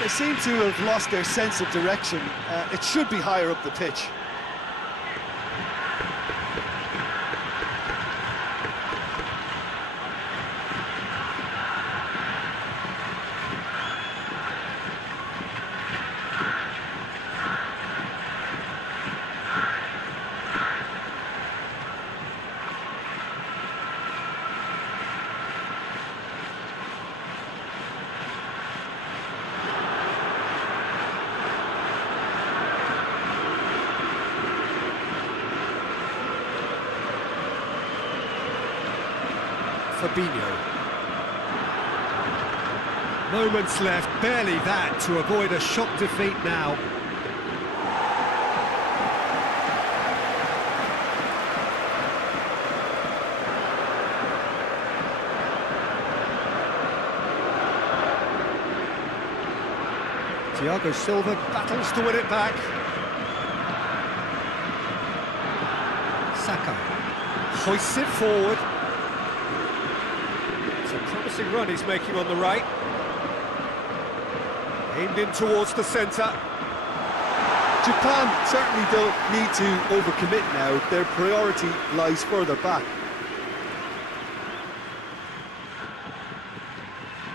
They seem to have lost their sense of direction. It should be higher up the pitch. Fabinho. Moments left, barely that, to avoid a shock defeat now. Thiago Silva battles to win it back. Saka hoists it forward. Promising run he's making on the right. Aimed in towards the centre. Japan certainly don't need to overcommit now. Their priority lies further back.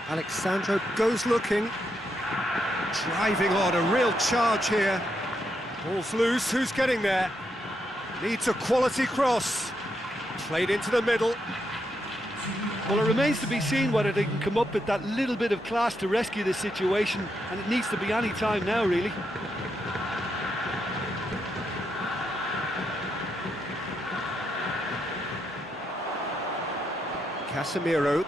Alexandro goes looking. Driving on, a real charge here. Ball's loose, who's getting there? Needs a quality cross. Played into the middle. Well, it remains to be seen whether they can come up with that little bit of class to rescue this situation, and it needs to be any time now, really. Casemiro.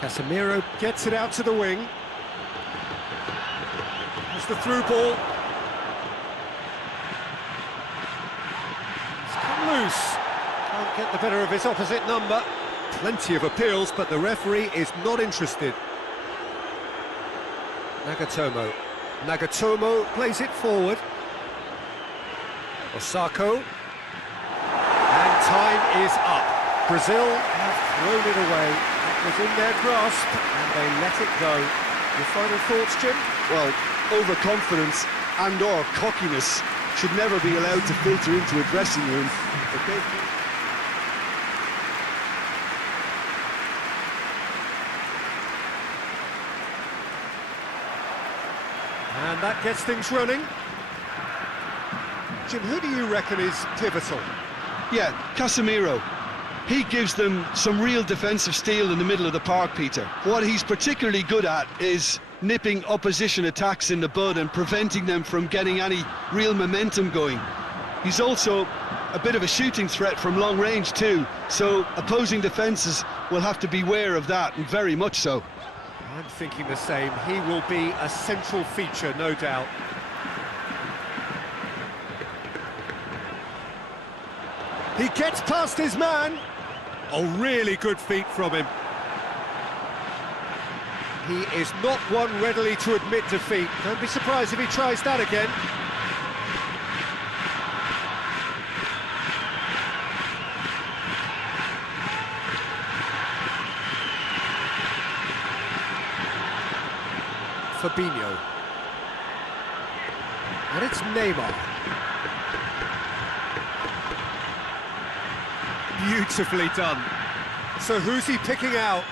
Casemiro gets it out to the wing. There's the through ball. It's come loose. Can't get the better of his opposite number. Plenty of appeals, but the referee is not interested. Nagatomo. Nagatomo plays it forward. Osako. And time is up. Brazil have thrown it away. It was in their grasp, and they let it go. Your final thoughts, Jim? Well, overconfidence and or cockiness should never be allowed to filter into a dressing room. Okay. And that gets things running. Jim, who do you reckon is pivotal? Yeah, Casemiro. He gives them some real defensive steel in the middle of the park, Peter. What he's particularly good at is nipping opposition attacks in the bud and preventing them from getting any real momentum going. He's also a bit of a shooting threat from long range too, so opposing defences will have to beware of that, and very much so. I'm thinking the same. He will be a central feature, no doubt. He gets past his man. Oh, really good feet from him. He is not one readily to admit defeat. Don't be surprised if he tries that again. Fabinho. And it's Neymar. Beautifully done. So who's he picking out?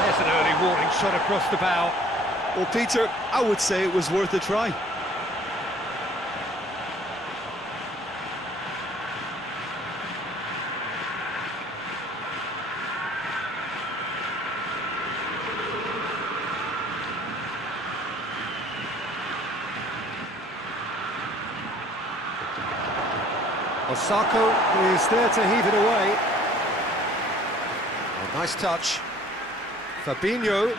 There's an early warning shot across the bow. Well, Peter, I would say it was worth a try. Osako is there to heave it away. Oh, nice touch. Fabinho.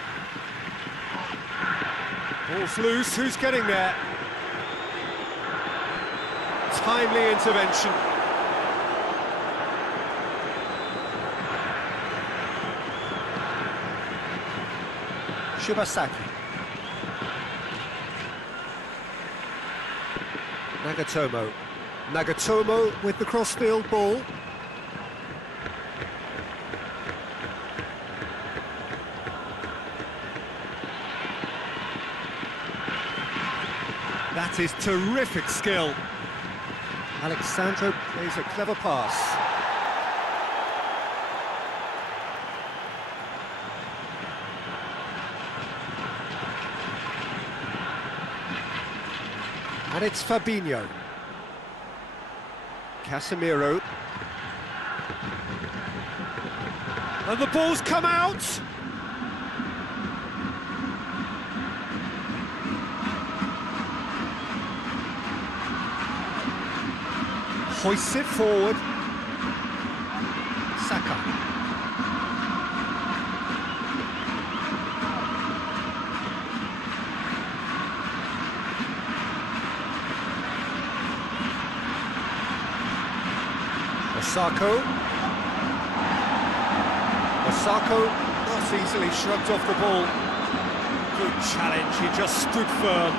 Ball's loose, who's getting there? Timely intervention. Shibasaki. Nagatomo. Nagatomo with the crossfield ball. That is terrific skill. Alexandro plays a clever pass. And it's Fabinho. Casemiro. And the ball's come out! Hoists it forward. Saka. Osako. Osako not easily shrugged off the ball. Good challenge, he just stood firm.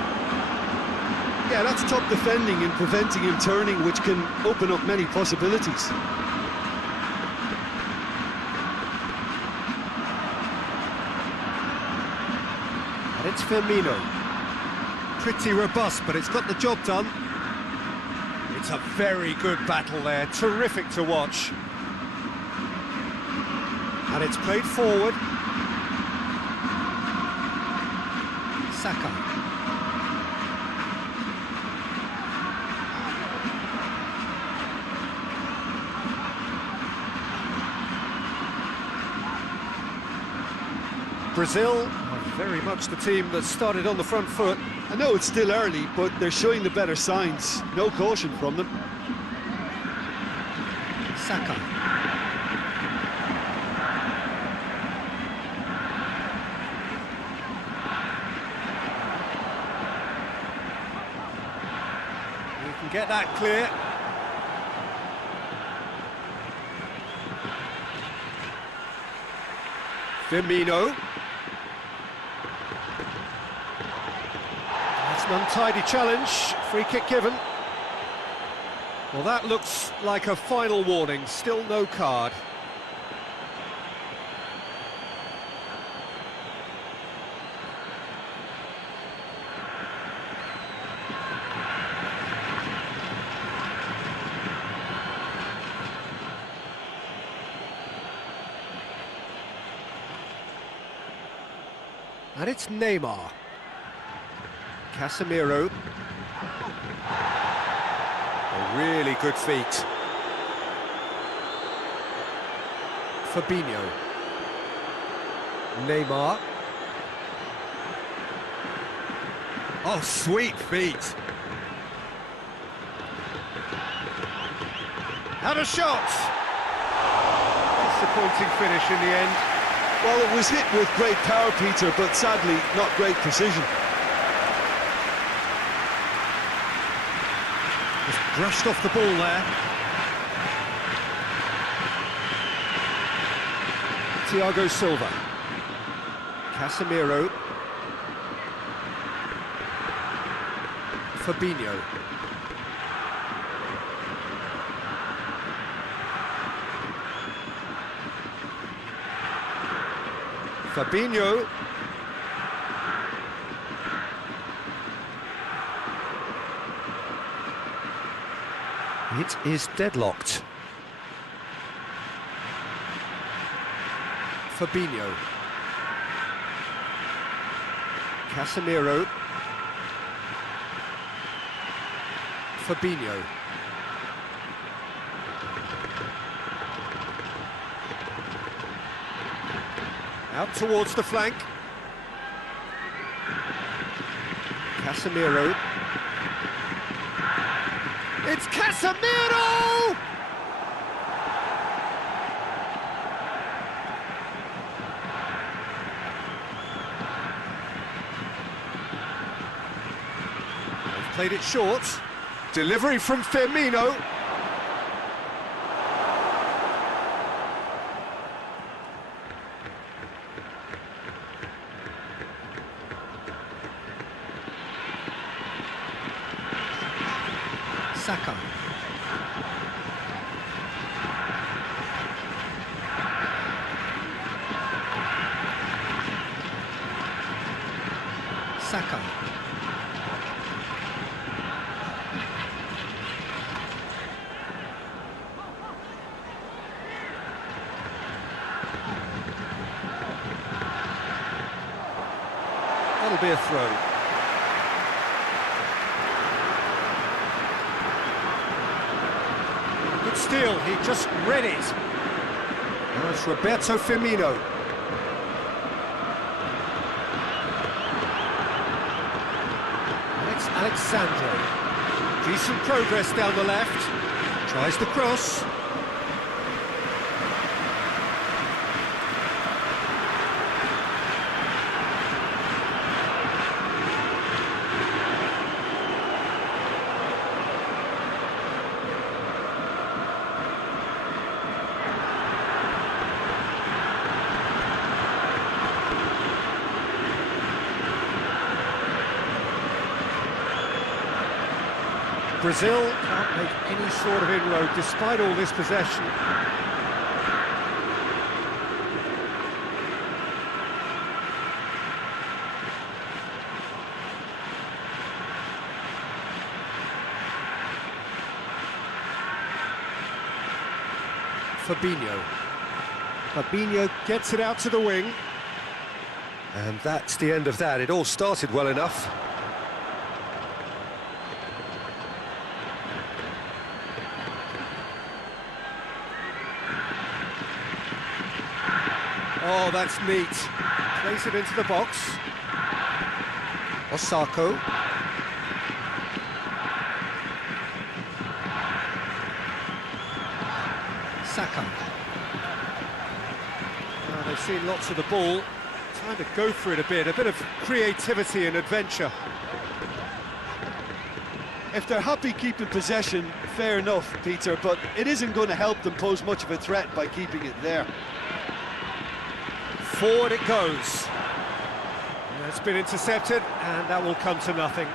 Yeah, that's top defending and preventing him turning, which can open up many possibilities. And it's Firmino. Pretty robust, but it's got the job done. It's a very good battle there, terrific to watch. And it's played forward. Saka. Brazil are very much the team that started on the front foot. I know it's still early, but they're showing the better signs. No caution from them. Saka. You can get that clear. Firmino. That's an untidy challenge. Free kick given. Well, that looks like a final warning. Still no card. And it's Neymar. Casemiro. A really good feat. Fabinho. Neymar. Oh, sweet feet. And a shot! Disappointing finish in the end. Well, it was hit with great power, Peter, but sadly, not great precision. Just brushed off the ball there. Thiago Silva. Casemiro. Fabinho. Fabinho. It is deadlocked. Fabinho. Casemiro. Fabinho. Out towards the flank. Casemiro. It's Casemiro! They've played it short. Delivery from Firmino. Saka. Saka. That'll be a throw. Steal, he just read it. Now it's Roberto Firmino. And it's Alexandro. Decent progress down the left. Tries the cross. Brazil can't make any sort of inroad despite all this possession. Fabinho. Fabinho gets it out to the wing. And that's the end of that. It all started well enough. Oh, that's neat. Place it into the box. Osako. Saka. Now they've seen lots of the ball. Time to go for it a bit of creativity and adventure. If they're happy keeping possession, fair enough, Peter, but it isn't going to help them pose much of a threat by keeping it there. Forward it goes. And it's been intercepted, and that will come to nothing.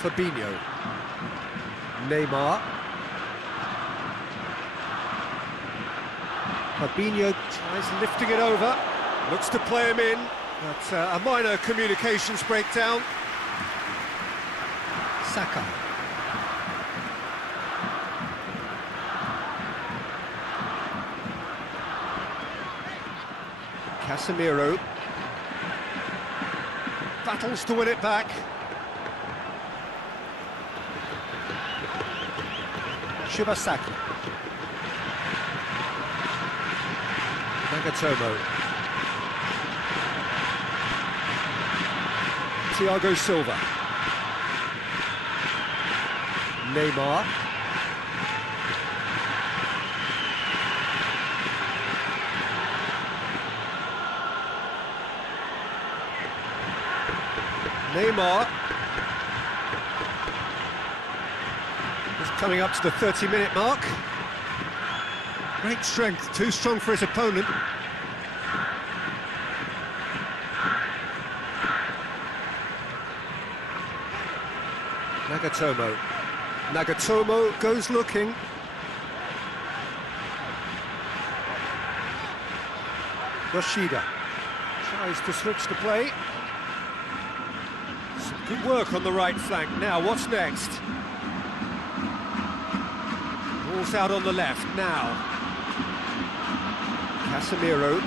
Fabinho. Neymar. Fabinho tries lifting it over. Looks to play him in. But a minor communications breakdown. Saka. Casemiro. Battles to win it back. Shibasaki. Nagatomo. Thiago Silva. Neymar. Neymar. Just coming up to the 30-minute mark. Great strength, too strong for his opponent. Nagatomo. Nagatomo goes looking. Yoshida tries to switch the play. Some good work on the right flank. Now, what's next? Ball's out on the left now. Casemiro.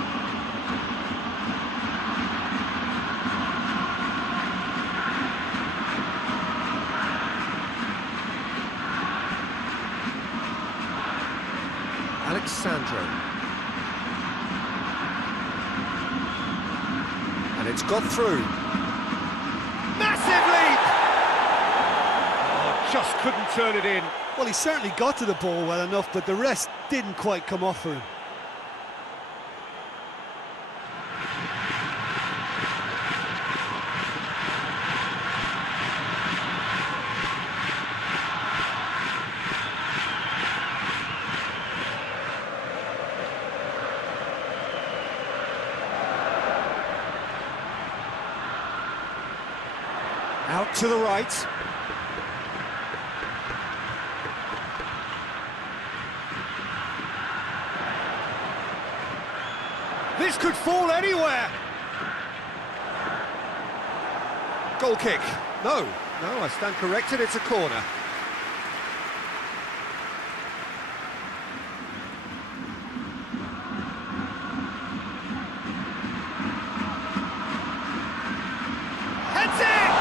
Alexandro. And it's got through. Massive leap! Oh, just couldn't turn it in. Well, he certainly got to the ball well enough, but the rest didn't quite come off for him. Out to the right. This could fall anywhere. Goal kick. No, I stand corrected, it's a corner. Heads it!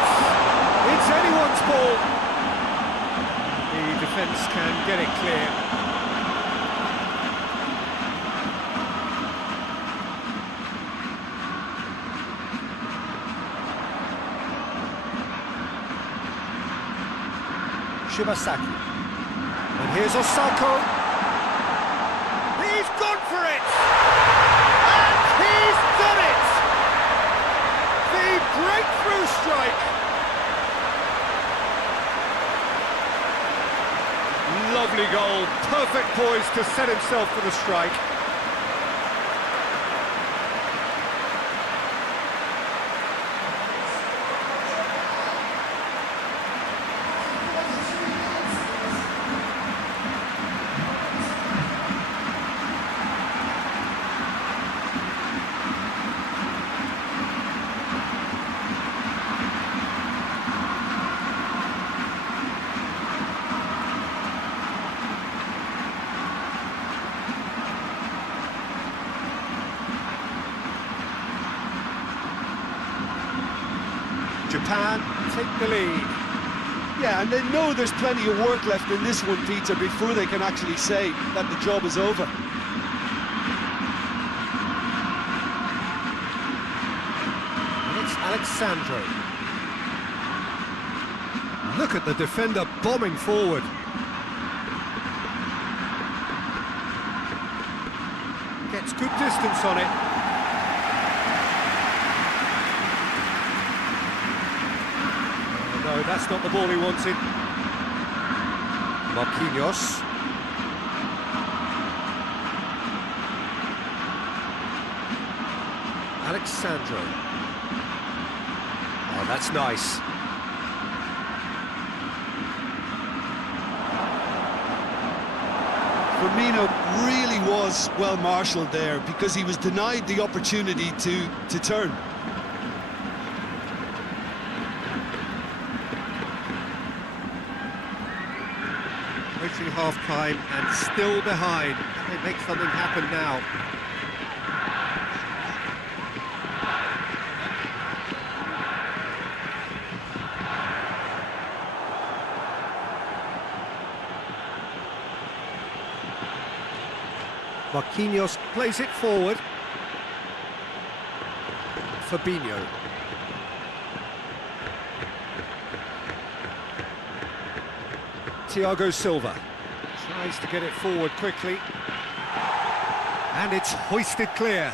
It's anyone's ball. The defence can get it clear. Shibasaki. And here's Osako. He's gone for it! And he's done it! The breakthrough strike! Lovely goal, perfect poise to set himself for the strike. Japan take the lead. Yeah, and they know there's plenty of work left in this one, Peter, before they can actually say that the job is over. Alexandro. Look at the defender bombing forward. Gets good distance on it. Oh, no, that's not the ball he wanted. Marquinhos. Alexandro. Oh, that's nice. Firmino really was well marshalled there because he was denied the opportunity to turn. Approaching half-time and still behind. They make something happen now. Marquinhos plays it forward. Fabinho. Thiago Silva tries to get it forward quickly. And it's hoisted clear.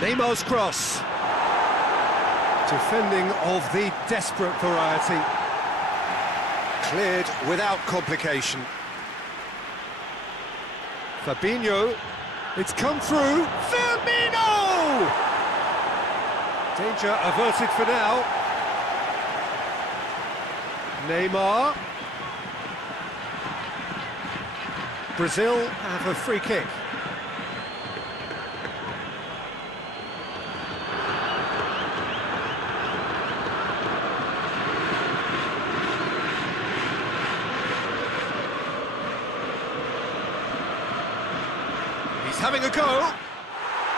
Neymar's cross. Defending of the desperate variety. Cleared without complication. Fabinho, it's come through. Firmino! Danger averted for now. Neymar. Brazil have a free kick. Having a go.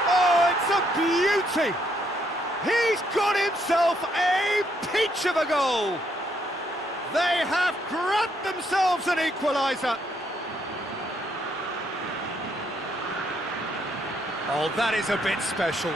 Oh, it's a beauty! He's got himself a peach of a goal! They have grabbed themselves an equaliser! Oh, that is a bit special.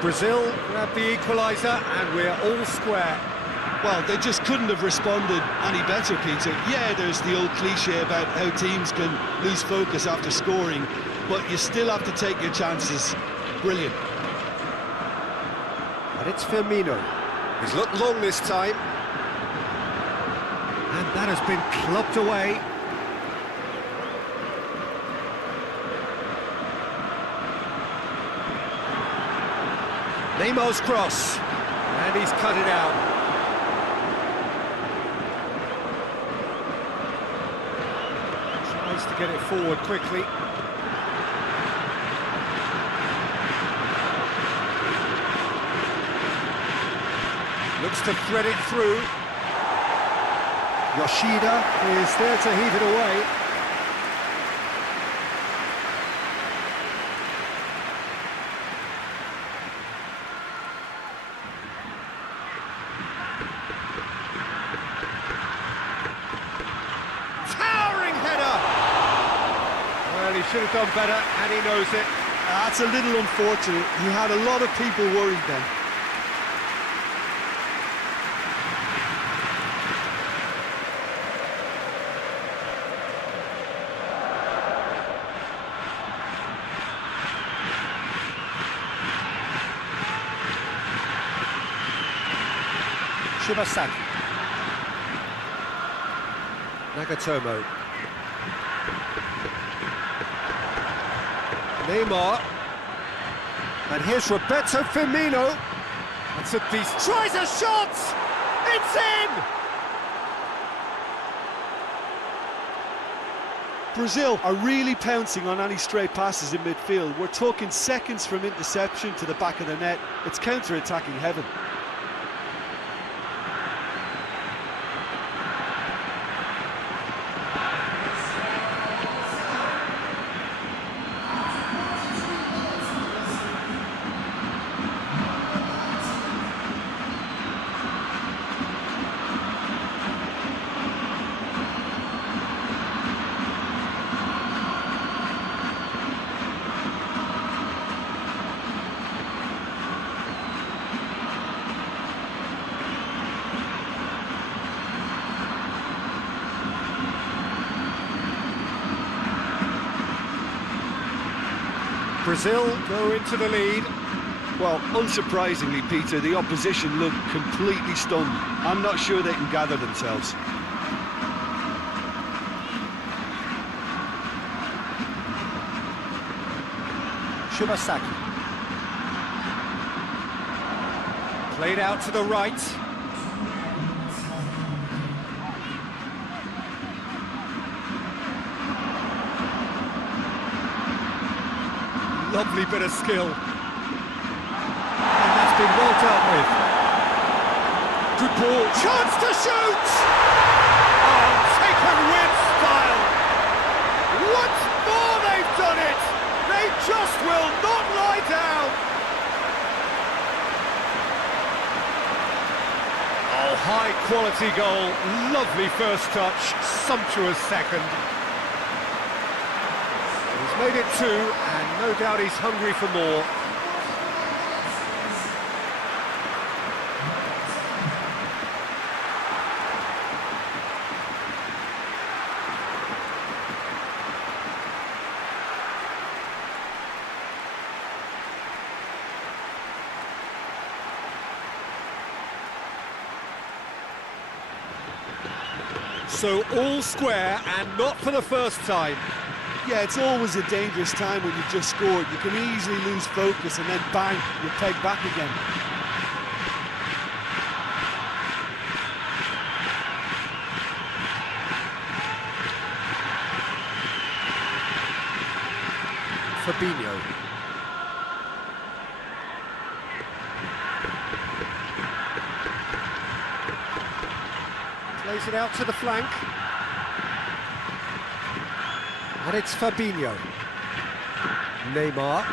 Brazil grab the equaliser and we're all square. Well, they just couldn't have responded any better, Peter. Yeah, there's the old cliche about how teams can lose focus after scoring, but you still have to take your chances. Brilliant. And it's Firmino. He's looked long this time. And that has been clubbed away. Neymar's cross, and he's cut it out. Tries to get it forward quickly. Looks to thread it through. Yoshida is there to heave it away. He should have done better, and he knows it. That's a little unfortunate. He had a lot of people worried then. Shibasaki. Nagatomo. Neymar. And here's Roberto Firmino. That's a beast. Tries a shot! It's in! Brazil are really pouncing on any stray passes in midfield. We're talking seconds from interception to the back of the net. It's counter-attacking heaven. Brazil go into the lead. Well, unsurprisingly, Peter, the opposition look completely stunned. I'm not sure they can gather themselves. Shibasaki. Played out to the right. Lovely bit of skill. And that's been well dealt with. Good ball. Chance to shoot! Oh, taken with style. Once more they've done it. They just will not lie down. Oh, high quality goal. Lovely first touch. Sumptuous second. He's made it 2, and no doubt he's hungry for more. So all square, and not for the first time. Yeah, it's always a dangerous time when you've just scored. You can easily lose focus and then bang, you're pegged back again. Fabinho. Plays it out to the flank. And it's Fabinho. Neymar.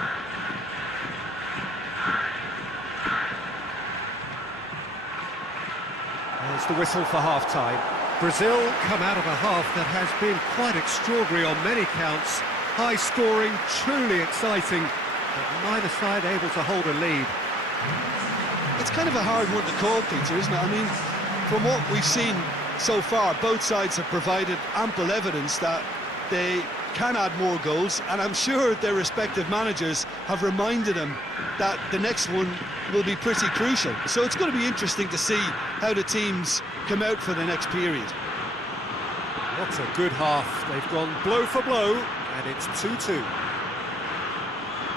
There's the whistle for half-time. Brazil come out of a half that has been quite extraordinary on many counts. High scoring, truly exciting, but neither side able to hold a lead. It's kind of a hard one to call, Peter, isn't it? I mean, from what we've seen so far, both sides have provided ample evidence that they can add more goals, and I'm sure their respective managers have reminded them that the next one will be pretty crucial. So it's going to be interesting to see how the teams come out for the next period. What a good half. They've gone blow for blow, and it's 2-2.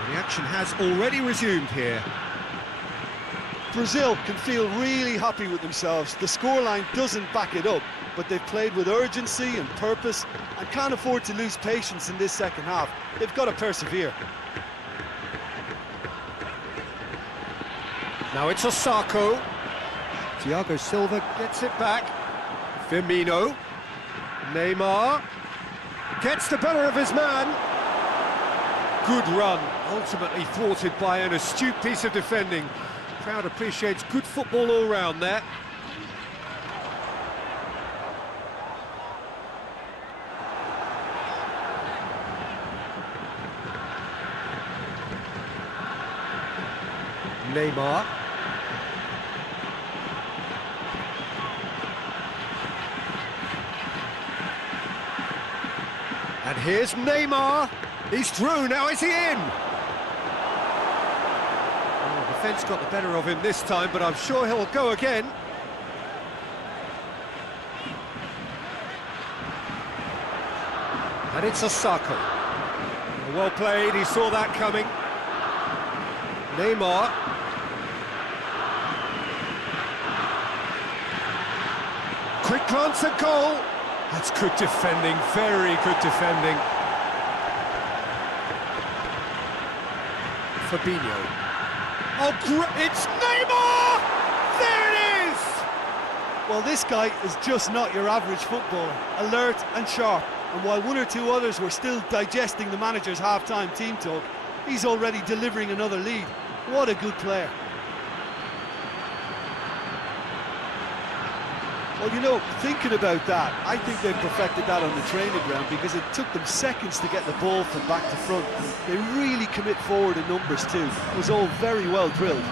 The action has already resumed here. Brazil can feel really happy with themselves. The scoreline doesn't back it up, but they've played with urgency and purpose and can't afford to lose patience in this second half. They've got to persevere. Now it's Osako. Thiago Silva gets it back. Firmino. Neymar. Gets the better of his man. Good run, ultimately thwarted by an astute piece of defending. Crowd appreciates good football all round there. Neymar. And here's Neymar. He's through, now is he in? Oh, defence got the better of him this time, but I'm sure he'll go again. And it's Osako. Well played, he saw that coming. Neymar. Quick glance at goal. That's good defending, very good defending. Fabinho. Oh, it's Neymar! There it is! Well, this guy is just not your average footballer, alert and sharp. And while one or two others were still digesting the manager's half-time team talk, he's already delivering another lead. What a good player. Well, you know, thinking about that, I think they've perfected that on the training ground because it took them seconds to get the ball from back to front. They really commit forward in numbers too. It was all very well drilled.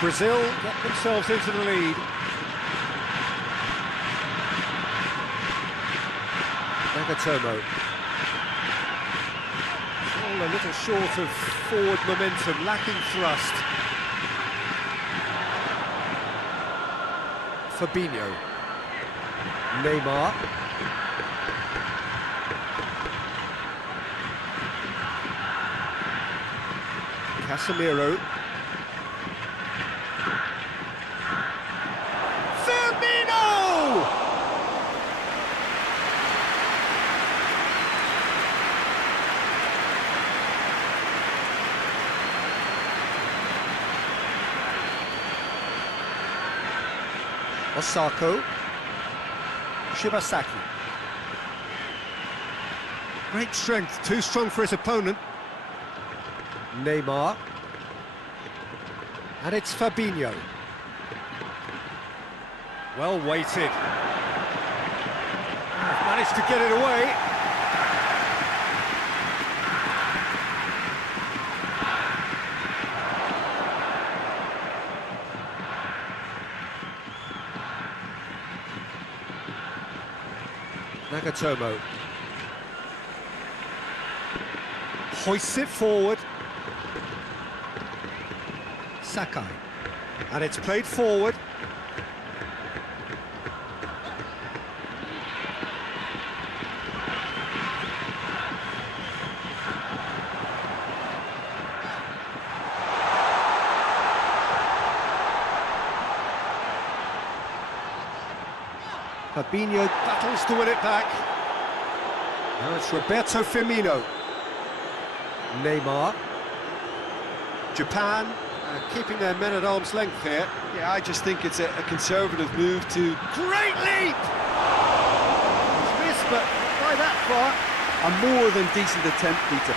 Brazil get themselves into the lead. Nagatomo. All a little short of forward momentum, lacking thrust. Fabinho. Neymar. Casemiro. Osako. Shibasaki. Great strength, too strong for his opponent. Neymar. And it's Fabinho. Well weighted. Managed to get it away. Nagatomo hoists it forward. Sakai, and it's played forward. Fabinho battles to win it back. Now it's Roberto Firmino. Neymar. Japan keeping their men at arm's length here. Yeah, I just think it's a conservative move to... Great leap! He's missed, but by that far. A more than decent attempt, Peter.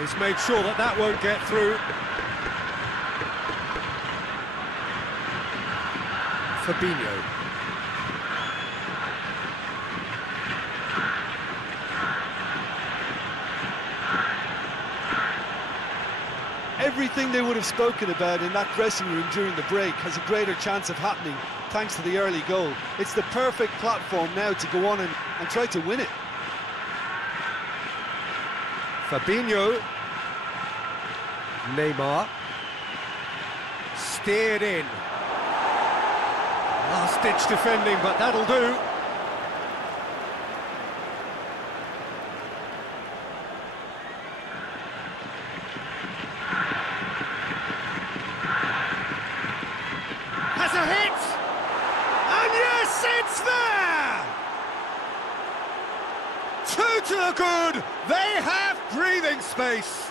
He's made sure that that won't get through. Fabinho. Everything they would have spoken about in that dressing room during the break has a greater chance of happening thanks to the early goal. It's the perfect platform now to go on and try to win it. Fabinho. Neymar. Steered in. Last-ditch defending, but that'll do. Has a hit! And yes, it's there! Two to the good! They have breathing space!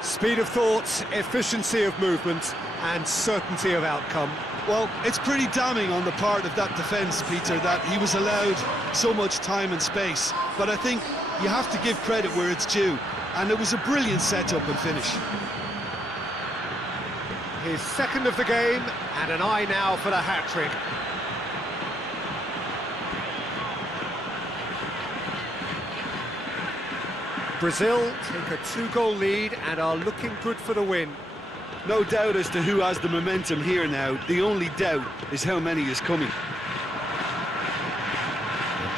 Speed of thought, efficiency of movement, and certainty of outcome. Well, it's pretty damning on the part of that defence, Peter, that he was allowed so much time and space. But I think you have to give credit where it's due, and it was a brilliant setup and finish. His second of the game, and an eye now for the hat-trick. Brazil take a 2-goal lead and are looking good for the win. No doubt as to who has the momentum here now. The only doubt is how many is coming.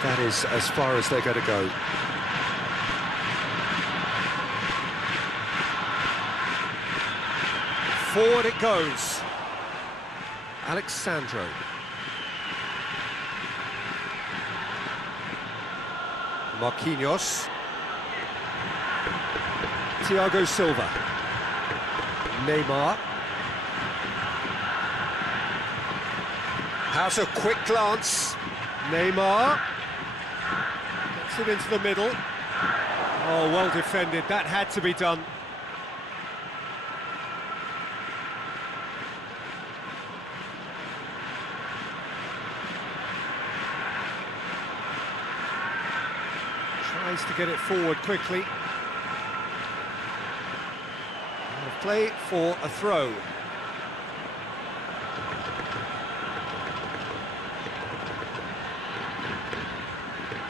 That is as far as they're going to go. Forward it goes. Alexandro. Marquinhos. Thiago Silva. Neymar. Has a quick glance. Neymar. Gets it into the middle. Oh, well defended. That had to be done. Tries to get it forward quickly. Play for a throw.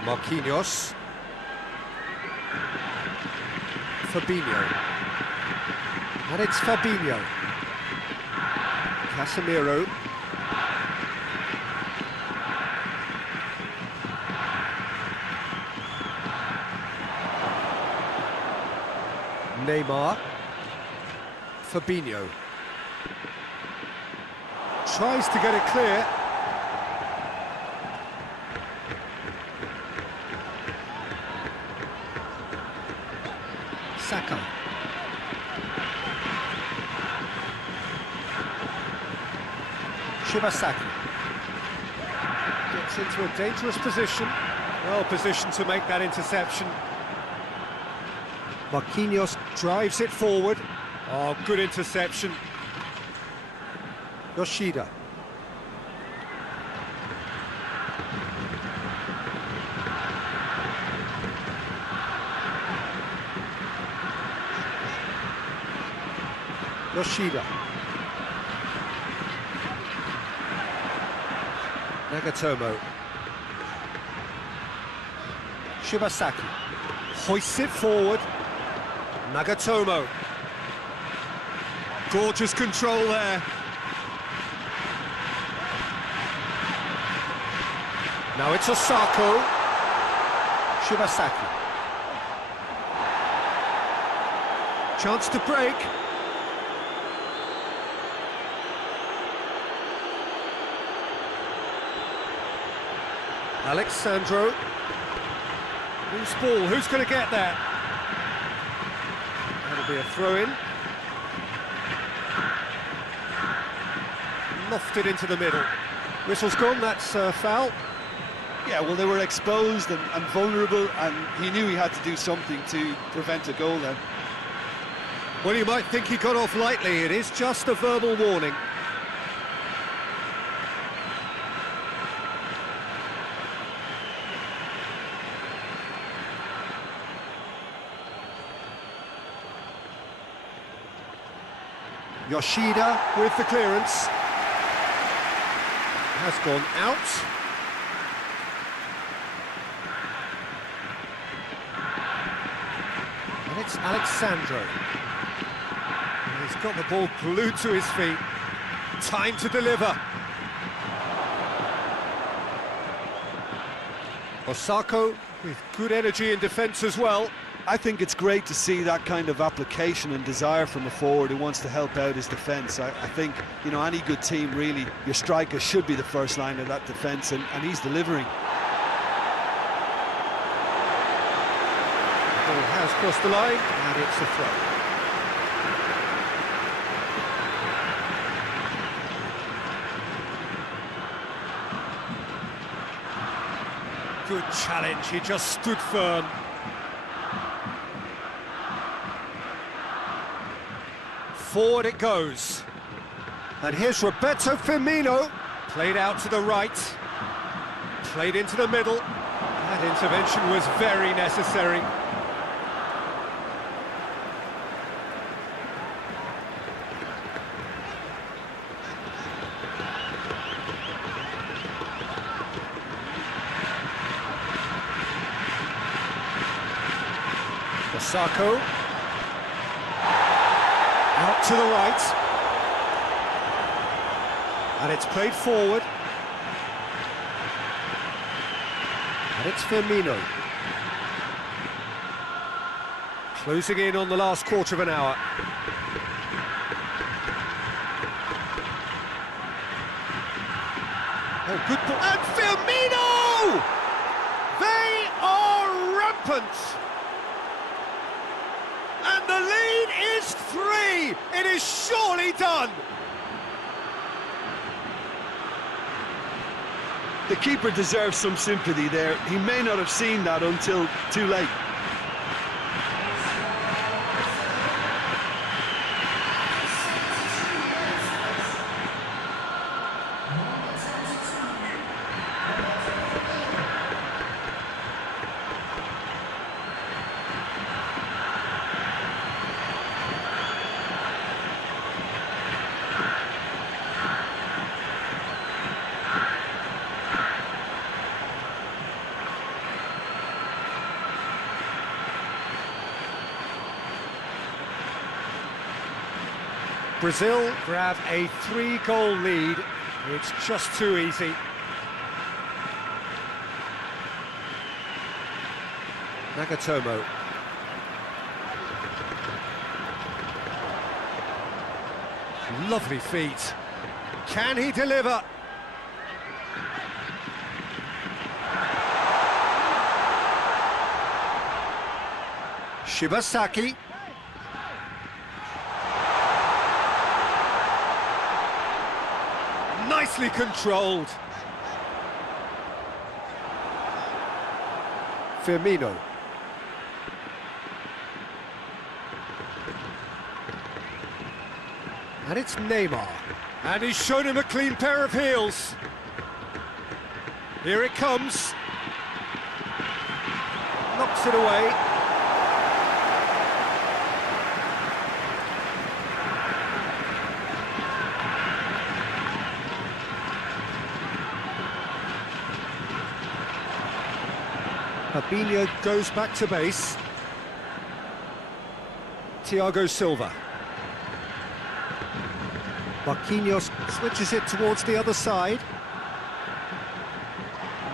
Marquinhos. Fabinho. And it's Fabinho. Casemiro. Neymar. Fabinho. Tries to get it clear. Saka. Shibasaki. Gets into a dangerous position. Well positioned to make that interception. Marquinhos drives it forward. Oh, good interception. Yoshida. Yoshida. Nagatomo. Shibasaki. Hoists it forward. Nagatomo. Gorgeous control there. Now it's Osako. Shibasaki. Chance to break. Alexandro. Loose ball, who's going to get that? That'll be a throw-in. Lofted into the middle. Whistle's gone, that's a foul. Yeah, well, they were exposed and vulnerable, and he knew he had to do something to prevent a goal then. Well, you might think he got off lightly. It is just a verbal warning. Yoshida with the clearance. Has gone out. And it's Alexandro. And he's got the ball glued to his feet. Time to deliver. Osako with good energy in defence as well. I think it's great to see that kind of application and desire from a forward who wants to help out his defence. I think, you know, any good team, really, your striker should be the first line of that defence, and he's delivering. The ball has crossed the line, and it's a throw. Good challenge, he just stood firm. Forward it goes. And here's Roberto Firmino. Played out to the right. Played into the middle. That intervention was very necessary. Sako. Out to the right. And it's played forward. And it's Firmino. Closing in on the last quarter of an hour. Oh, good ball. And Firmino! They are rampant! And the lead is 3! It is surely done! The keeper deserves some sympathy there. He may not have seen that until too late. Brazil grab a 3-goal lead. It's just too easy. Nagatomo. Lovely feet. Can he deliver? Shibasaki. Nicely controlled. Firmino. And it's Neymar. And he's shown him a clean pair of heels. Here it comes. Knocks it away. Fabinho goes back to base. Thiago Silva. Marquinhos switches it towards the other side.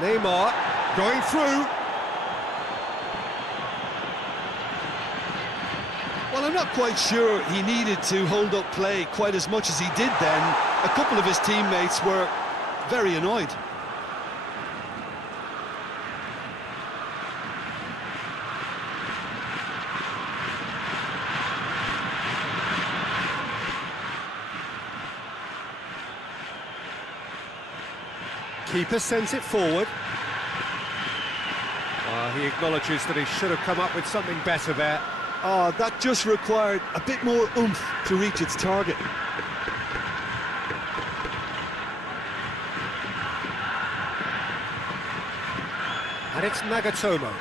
Neymar going through. Well, I'm not quite sure he needed to hold up play quite as much as he did then. A couple of his teammates were very annoyed. Keeper sends it forward. He acknowledges that he should have come up with something better there. Oh, that just required a bit more oomph to reach its target. And it's Nagatomo.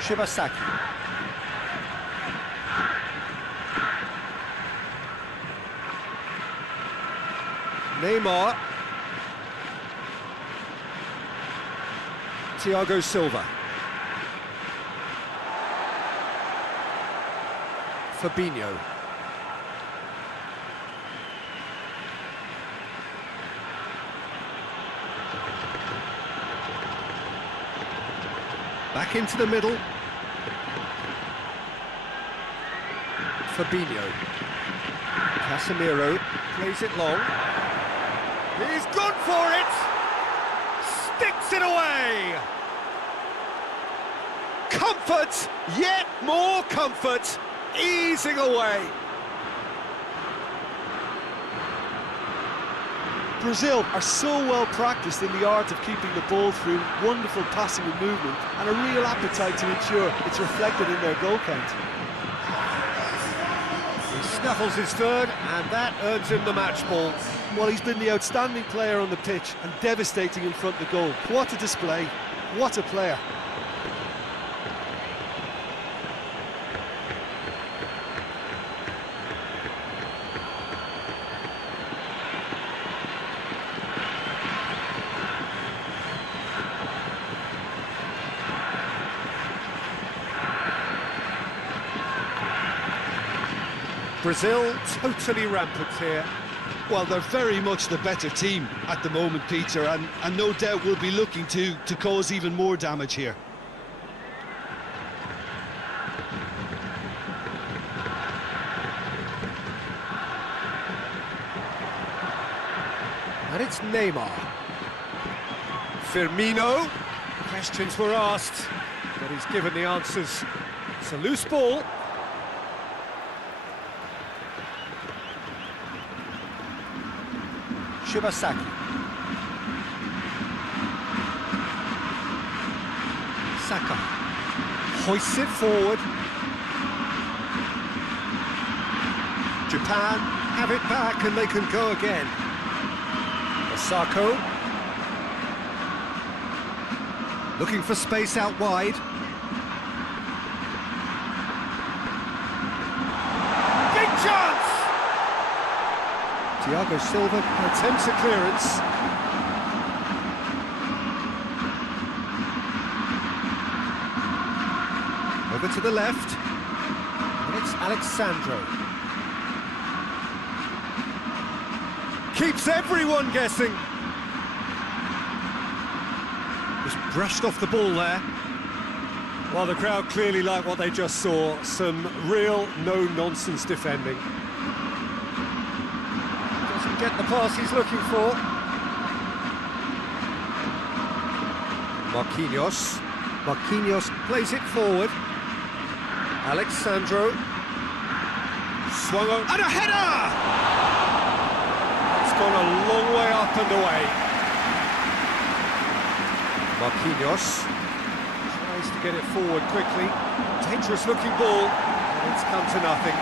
Shibasaki. Neymar. Thiago Silva. Fabinho. Back into the middle. Fabinho. Casemiro plays it long. He's gone for it! Sticks it away! Comfort, yet more comfort, easing away. Brazil are so well practiced in the art of keeping the ball through wonderful passing and movement, and a real appetite to ensure it's reflected in their goal count. He snaffles his third, and that earns him the match ball. Well, he's been the outstanding player on the pitch and devastating in front of the goal. What a display, what a player. Brazil totally rampant here. Well, they're very much the better team at the moment, Peter, and no doubt will be looking to cause even more damage here. And it's Neymar. Firmino. Questions were asked, but he's given the answers. It's a loose ball. Shibasaki. Saka hoists it forward. Japan have it back and they can go again. Osako looking for space out wide. Big chance! Thiago Silva attempts a clearance. Over to the left. And it's Alexandro. Keeps everyone guessing. Just brushed off the ball there. Well, the crowd clearly like what they just saw. Some real no-nonsense defending. Doesn't get the pass he's looking for. Marquinhos plays it forward. Alexandro. Swung on. And a header! It's gone a long way up and away. Marquinhos tries to get it forward quickly. Dangerous looking ball, and it's come to nothing.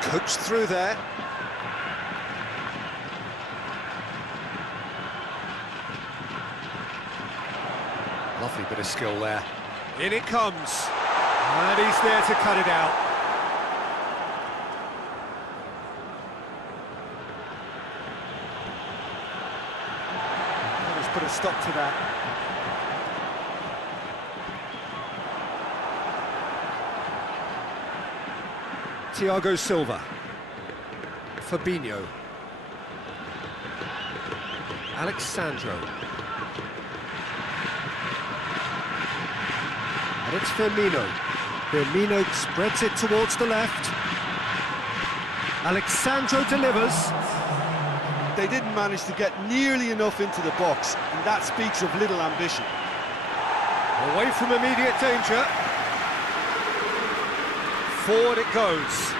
Coached through there. Lovely bit of skill there. In it comes. And he's there to cut it out. Let's put a stop to that. Thiago Silva. Fabinho. Alexandro. And it's Firmino. Firmino spreads it towards the left. Alexandro delivers. They didn't manage to get nearly enough into the box, and that speaks of little ambition. Away from immediate danger. Forward it goes.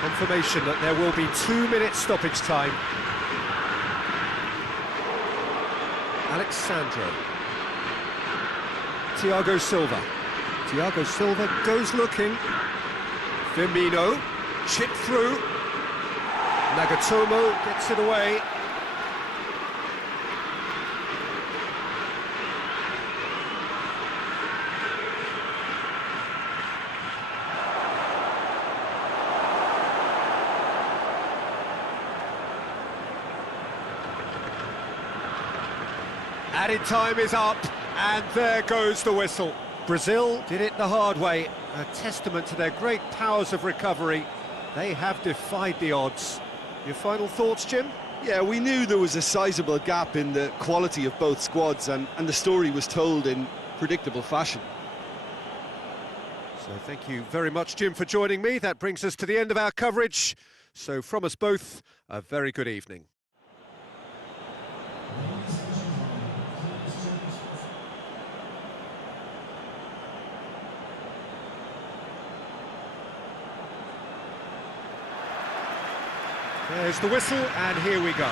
Confirmation that there will be 2 minutes stoppage time. Alexandro. Thiago Silva. Thiago Silva goes looking. Firmino, chip through. Nagatomo gets it away. Added time is up, and there goes the whistle. Brazil did it the hard way, a testament to their great powers of recovery. They have defied the odds. Your final thoughts, Jim? Yeah, we knew there was a sizable gap in the quality of both squads, and the story was told in predictable fashion. So thank you very much, Jim, for joining me. That brings us to the end of our coverage. So from us both, a very good evening. There's the whistle, and here we go.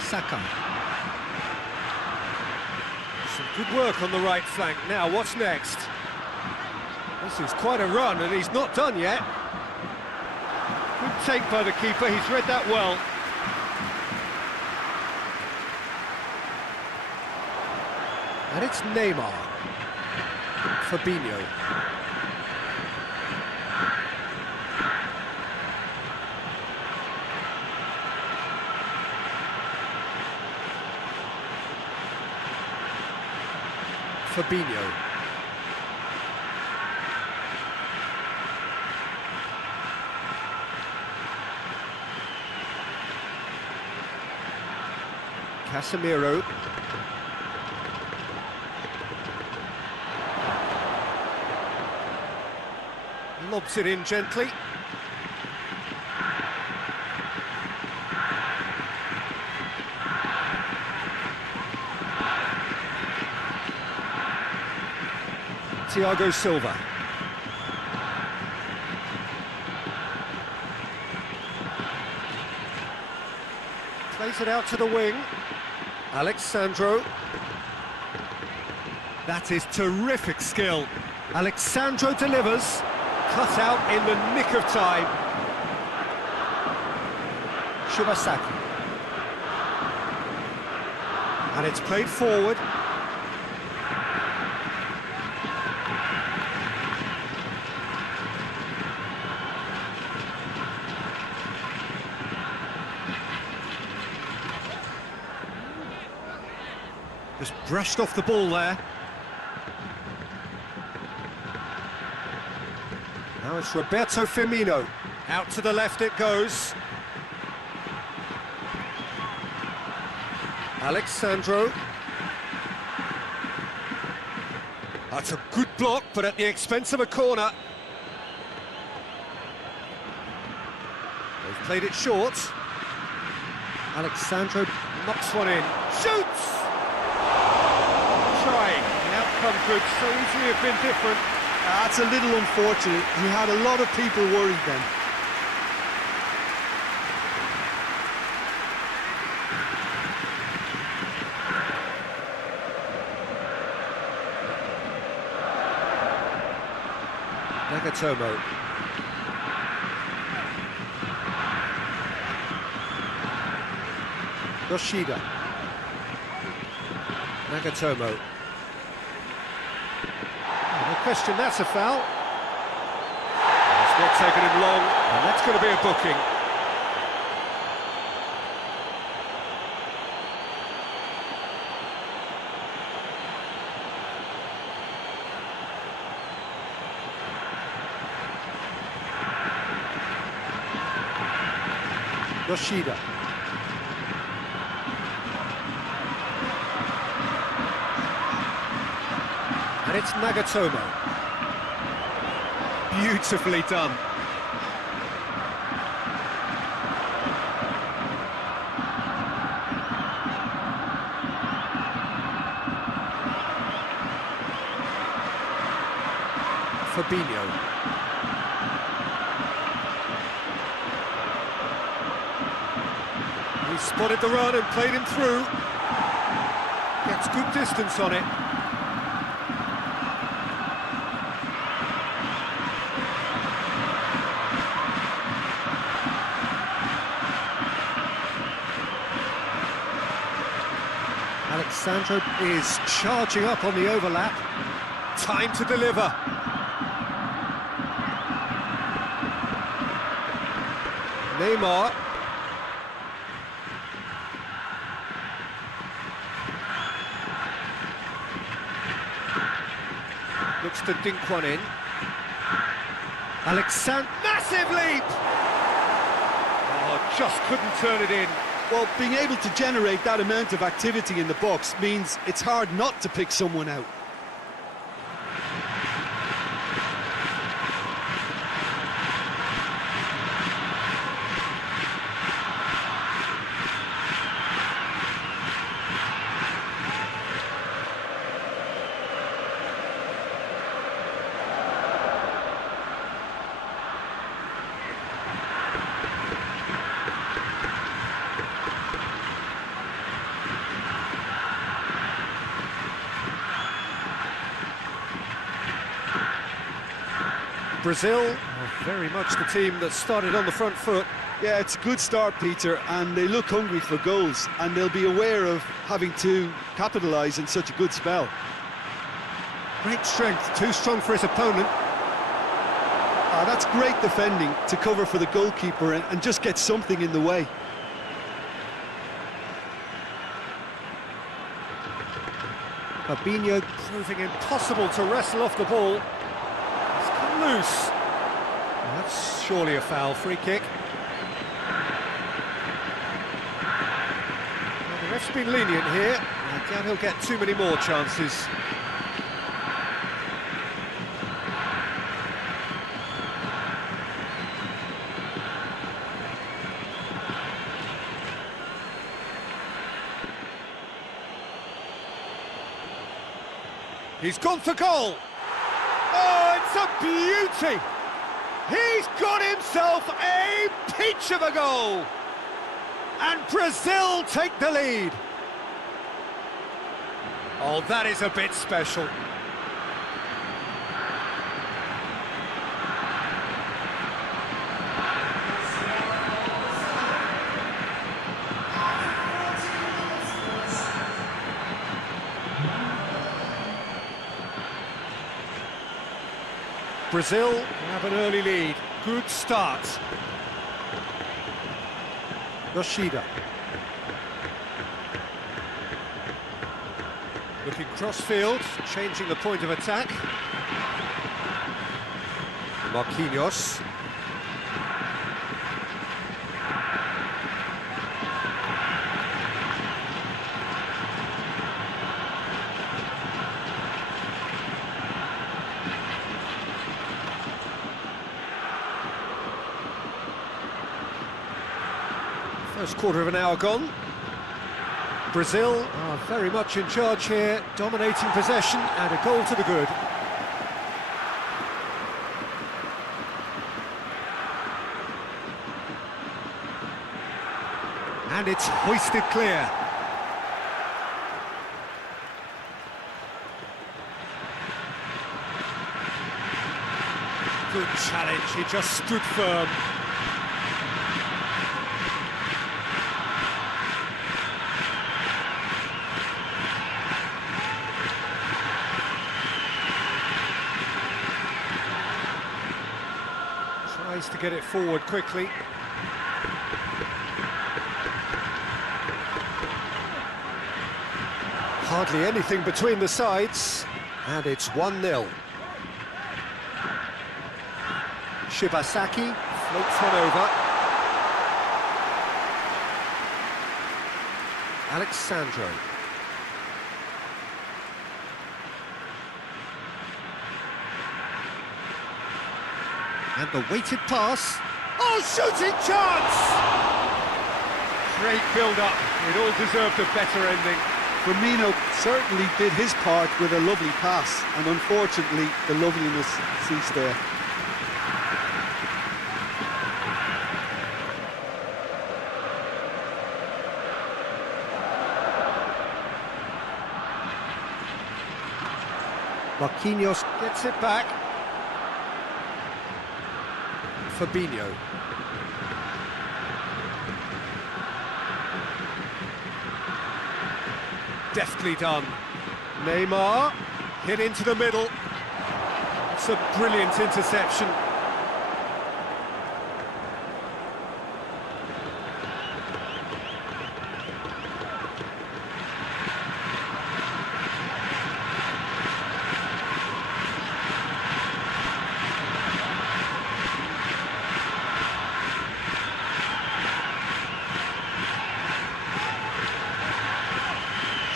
Saka. Some good work on the right flank. Now, what's next? This is quite a run, and he's not done yet. Good take by the keeper, he's read that well. And it's Neymar. Fabinho. Fabinho. Casemiro. Lobs it in gently. Thiago Silva. Plays it out to the wing. Alexandro. That is terrific skill. Alexandro delivers. Cut out in the nick of time. Shibasaki. And it's played forward. Just brushed off the ball there. Now it's Roberto Firmino. Out to the left it goes. Alexandro. That's a good block, but at the expense of a corner. They've played it short. Alexandro knocks one in. Shoots! Trying. The outcome could so easily have been different. That's a little unfortunate. He had a lot of people worried then. Nagatomo. Yoshida. Nagatomo. No question, that's a foul. It's not taken him long, and that's going to be a booking. Yoshida. And it's Nagatomo. Beautifully done. Fabinho. He spotted the run and played him through. Gets good distance on it. Alexandro is charging up on the overlap. Time to deliver. Neymar. Looks to dink one in. Alexandro, massive leap! Oh, just couldn't turn it in. Well, being able to generate that amount of activity in the box means it's hard not to pick someone out. Brazil are very much the team that started on the front foot. Yeah, it's a good start, Peter, and they look hungry for goals, and they'll be aware of having to capitalise in such a good spell. Great strength, too strong for his opponent. That's great defending to cover for the goalkeeper and just get something in the way. Fabinho proving impossible to wrestle off the ball. It's come loose. That's surely a foul, free kick. Well, the ref's been lenient here. I doubt he'll get too many more chances. He's gone for goal. Oh, it's a beauty. He's got himself a peach of a goal. And Brazil take the lead. Oh, that is a bit special. Brazil have an early lead. Good start. Yoshida. Looking cross-field, changing the point of attack. Marquinhos. First quarter of an hour gone. Brazil are very much in charge here, dominating possession and a goal to the good. And it's hoisted clear. Good challenge, he just stood firm. Tries to get it forward quickly. Hardly anything between the sides, and it's 1-0. Shibasaki floats one over. Alexandro. And the weighted pass. Oh, shooting chance! Great build-up. It all deserved a better ending. Firmino certainly did his part with a lovely pass, and unfortunately the loveliness ceased there. Marquinhos gets it back. Fabinho. Deftly done. Neymar hit into the middle. It's a brilliant interception.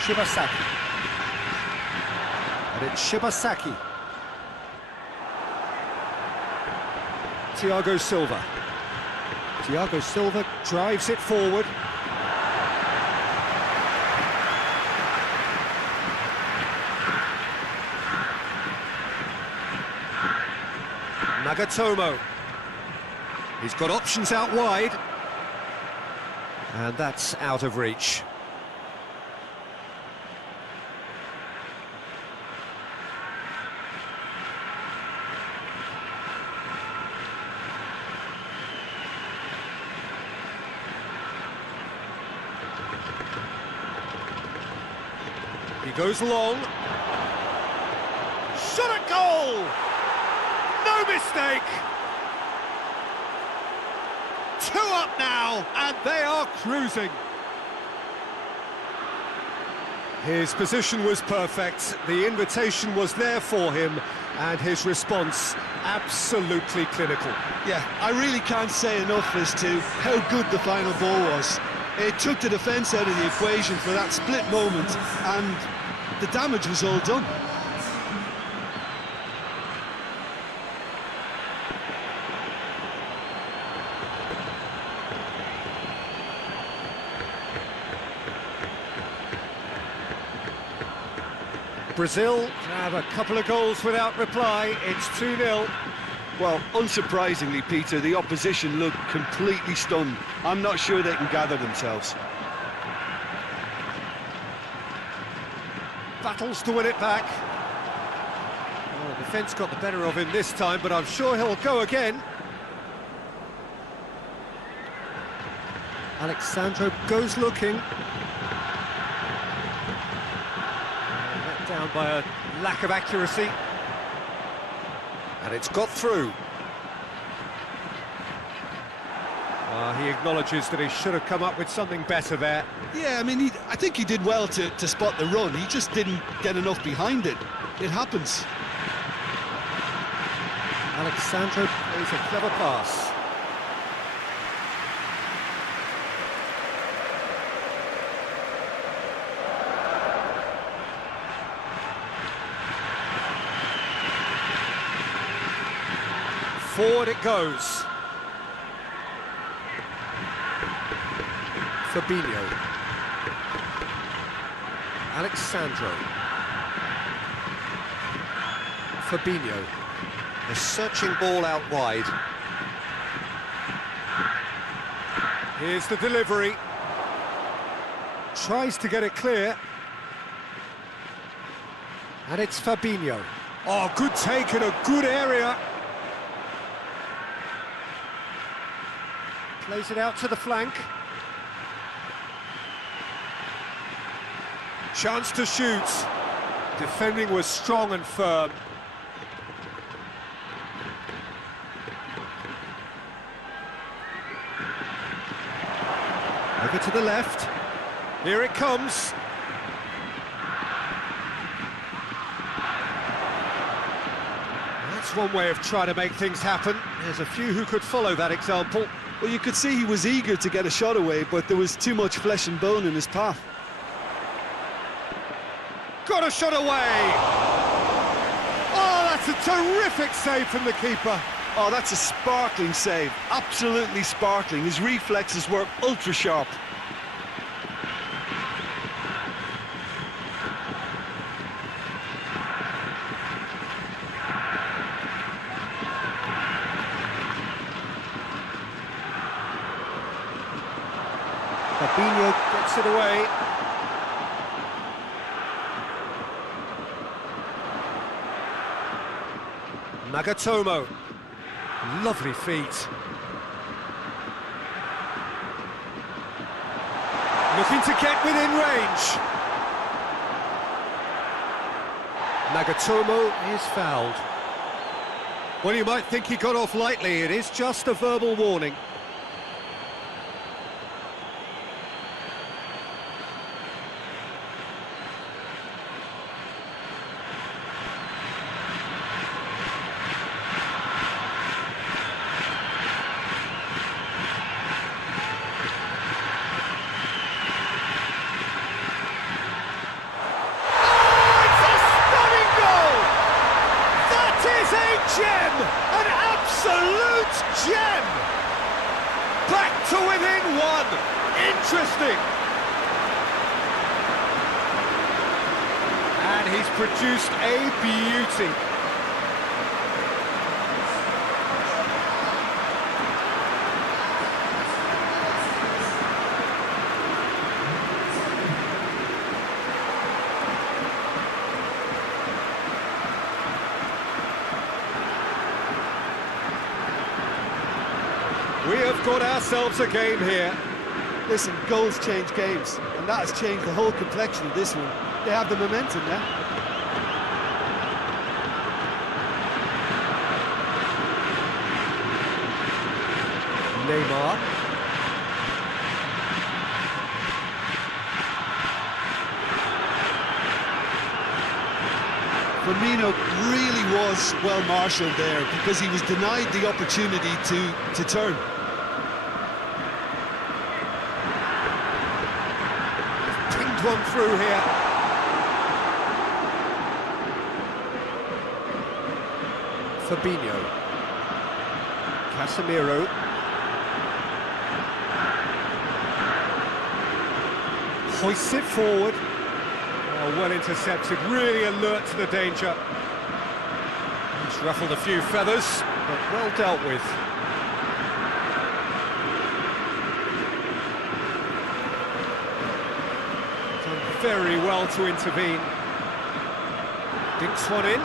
Shibasaki. And it's Shibasaki. Thiago Silva. Thiago Silva drives it forward. Nagatomo. He's got options out wide. And that's out of reach. He goes long. Shot at goal! No mistake! 2 up now, and they are cruising. His position was perfect, the invitation was there for him, and his response absolutely clinical. Yeah, I really can't say enough as to how good the final ball was. It took the defence out of the equation for that split moment, and the damage was all done. Brazil have a couple of goals without reply, it's 2-0. Well, unsurprisingly, Peter, the opposition looked completely stunned. I'm not sure they can gather themselves. Battles to win it back. Well, the defence got the better of him this time, but I'm sure he'll go again. Alexandro goes looking. Let down by a lack of accuracy. And it's got through. He acknowledges that he should have come up with something better there. Yeah, I mean, I think he did well to spot the run. He just didn't get enough behind it. It happens. Alexandro plays a clever pass. Forward it goes. Fabinho. Alexandro. Fabinho. A searching ball out wide. Here's the delivery. Tries to get it clear. And it's Fabinho. Oh, good take in a good area. Plays it out to the flank. Chance to shoot. Defending was strong and firm. Over to the left. Here it comes. That's one way of trying to make things happen. There's a few who could follow that example. Well, you could see he was eager to get a shot away, but there was too much flesh and bone in his path. Got a shot away! Oh, that's a terrific save from the keeper. Oh, that's a sparkling save. Absolutely sparkling. His reflexes were ultra-sharp. Fabinho gets it away. Nagatomo. Lovely feet. Looking to get within range. Nagatomo is fouled. Well, you might think he got off lightly. It is just a verbal warning. Gem! An absolute gem! Back to within one! Interesting! And he's produced a beauty. We have got ourselves a game here. Listen, goals change games, and and that has changed the whole complexion of this one. They have the momentum now. Neymar. Firmino really was well marshalled there because he was denied the opportunity to turn. Pinged one through here. Fabinho. Casemiro. Hoists it forward. Oh, well intercepted, really alert to the danger. He's ruffled a few feathers, but well dealt with. Done very well to intervene. Dinks one in.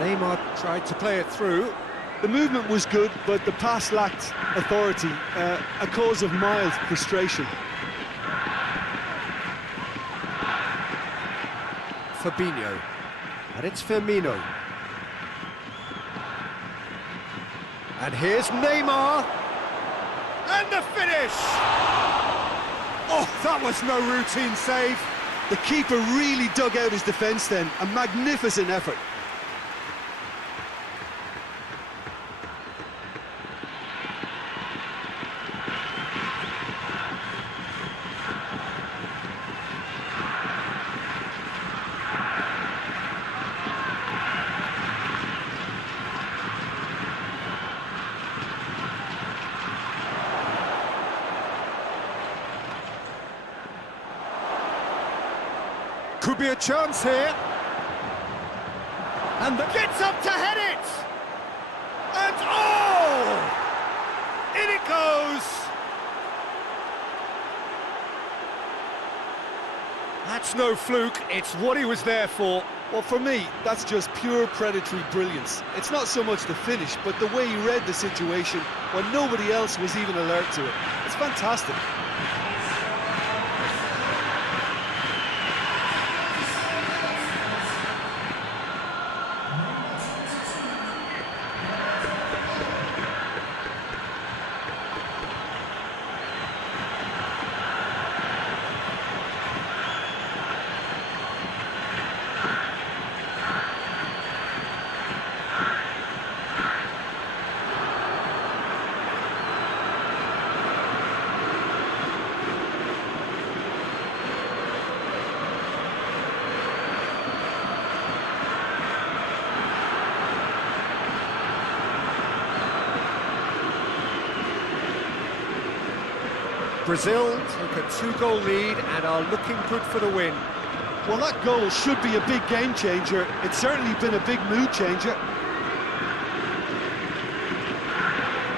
Neymar tried to play it through. The movement was good, but the pass lacked authority, a cause of mild frustration. Fabinho, and it's Firmino. And here's Neymar, and the finish! Oh, that was no routine save. The keeper really dug out his defence then, a magnificent effort. Could be a chance here. And gets up to head it! And oh! In it goes! That's no fluke, it's what he was there for. Well, for me, that's just pure predatory brilliance. It's not so much the finish, but the way he read the situation when nobody else was even alert to it. It's fantastic. Brazil take a 2-goal lead and are looking good for the win. Well, that goal should be a big game changer. It's certainly been a big mood changer.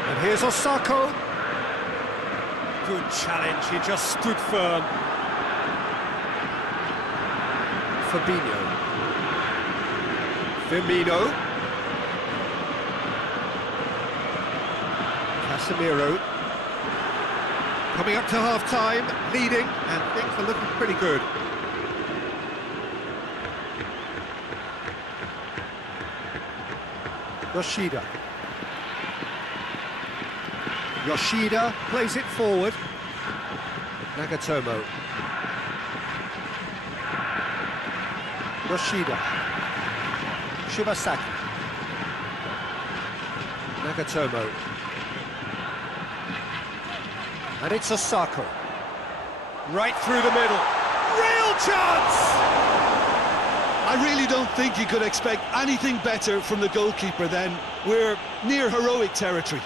And here's Osako. Good challenge, he just stood firm. Fabinho. Firmino. Casemiro. Coming up to half-time, leading, and things are looking pretty good. Yoshida. Yoshida plays it forward. Nagatomo. Yoshida. Shibasaki. Nagatomo. And it's Osako. Right through the middle. Real chance! I really don't think you could expect anything better from the goalkeeper then. We're near heroic territory.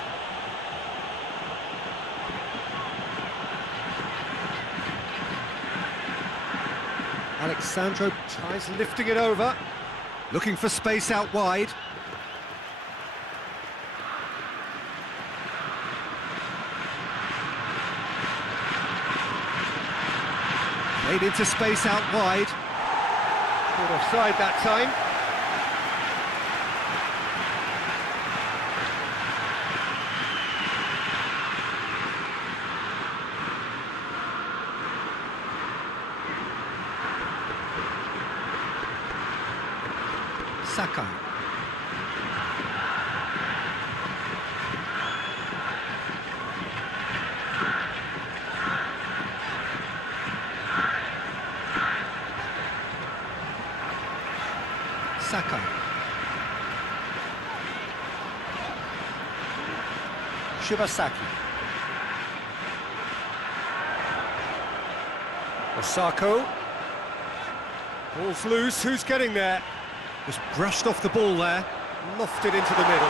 Alexandro tries lifting it over. Looking for space out wide. Played into space out wide. Caught offside that time. Sakai. Sakai. Shibasaki. Osako. Ball's loose, who's getting there? Just brushed off the ball there, lofted into the middle.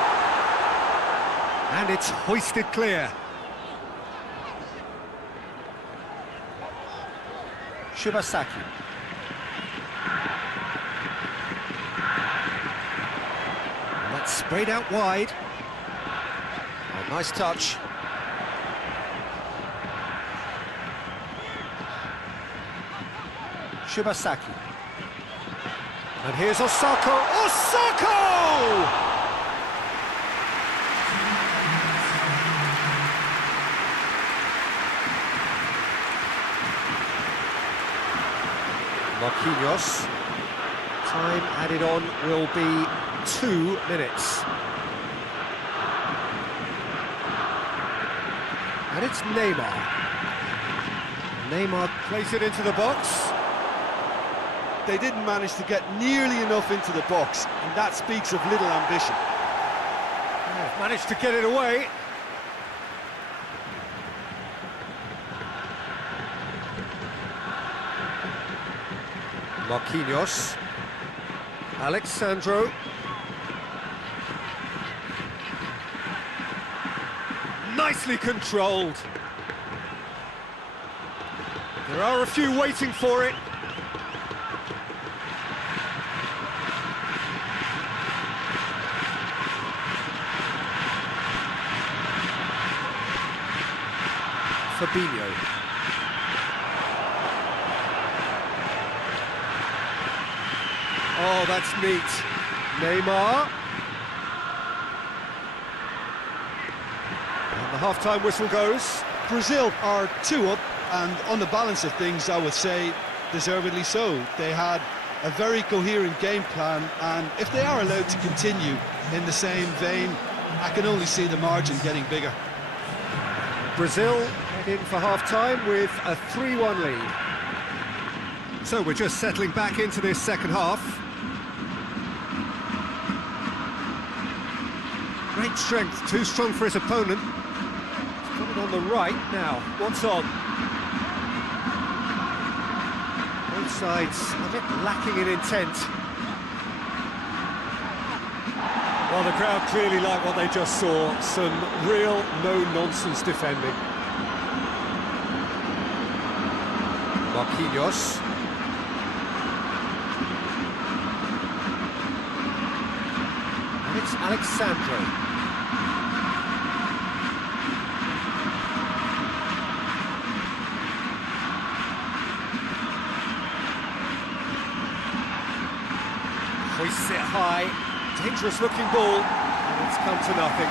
And it's hoisted clear. Shibasaki. And that's sprayed out wide. Oh, nice touch. Shibasaki. And here's Osako. Osako! Marquinhos. Time added on will be 2 minutes. And it's Neymar. Neymar plays it into the box. They didn't manage to get nearly enough into the box, and that speaks of little ambition. They've managed to get it away. Marquinhos. Alexandro. Nicely controlled. There are a few waiting for it. Fabinho. Oh, that's neat. Neymar. And the half-time whistle goes. Brazil are 2 up, and on the balance of things, I would say deservedly so. They had a very coherent game plan, and if they are allowed to continue in the same vein, I can only see the margin getting bigger. Brazil head in for half-time with a 3-1 lead. So we're just settling back into this second half. Great strength, too strong for his opponent. He's got it on the right now. What's on? Both sides a bit lacking in intent. Well, the crowd clearly like what they just saw. Some real no-nonsense defending. Marquinhos. And it's Alexandro. Hoists it high. Dangerous looking ball, and it's come to nothing.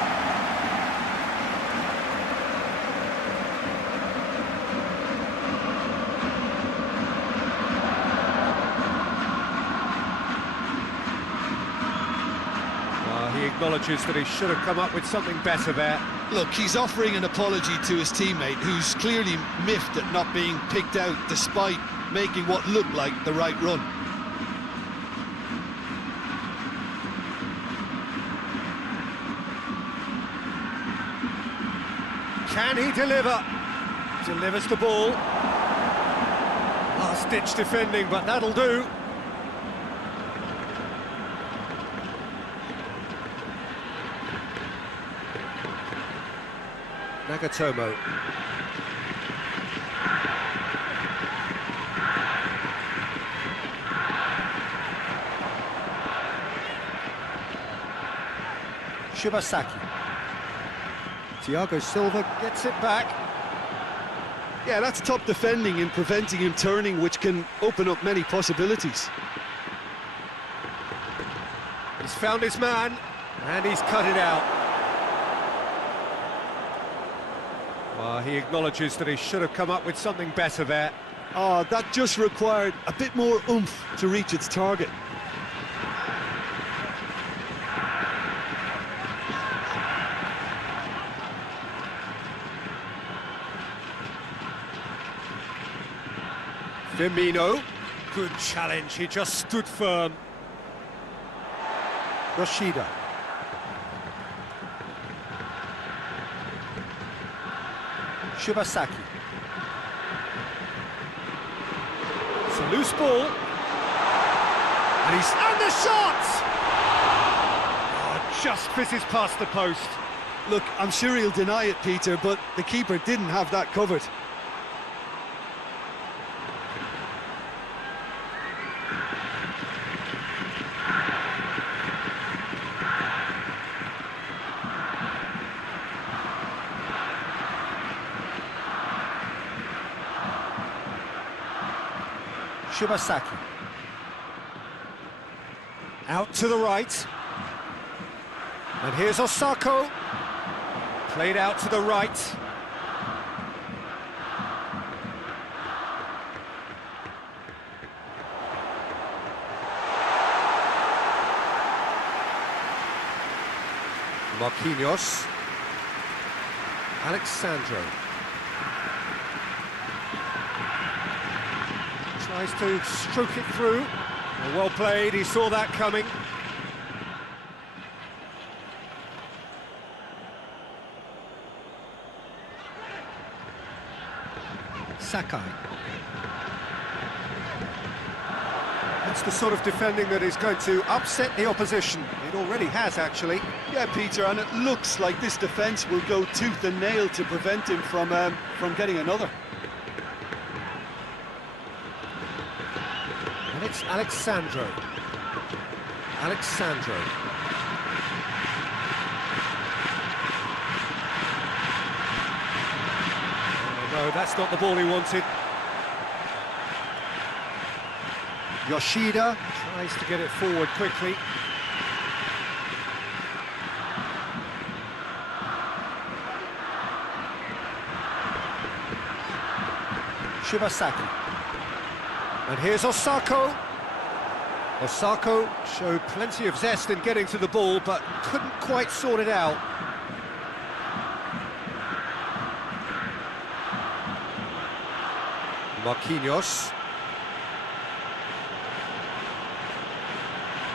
He acknowledges that he should have come up with something better there. Look, he's offering an apology to his teammate, who's clearly miffed at not being picked out despite making what looked like the right run. Can he deliver? Delivers the ball. Last-ditch defending, but that'll do. Nagatomo. Shibasaki. Thiago Silva gets it back. Yeah, that's top defending in preventing him turning, which can open up many possibilities. He's found his man, and he's cut it out. Well, he acknowledges that he should have come up with something better there. Oh, that just required a bit more oomph to reach its target. Firmino. Good challenge, he just stood firm. Yoshida. Shibasaki. It's a loose ball. And the shot! Oh, just fizzes past the post. Look, I'm sure he'll deny it, Peter, but the keeper didn't have that covered. Shibasaki. Out to the right. And here's Osako. Played out to the right. Marquinhos. Alexandro. Tries to stroke it through. Well played, he saw that coming. Sakai. That's the sort of defending that is going to upset the opposition. It already has, actually. Yeah, Peter, and it looks like this defence will go tooth and nail to prevent him from getting another. And it's Alexandro. Alexandro. Oh, no, that's not the ball he wanted. Yoshida tries to get it forward quickly. Shibasaki. And here's Osako. Osako showed plenty of zest in getting to the ball, but couldn't quite sort it out. Marquinhos.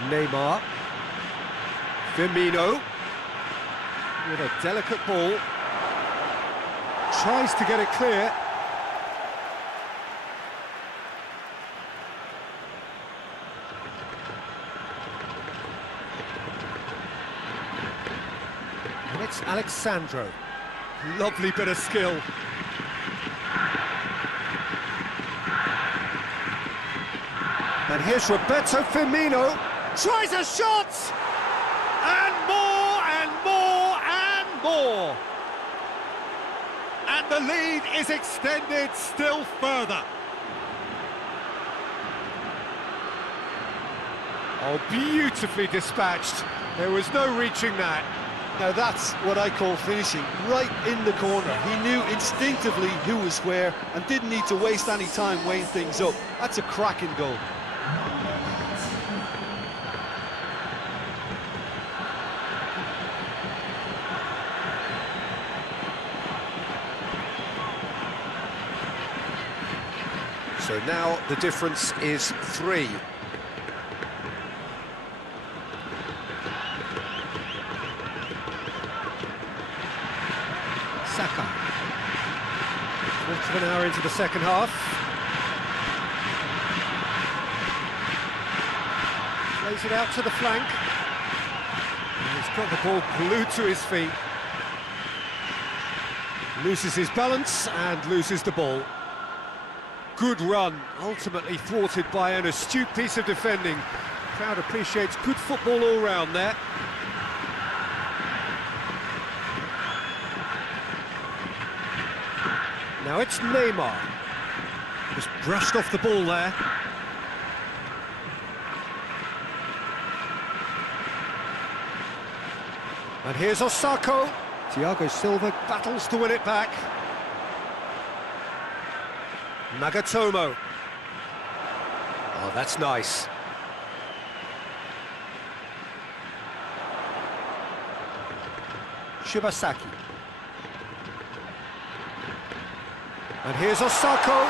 Neymar. Firmino. With a delicate ball. Tries to get it clear. It's Alexandro. Lovely bit of skill. And here's Roberto Firmino. Tries a shot! And more, and more, and more! And the lead is extended still further. Oh, beautifully dispatched. There was no reaching that. Now that's what I call finishing, right in the corner. He knew instinctively who was where and didn't need to waste any time weighing things up. That's a cracking goal. So now the difference is 3. Saka. Quarter of an hour into the second half. Plays it out to the flank. And he's got the ball glued to his feet. Loses his balance and loses the ball. Good run, ultimately thwarted by an astute piece of defending. Crowd appreciates good football all round there. Now it's Neymar. Just brushed off the ball there. And here's Osako. Thiago Silva battles to win it back. Nagatomo. Oh, that's nice. Shibasaki. And here's Osako.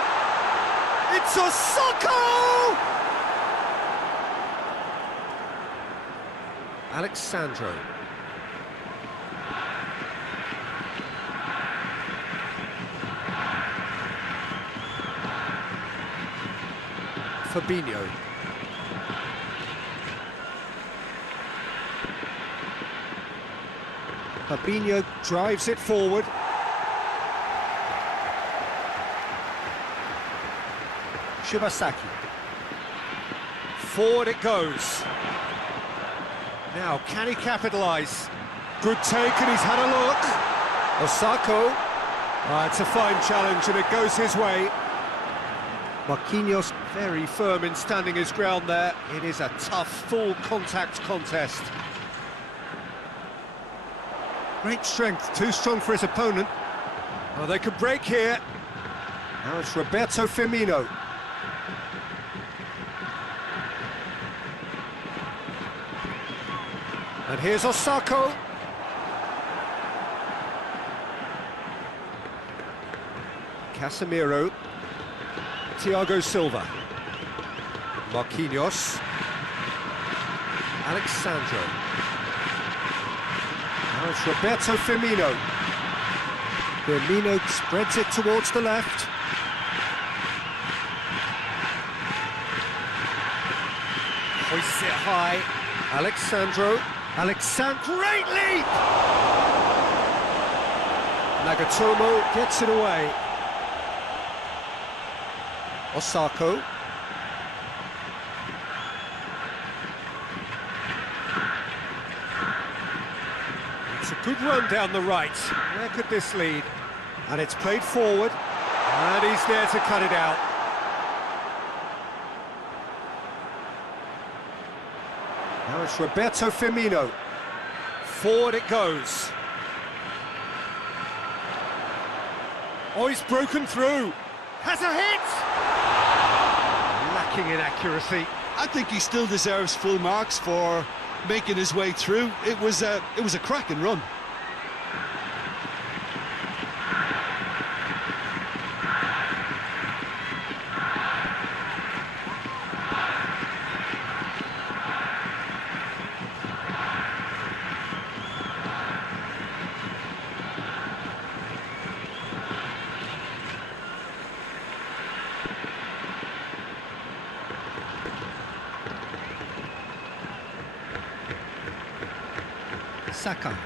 It's Osako! Alexandro. Fabinho. Fabinho drives it forward. Shibasaki. Forward it goes. Now, can he capitalise? Good take, and he's had a look. Osako. It's a fine challenge, and it goes his way. Marquinhos very firm in standing his ground there. It is a tough, full-contact contest. Great strength, too strong for his opponent. Oh, they could break here. Now it's Roberto Firmino. And here's Osako. Casemiro. Thiago Silva. Marquinhos. Alexandro. Now it's Roberto Firmino. Firmino spreads it towards the left. Hoists it high. Alexandro. Great leap! Nagatomo gets it away. Osako. It's a good run down the right. Where could this lead? And it's played forward. And he's there to cut it out. Now it's Roberto Firmino. Forward it goes. Oh, he's broken through. Has a hit! Lacking in accuracy. I think he still deserves full marks for making his way through. It was a cracking run. Saka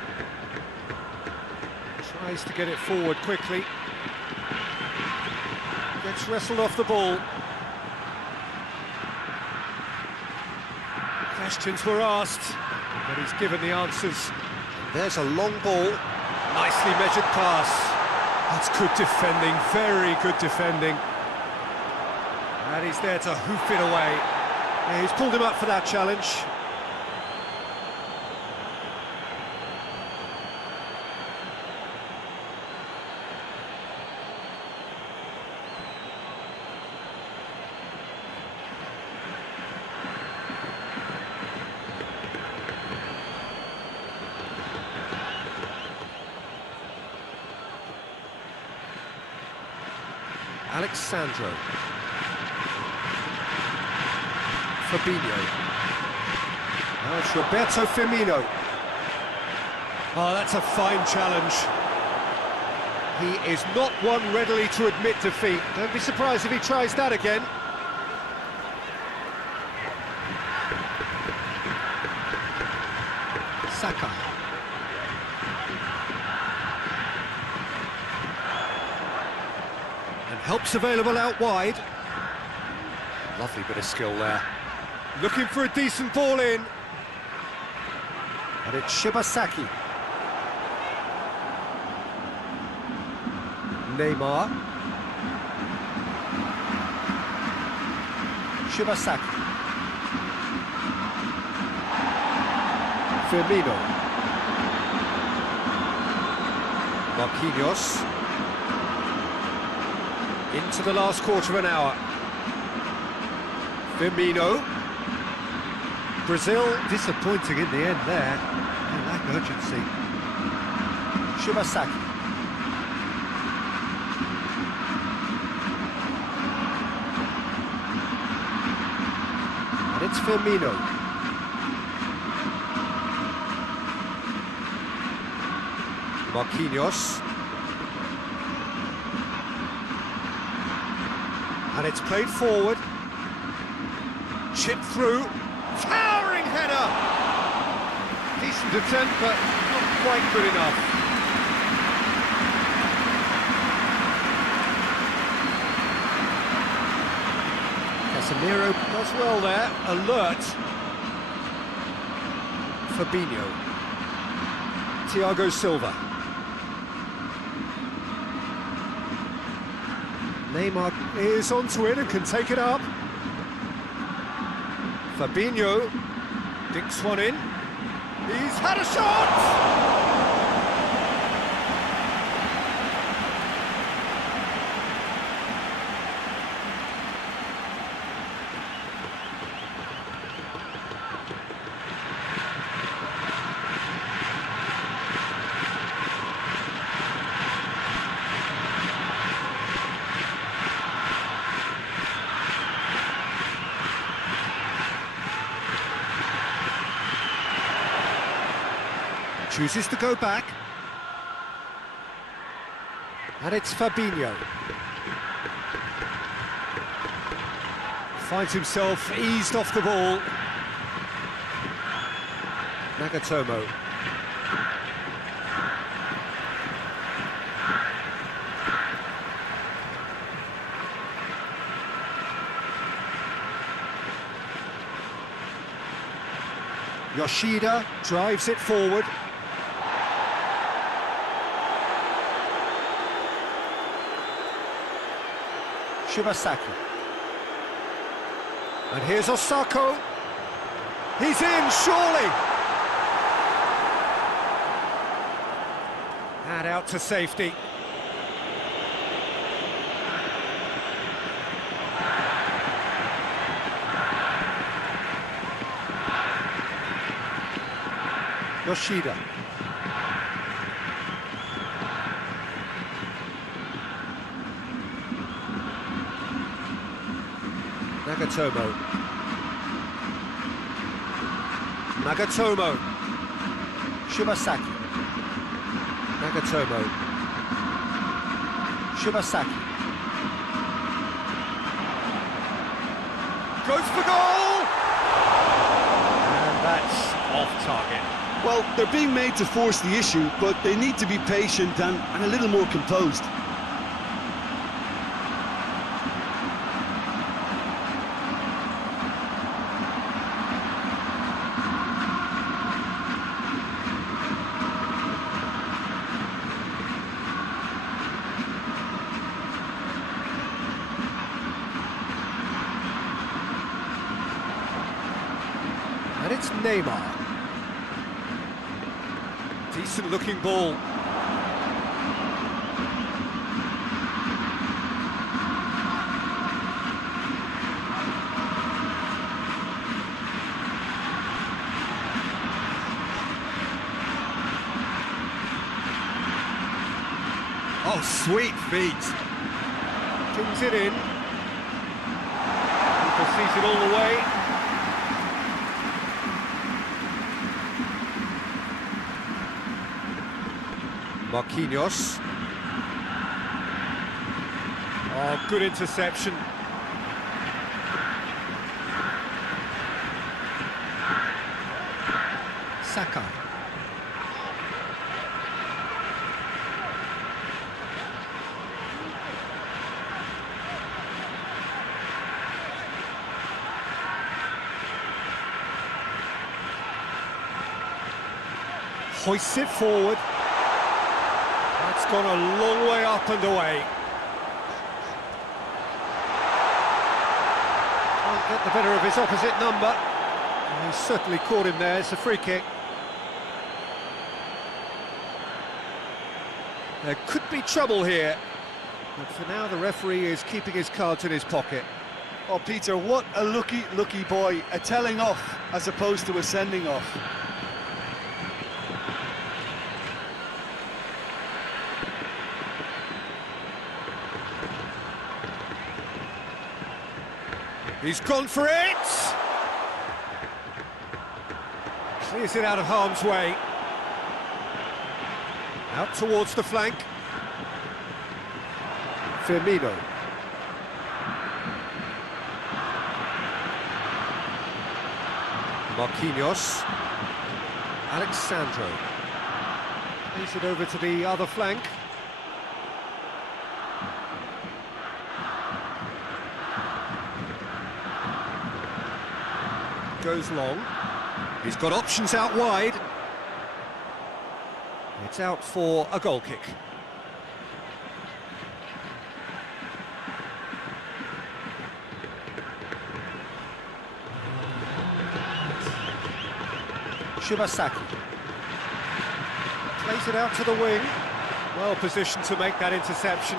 tries to get it forward quickly. Gets wrestled off the ball. Questions were asked, but he's given the answers. There's a long ball. Nicely measured pass. That's good defending, very good defending. And he's there to hoof it away. Yeah, he's pulled him up for that challenge. Alexandro. Fabinho. Now it's Roberto Firmino. Oh, that's a fine challenge. He is not one readily to admit defeat. Don't be surprised if he tries that again. Saka. Help's available out wide. Lovely bit of skill there. Looking for a decent ball in. And it's Shibasaki. Neymar. Shibasaki. Firmino. Marquinhos. Into the last quarter of an hour. Firmino. Brazil disappointing in the end there. They lack urgency. Shibasaki. it's Firmino. Marquinhos. And it's played forward. Chip through. Towering header! Decent attempt, but not quite good enough. Casemiro does well there. Alert. Fabinho. Thiago Silva. Neymar is onto it and can take it up. Fabinho dinks one in. He's had a shot! Chooses to go back. And it's Fabinho. Finds himself eased off the ball. Nagatomo. Yoshida drives it forward. Shibasaki. And here's Osako. He's in, surely! And out to safety. Yoshida. Nagatomo. Nagatomo. Shibasaki. Nagatomo. Shibasaki. Goes for goal! And that's off target. Well, they're being made to force the issue, but they need to be patient and a little more composed. And it's Neymar. Decent looking ball. Oh, sweet feet. Kings it in. He sees it all the way. Marquinhos. Oh, good interception. Saka. Hoists it forward. That's gone a long way up and away. Can't get the better of his opposite number. He certainly caught him there. It's a free kick. There could be trouble here, but for now the referee is keeping his cards in his pocket. Oh, Peter, what a lucky boy. A telling off as opposed to a sending off. He's gone for it! Clears it out of harm's way. Out towards the flank. Firmino. Marquinhos. Alexandro. Plays it over to the other flank. Goes long. He's got options out wide. It's out for a goal kick. Shibasaki. Plays it out to the wing. Well positioned to make that interception.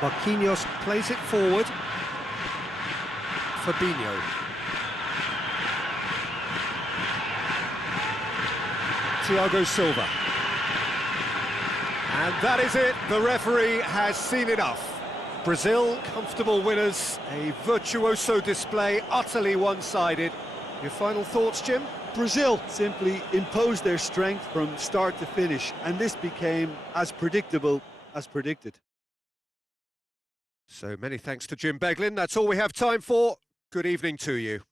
Marquinhos plays it forward. Fabinho. Thiago Silva. And that is it. The referee has seen enough. Brazil, comfortable winners. A virtuoso display, utterly one-sided. Your final thoughts, Jim? Brazil simply imposed their strength from start to finish, and this became as predictable as predicted. So many thanks to Jim Beglin. That's all we have time for. Good evening to you.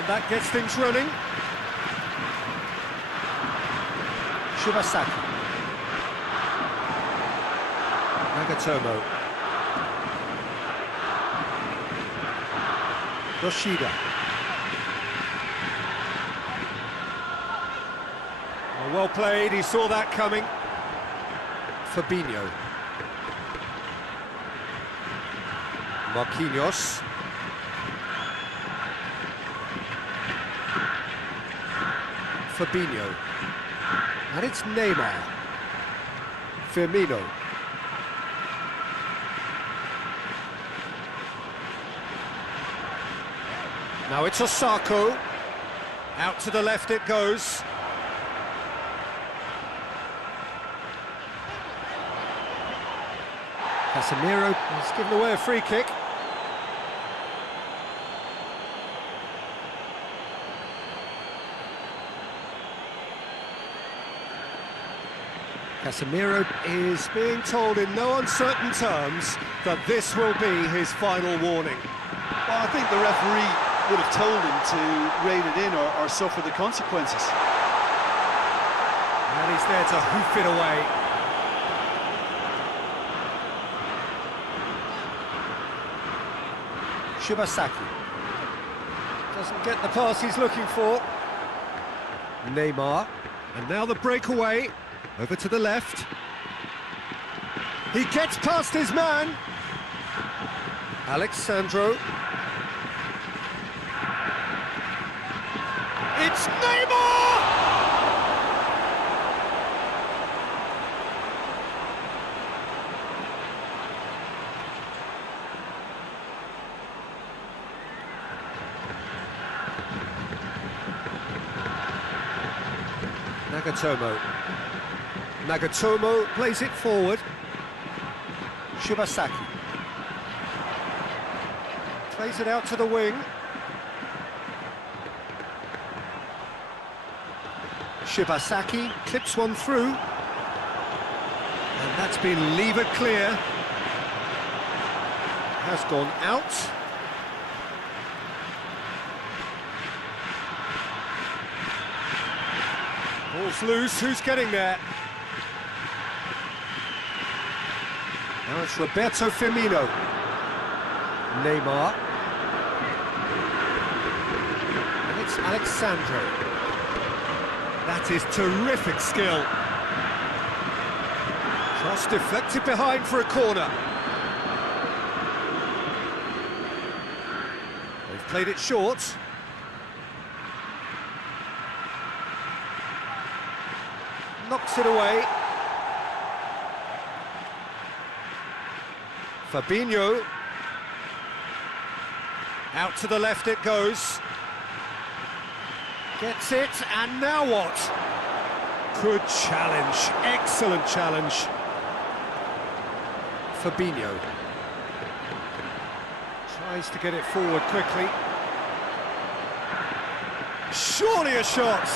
And that gets things running. Shibasaki. Nagatomo. Yoshida. Well played, he saw that coming. Fabinho. Marquinhos. Fabinho. And it's Neymar. Firmino. Now it's Osako. Out to the left it goes. Casemiro has given away a free kick. Casemiro is being told in no uncertain terms that this will be his final warning. Well, I think the referee would have told him to rein it in or suffer the consequences. And he's there to hoof it away. Shibasaki. Doesn't get the pass he's looking for. Neymar. And now the breakaway. Over to the left. He gets past his man. Alexandro. It's Neymar! Nagatomo plays it forward. Shibasaki. Plays it out to the wing. Shibasaki clips one through. And that's been levered clear. Has gone out. Ball's loose, who's getting there? Now it's Roberto Firmino. Neymar. And it's Alexandro. That is terrific skill. Cross deflected behind for a corner. They've played it short. Knocks it away. Fabinho. Out to the left it goes. Gets it, and now what? Good challenge, excellent challenge. Fabinho. Tries to get it forward quickly. Surely a shot.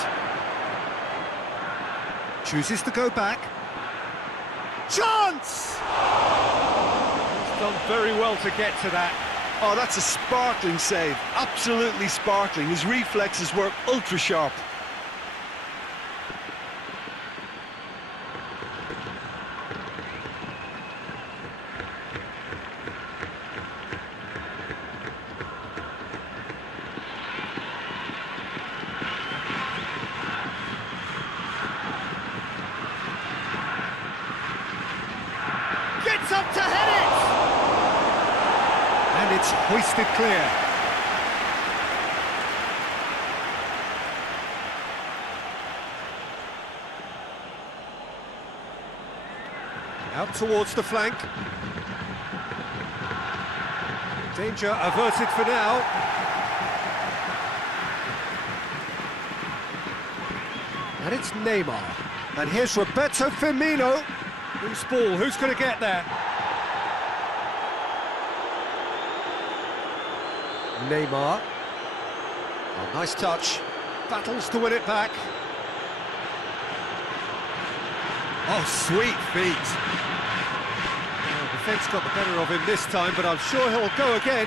Chooses to go back. Chance! He's done very well to get to that. Oh, that's a sparkling save. Absolutely sparkling. His reflexes were ultra sharp. Gets up to head it! And it's hoisted clear. Out towards the flank. Danger averted for now. And it's Neymar. And here's Roberto Firmino. Who's ball? Who's going to get there? Neymar. Oh, nice touch. Battles to win it back. Oh, sweet feet. Well, defence got the better of him this time, but I'm sure he'll go again.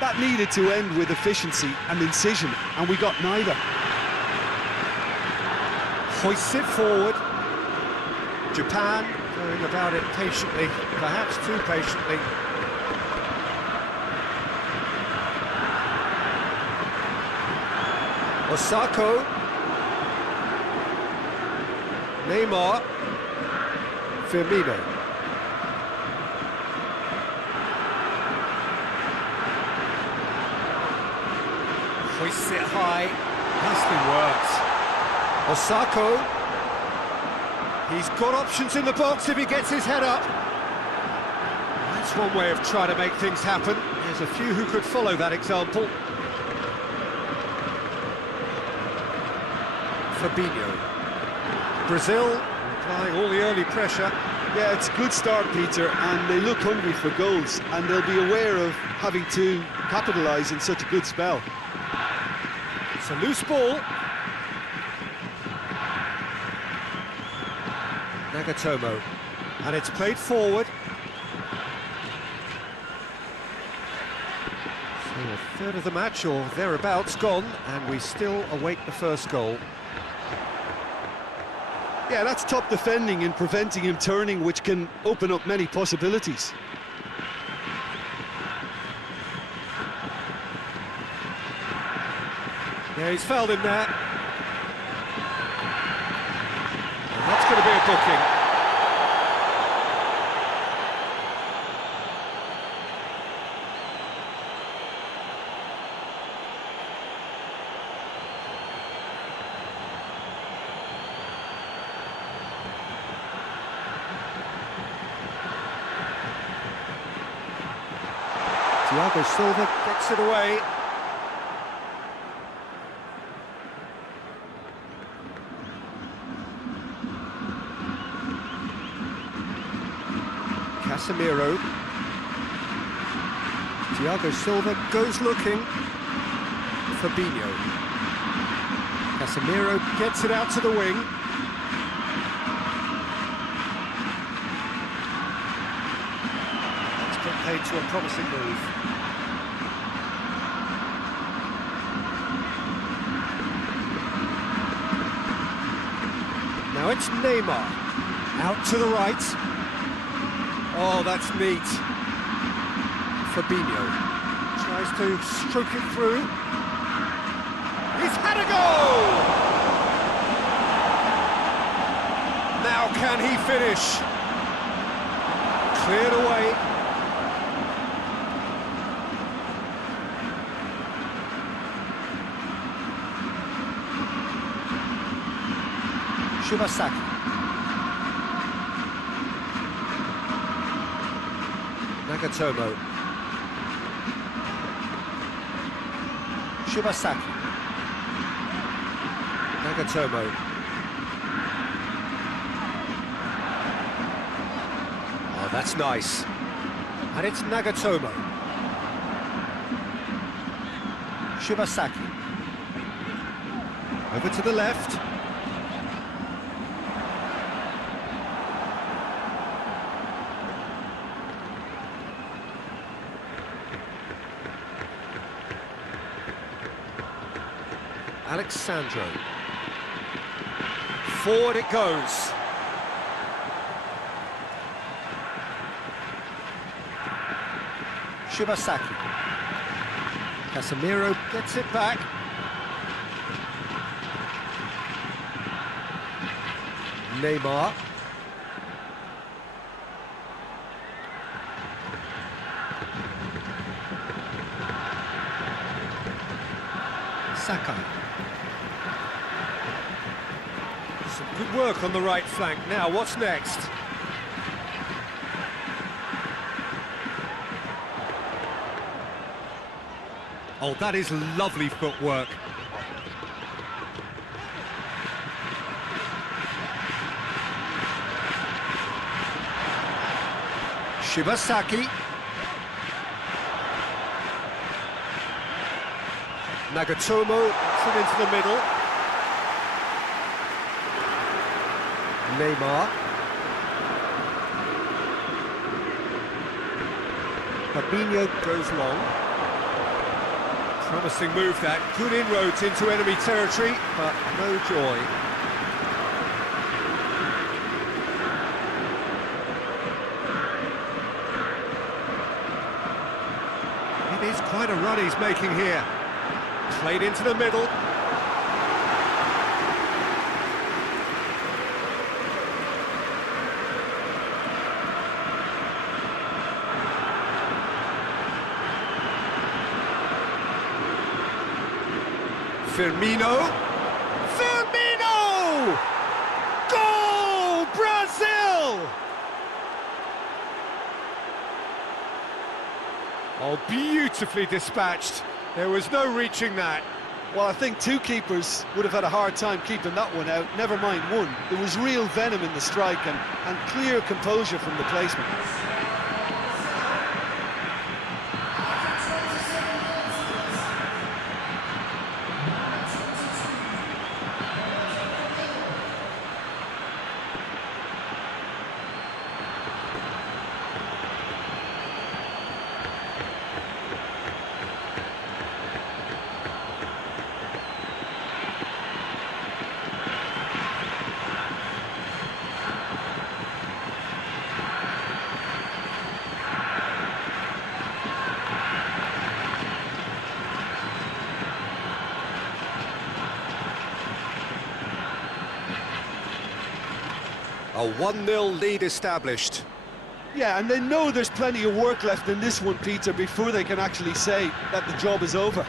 That needed to end with efficiency and incision, and we got neither. Hoists it forward. Japan going about it patiently, perhaps too patiently. Osako. Neymar. Firmino. Hoists it high. Nicely worked. Osako. He's got options in the box if he gets his head up. That's one way of trying to make things happen. There's a few who could follow that example. Fabinho. Brazil applying all the early pressure. Yeah, it's a good start, Peter, and they look hungry for goals, and they'll be aware of having to capitalise in such a good spell. It's a loose ball. Nagatomo, and it's played forward. So a third of the match or thereabouts gone, and we still await the first goal. Yeah, that's top defending and preventing him turning, which can open up many possibilities. Yeah, he's fouled him there. And that's going to be a booking. Thiago Silva gets it away. Casemiro. Thiago Silva goes looking. Fabinho. Casemiro gets it out to the wing. It's been paid to a promising move. Now it's Neymar. Out to the right. Oh, that's neat. Fabinho tries to stroke it through. He's had a goal! Now can he finish? Cleared away. Shibasaki. Nagatomo. Shibasaki. Nagatomo. Oh, that's nice. And it's Nagatomo. Shibasaki. Over to the left. Alexandro. Forward it goes. Shibasaki. Casemiro gets it back. Neymar. Sakai. Some good work on the right flank. Now, what's next? Oh, that is lovely footwork. Shibasaki. Nagatomo puts it into the middle. Neymar. Fabinho goes long. Promising move that, good inroads into enemy territory, but no joy. It is quite a run he's making here. Played into the middle. Firmino! Goal! Brazil! Oh, beautifully dispatched. There was no reaching that. Well, I think two keepers would have had a hard time keeping that one out, never mind one. There was real venom in the strike and clear composure from the placement. A 1-0 lead established. Yeah, and they know there's plenty of work left in this one, Peter, before they can actually say that the job is over.